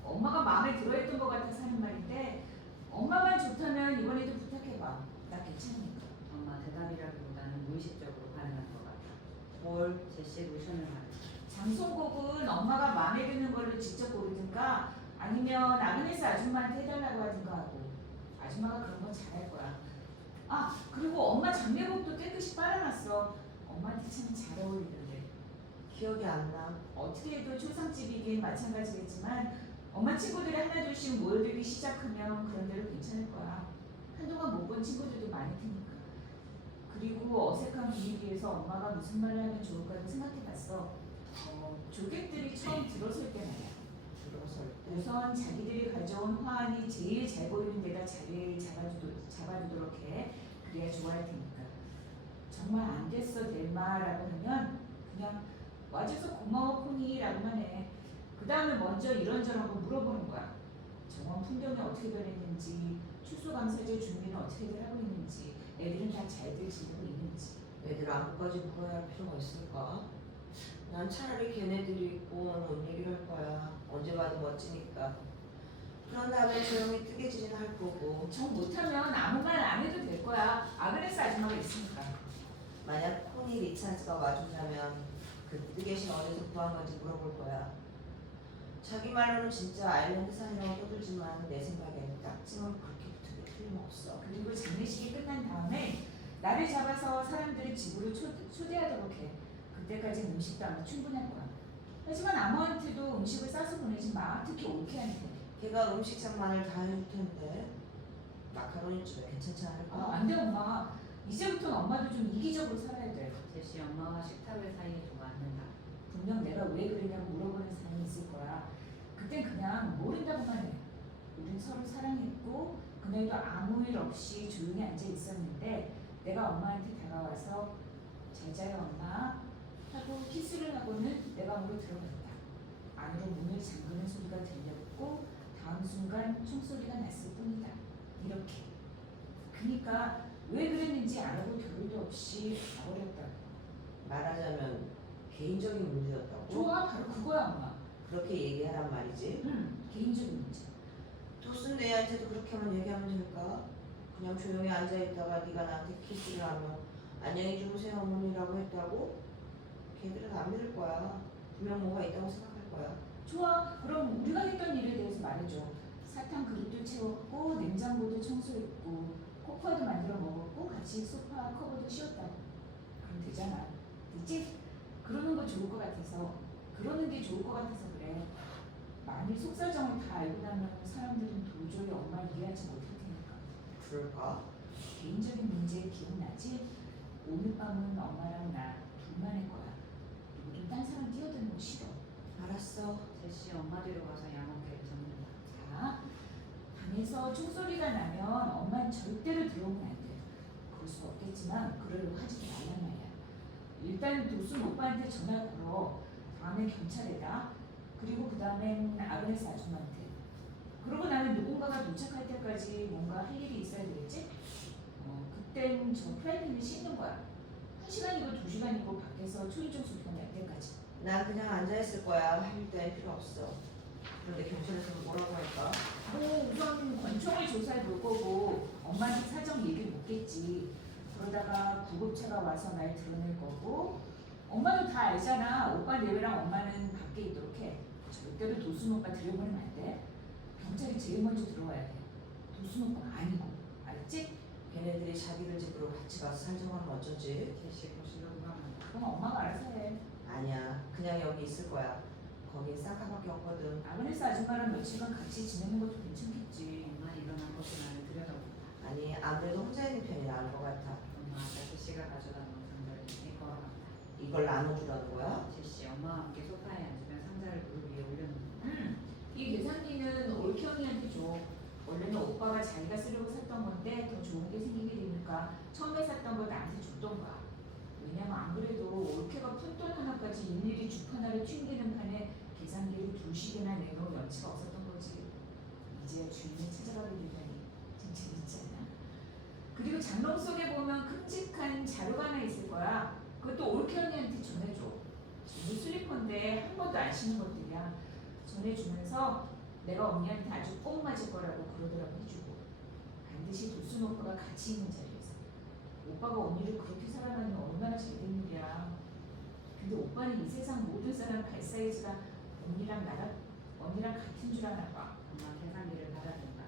엄마가 마음에 들어했던 것 같아서 하는 말인데 엄마만 좋다면 이번에도 부탁해봐. 나 괜찮으니까. 엄마 대답이라기보다는 무의식적으로 반응하는 것 같다. 뭘? 제시 로션을 바른다. 장송곡은 엄마가 마음에 드는 걸로 직접 고르든가 아니면 아그네스 아줌마한테 해달라고 하든가 하고. 아줌마가 그런 건 잘할 거야. 그리고 엄마 장례복도 깨끗이 빨아놨어. 엄마한테 참 잘 어울리는데. 기억이 안 나. 어떻게 해도 초상집이긴 마찬가지겠지만 엄마 친구들이 하나둘씩 모여들기 시작하면 그런 대로 괜찮을 거야. 한동안 못 본 친구들도 많을 테니까. 그리고 어색한 분위기에서 엄마가 무슨 말을 하면 좋을까도 생각해봤어. 조객들이 처음 들어설 때 말이야. 들어설 때. 우선 자기들이 가져온 화환이 제일 잘 보이는 데다 자리를 잡아두도록 해. 그래야 좋아할 테니까. 정말 안 됐어 델마라고 하면 그냥 와줘서 고마워 콩이라고만 해. 그 다음에 먼저 이런저런 거 물어보는 거야. 정원 풍경이 어떻게 변했는지, 추수감사절 준비는 어떻게들 하고 있는지, 애들은 다 잘들 지내고 있는지. 애들 아무까지 물어야 할 필요가 있을까? 난 차라리 걔네들이 있고 뭔 얘기를 할 거야. 언제 봐도 멋지니까. 그런 다음에 조용히 뜨개질이나 할 거고. 정 못하면 아무 말 안 해도 될 거야. 아그네스 아줌마가 있으니까. 만약 코니 리차드가 와준다면 그 뜨개신 어디서 구한 건지 물어볼 거야. 자기 말로는 진짜 아일랜드 산이라고 떠들지만 내 생각엔 딱지만 그렇게 붙은 게 틀림없어. 그리고 장례식이 끝난 다음에 나를 잡아서 사람들을 집으로 초대하도록 해. 그때까지는 음식도 아마 충분할 거야. 하지만 아무한테도 음식을 싸서 보내지 마. 특히 올케한테. 걔가 음식장만을 다 해줄 텐데 마카로니집에 괜찮지 않을까? 안 돼 엄마. 이제부터는 엄마도 좀 이기적으로 살아야 돼. 제시 엄마와 식탁을 사이에 두고 앉는다. 분명 내가 왜 그러냐고 물어보는 사람이 있을 거야. 그땐 그냥 모른다고만 해. 우린 서로 사랑했고 그날도 아무 일 없이 조용히 앉아 있었는데 내가 엄마한테 다가와서 잘 자요 엄마 하고 키스를 하고는 내 방으로 들어갔다. 안으로 문을 오랫동안 총소리가 났을 뿐이다. 이렇게. 그니까 왜 그랬는지 알아볼 겨를도 없이 가버렸다고. 말하자면 개인적인 문제였다고? 좋아, 바로 그거야 엄마. 그렇게 얘기하란 말이지. 개인적인 문제. 도순 내한테도 그렇게만 얘기하면 될까? 그냥 조용히 앉아있다가 네가 나한테 키스를 하면 안녕히 주무세요 어머니라고 했다고? 걔들은 안 믿을 거야. 분명 뭐가 있다고 생각할 거야. 좋아, 그럼 우리가 했던 일에 대해서 말해줘. 사탕 그릇도 채웠고 냉장고도 청소했고 코코아도 만들어 먹었고 같이 소파 커버도 씌웠다고. 그럼 되잖아. 됐지? 그러는 거 좋을 것 같아서, 그러는 게 좋을 것 같아서 그래. 만일 속사정을 다 알고 나면 사람들은 도저히 엄마를 이해하지 못할 테니까. 그럴까? 개인적인 문제 기억나지? 오늘 밤은 엄마랑 나 둘만의 거야. 누구든 딴 사람 뛰어드는 거 싫어. 알았어. 제시 엄마 뒤로 가서 야먹게 잡는다. 자, 방에서 총소리가 나면 엄마는 절대로 들어오면 안 돼. 그럴 수 없겠지만 그러려고 하지도 말란 말이야. 일단 도순 오빠한테 전화 걸어. 다음에 경찰에다. 그리고 그 다음엔 아그네스 아줌마한테. 그러고 나면 누군가가 도착할 때까지 뭔가 할 일이 있어야 되겠지? 그땐 저 프라이팬을 씻는 거야. 1시간이고 2시간이고 밖에서 초인종 소리가 날 때까지. 난 그냥 앉아있을 거야. 할 일 따위 필요 없어. 그런데 경찰에서는 뭐라고 할까? 우선 권총을 조사해 볼 거고 엄마한테 사정 얘기를 묻겠지. 그러다가 구급차가 와서 날 드러낼 거고 엄마도 다 알잖아. 오빠 내외랑 엄마는 밖에 있도록 해. 절대로 도순 오빠 들여보내면 안 돼. 경찰이 제일 먼저 들어와야 돼. 도순 오빠가 아니고. 알았지? 걔네들이 자기들 집으로 같이 가서 살정하면 어쩌지? 제시 거실로 돌아간다. 그건 엄마가 알아서 해. 아니야. 그냥 여기 있을 거야. 거긴 쌍카밖에 없거든. 아그네스 아줌마랑 며칠간 같이 지내는 것도 괜찮겠지. 엄마 일어난 것을 나를 들여다본다. 아니 아무래도 혼자 있는 편이 나을 것 같아. 엄마 아까 제시가 가져다 놓은 상자를 이렇게 걸어간다. 이걸 나눠주라는 거야? 제시 엄마와 함께 소파에 앉으면 상자를 무릎 위에 올려놓는다. 이 계산기는 올케 언니한테 줘. 원래는 오빠가 자기가 쓰려고 샀던 건데 더 좋은 게 생기게 되니까 처음에 샀던 걸 나한테 줬던 거야. 왜냐면 안 그래도 올케가 푼돈 하나까지 일일이 줍 하나를 튕기는 판에 계산기를 2식이나 내놓을 여치가 없었던 거지. 이제 주인을 찾아가게 되다니 참 재밌지 않나? 그리고 장롱 속에 보면 큼직한 자료가 하나 있을 거야. 그것도 올케 언니한테 전해줘. 전부 슬리퍼인데 한 번도 안 신은 것들이야. 전해주면서 내가 언니한테 아주 꼭 맞을 거라고 그러더라고 해주고. 반드시 도순 오빠가 같이 있는 자리에서. 오빠가 언니를 그렇게 사랑하니 얼마나 잘된 일이야. 근데 오빠는 이 세상 모든 사람 발 사이즈가 언니랑 같은 줄 아나 봐. 엄마 계산기를 받아든다.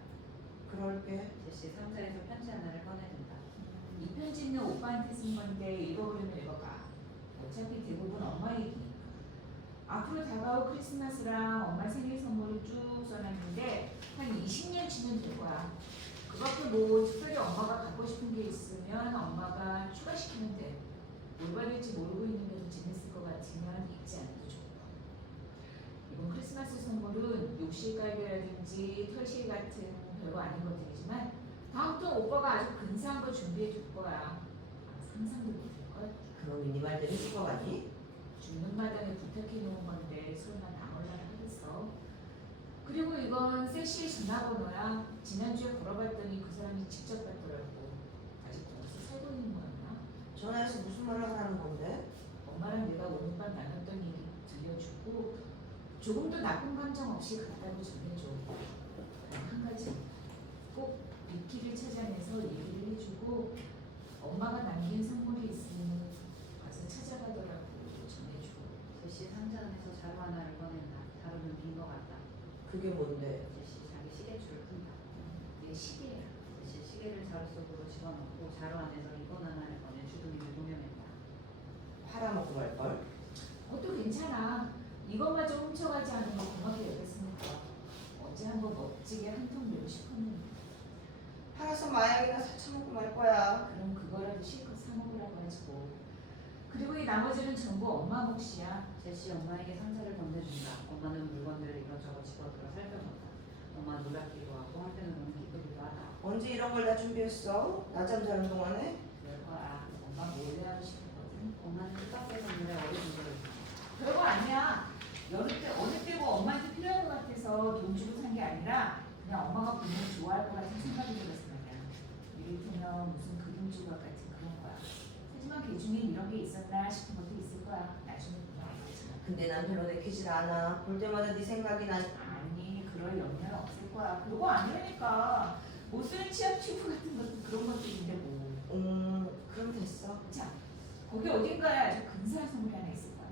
그럴게. 제시 상자에서 편지 하나를 꺼내든다. 이 편지는 오빠한테 쓴 건데 읽어보려면 읽어봐. 어차피 대부분 엄마 얘기니까. 앞으로 다가올 크리스마스랑 엄마 생일 선물을 쭉 써놨는데 한 20년치면 될 거야. 그 밖에 뭐 특별히 엄마가 갖고 싶은 게 있으면 엄마가 추가시키면 돼. 뭘 받을지 모르고 있는 게 더 재밌을 것 같으면 읽지 않아도 좋고. 이번 크리스마스 선물은 욕실 깔개라든지 털실 같은 별거 아닌 것들이지만 다음부터 오빠가 아주 근사한 거 준비해 줄 거야. 상상도 못할걸? 그럼 네 말대로 해줄 거 같니? 죽는 마당에 부탁해 놓은 건데 설마 나 몰라라 하겠어. 그리고 이건 섹시의 전화번호야. 지난주에 걸어봤더니 그 사람이 직접 받더라고. 아직도 어디서 살고 있는 거였나? 전화해서 무슨 말을 하는 건데? 엄마랑 내가 오늘 밤 나눴던 얘기 들려주고 조금도 나쁜 감정 없이 갔다고 전해줘. 그럼 한 가지 꼭 비키를 찾아내서 얘기를 해주고 엄마가 남긴 선물이 있으니 와서 찾아가더라고 전해줘. 제시 상자 안에서 자루 하나를 꺼낸다. 자루는 빈 것 같다. 그게 뭔데? 제시 자기 시계줄을 푼다. 내 시계야. 제시 시계를 자루 속으로 집어넣고 자루 안에서 리본 하나를 꺼내 주둥이를 동여맨다. 팔아먹고 말걸? 그것도 괜찮아. 이것마저 훔쳐가지 않은 거 고맙게 여겼으니까. 어제 한번 멋지게 한통 내고 싶었는데. 팔아서 마약이나 사쳐먹고 말 거야. 그럼 그거라도 실컷 사먹으라고 하지 뭐. 그리고 이 나머지는 전부 엄마 몫이야. 제시 엄마에게 상자를 건네준다. 엄마는 물건들을 이것저것 집어들어 살펴본다. 엄마 놀랍기도 하고 한편으로는 기쁘기도 하다. 언제 이런 걸 다 준비했어? 낮잠 자는 동안에? 별거야. 엄마 몰래 하고 싶었거든. 엄마는 뜻밖의 선물에 어리둥절을 준다. 별거 아니야. 어느 때고 엄마한테 필요한 것 같아서 돈 주고 산 게 아니라 그냥 엄마 엄마가 분명 좋아할 것 같은 생각이 들어서 말이야. 이를테면 무슨 그림 조각 같은 그런 거야. 하지만 걔 중에 이런 게 있었나 싶은 것도 있을 거야. 나중에 보면 알겠지만. 근데 난 별로 내키질 않아. 볼 때마다 네 생각이 난. 아니 그럴 염려는 없을 거야. 그거 아니라니까. 못 쓰는 치아 튜브 같은 것도 그런 것도 있는데 뭐. 그럼 됐어. 자, 거기 어딘가에 아주 근사한 선물이 하나 있을 거야.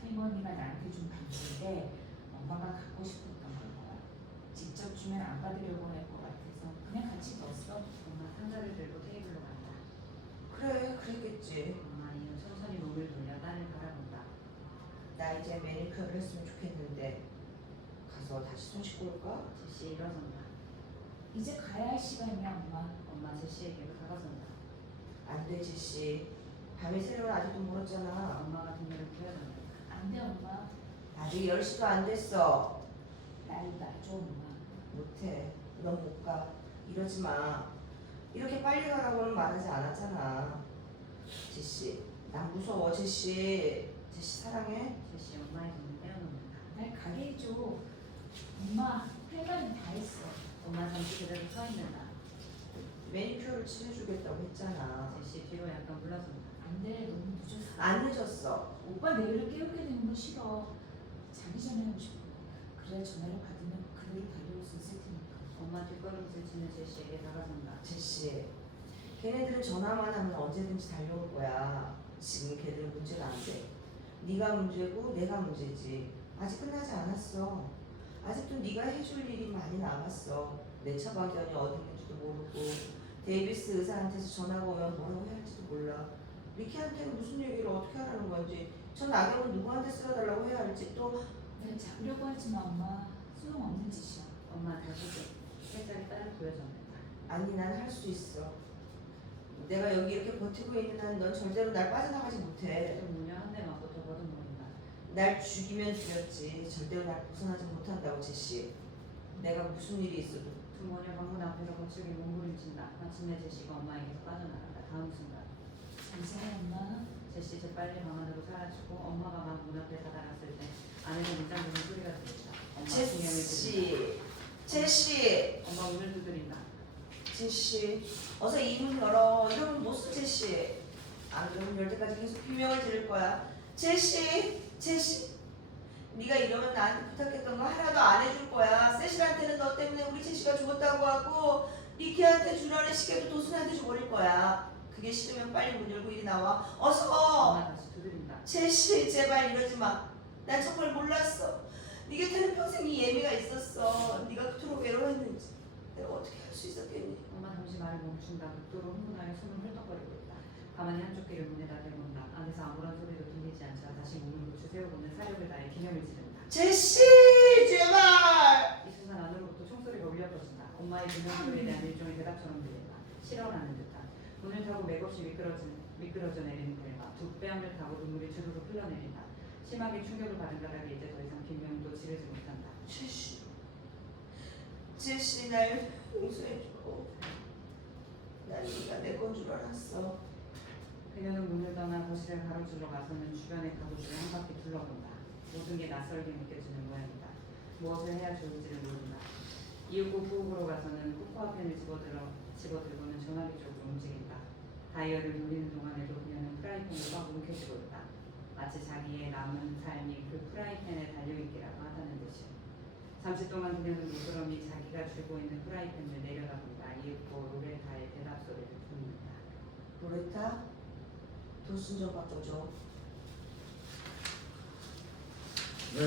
할머니가 나한테 준 반지인데 엄마가 갖고 싶었던 걸 거야. 직접 주면 안 받으려고 할 것 같아서 그냥 같이 넣었어. 엄마 상자를 들고 테이블로 간다. 그래, 그랬겠지. 엄마 이후 천천히 몸을 돌려 딸을 바라본다. 나 이제 매니큐어를 했으면 좋겠는데 가서 다시 손 씻고 올까? 제시 일어선다. 이제 가야 할 시간이야, 엄마. 엄마 제시에게 다가선다. 안 돼, 제시. 밤이 새려면 아직도 멀었잖아. 엄마가 등을 부여잡는다. 안 돼, 엄마. 아직 10시도 안 됐어. 날 놔줘, 엄마. 못해. 넌 못 가. 이러지 마. 이렇게 빨리 가라고는 말하지 않았잖아. 제시, 난 무서워, 제시. 제시 사랑해. 제시 엄마의 손을 떼어놓는다. 날 가게 해줘. 엄마, 할 말은 다 했어. 엄마 잠시 그대로 서 있는다. 매니큐어를 칠해주겠다고 했잖아. 제시 뒤로 약간 물러선다. 안 돼, 너무 늦었어. 안 늦었어. 오빠 내일을 깨우게 되는 건 싫어. 자기 전에 하고 싶어. 그래야 전화를 받으면 그대로 달려올 수 있을 테니까. 엄마 뒷걸음질 치는 제시에게 다가선다. 제시, 걔네들은 전화만 하면 언제든지 달려올 거야. 지금 걔들은 문제가 안 돼. 네가 문제고 내가 문제지. 아직 끝나지 않았어. 아직도 네가 해줄 일이 많이 남았어. 내 처방전이 어디 있는지도 모르고 데이비스 의사한테서 전화가 오면 뭐라고 해야 할지도 몰라. 리키한테는 무슨 얘기를 어떻게 하라는 건지, 저 낙엽은 누구한테 쓸어달라고 해야 할지, 또 날 잡으려고 하지 마, 엄마. 소용없는 짓이야. 엄마 다시 살짝 딸을 보여줬는다. 아니 난 할 수 있어. 내가 여기 이렇게 버티고 있는 한 넌 절대로 날 빠져나가지 못해. 좀 무녀 한 대 맞고 더 버둥거린다. 날 죽이면 죽였지 절대로 날 벗어나지 못한다고. 제시, 내가 무슨 일이 있어도. 두 모녀 방문 앞에서 거칠게 몸부림친다. 마침내 제시가 엄마에게서 빠져나간다. 다음 순간 감사해, 엄마. 제시 재빨리 방 안으로 사라지고 엄마가 막 문 앞에 다다랐을 때 안에서 문장되는 소리가 들린다. 엄마 신경을 들인다. 제시, 제시, 엄마 문을 두드린다. 제시, 어서 이 문 열어. 이러면 못 써, 제시. 안 그러면 열 때까지 계속 비명을 지를 거야. 제시, 제시, 네가 이러면 나한테 부탁했던 거 하나도 안 해줄 거야. 세실한테는 너 때문에 우리 제시가 죽었다고 하고, 리키한테 주려는 시계도 도순한테 줘버릴 거야. 그게 싫으면 빨리 문 열고 이리 나와. 어서. 엄마 다시 두드린다. 제시, 제발 이러지 마. 난 정말 몰랐어. 네 곁에는 평생 이 예미가 있었어. 네가 그토록 외로워했는지 내가 어떻게 할 수 있었겠니? 엄마 잠시 말을 멈춘다. 극도로 흥분하여 손을 헐떡거리고 있다. 가만히 한쪽 귀를 문에다 대본다. 안에서 아무런 소리도 들리지 않자 다시 몸을 고추 세우고는 사력을 다해 기념을 지른다. 제시, 제발. 이 순간 안으로부터 총소리가 울려 퍼진다. 엄마의 비명 소리에 대한 일종의 대답처럼 들린다. 실어라는 듯한. 문을 타고 맥없이 미끄러져 내리는 그레마. 두 뺨을 타고 눈물이 주르륵 흘러내린다. 심하게 충격을 받은 가락에 이제 더 이상 비명도 지르지 못한다. 제시, 제시 날 용서해줘. 난 네가 내 건 줄 알았어. 그녀는 문을 떠나 거실을 가로질러 가서는 주변의 가구들을 한 바퀴 둘러본다. 모든 게 낯설게 느껴지는 모양이다. 무엇을 해야 좋을지를 모른다. 이윽고 부엌으로 가서는 코코아펜을 집어들고는 전화기 쪽으로 움직인다. 다이얼을 돌리는 동안에도 그녀는 프라이팬을 꽉 움켜쥐고 있다. 마치 자기의 남은 삶이 그 프라이팬에 달려있기라도 하다는 듯이. 잠시 동안 그녀는 물끄러미 자기가 쥐고 있는 프라이팬을 내려다본다. 이윽고 로레타의 대답 소리를 듣는다. 로레타, 도순 좀 바꿔줘. 네.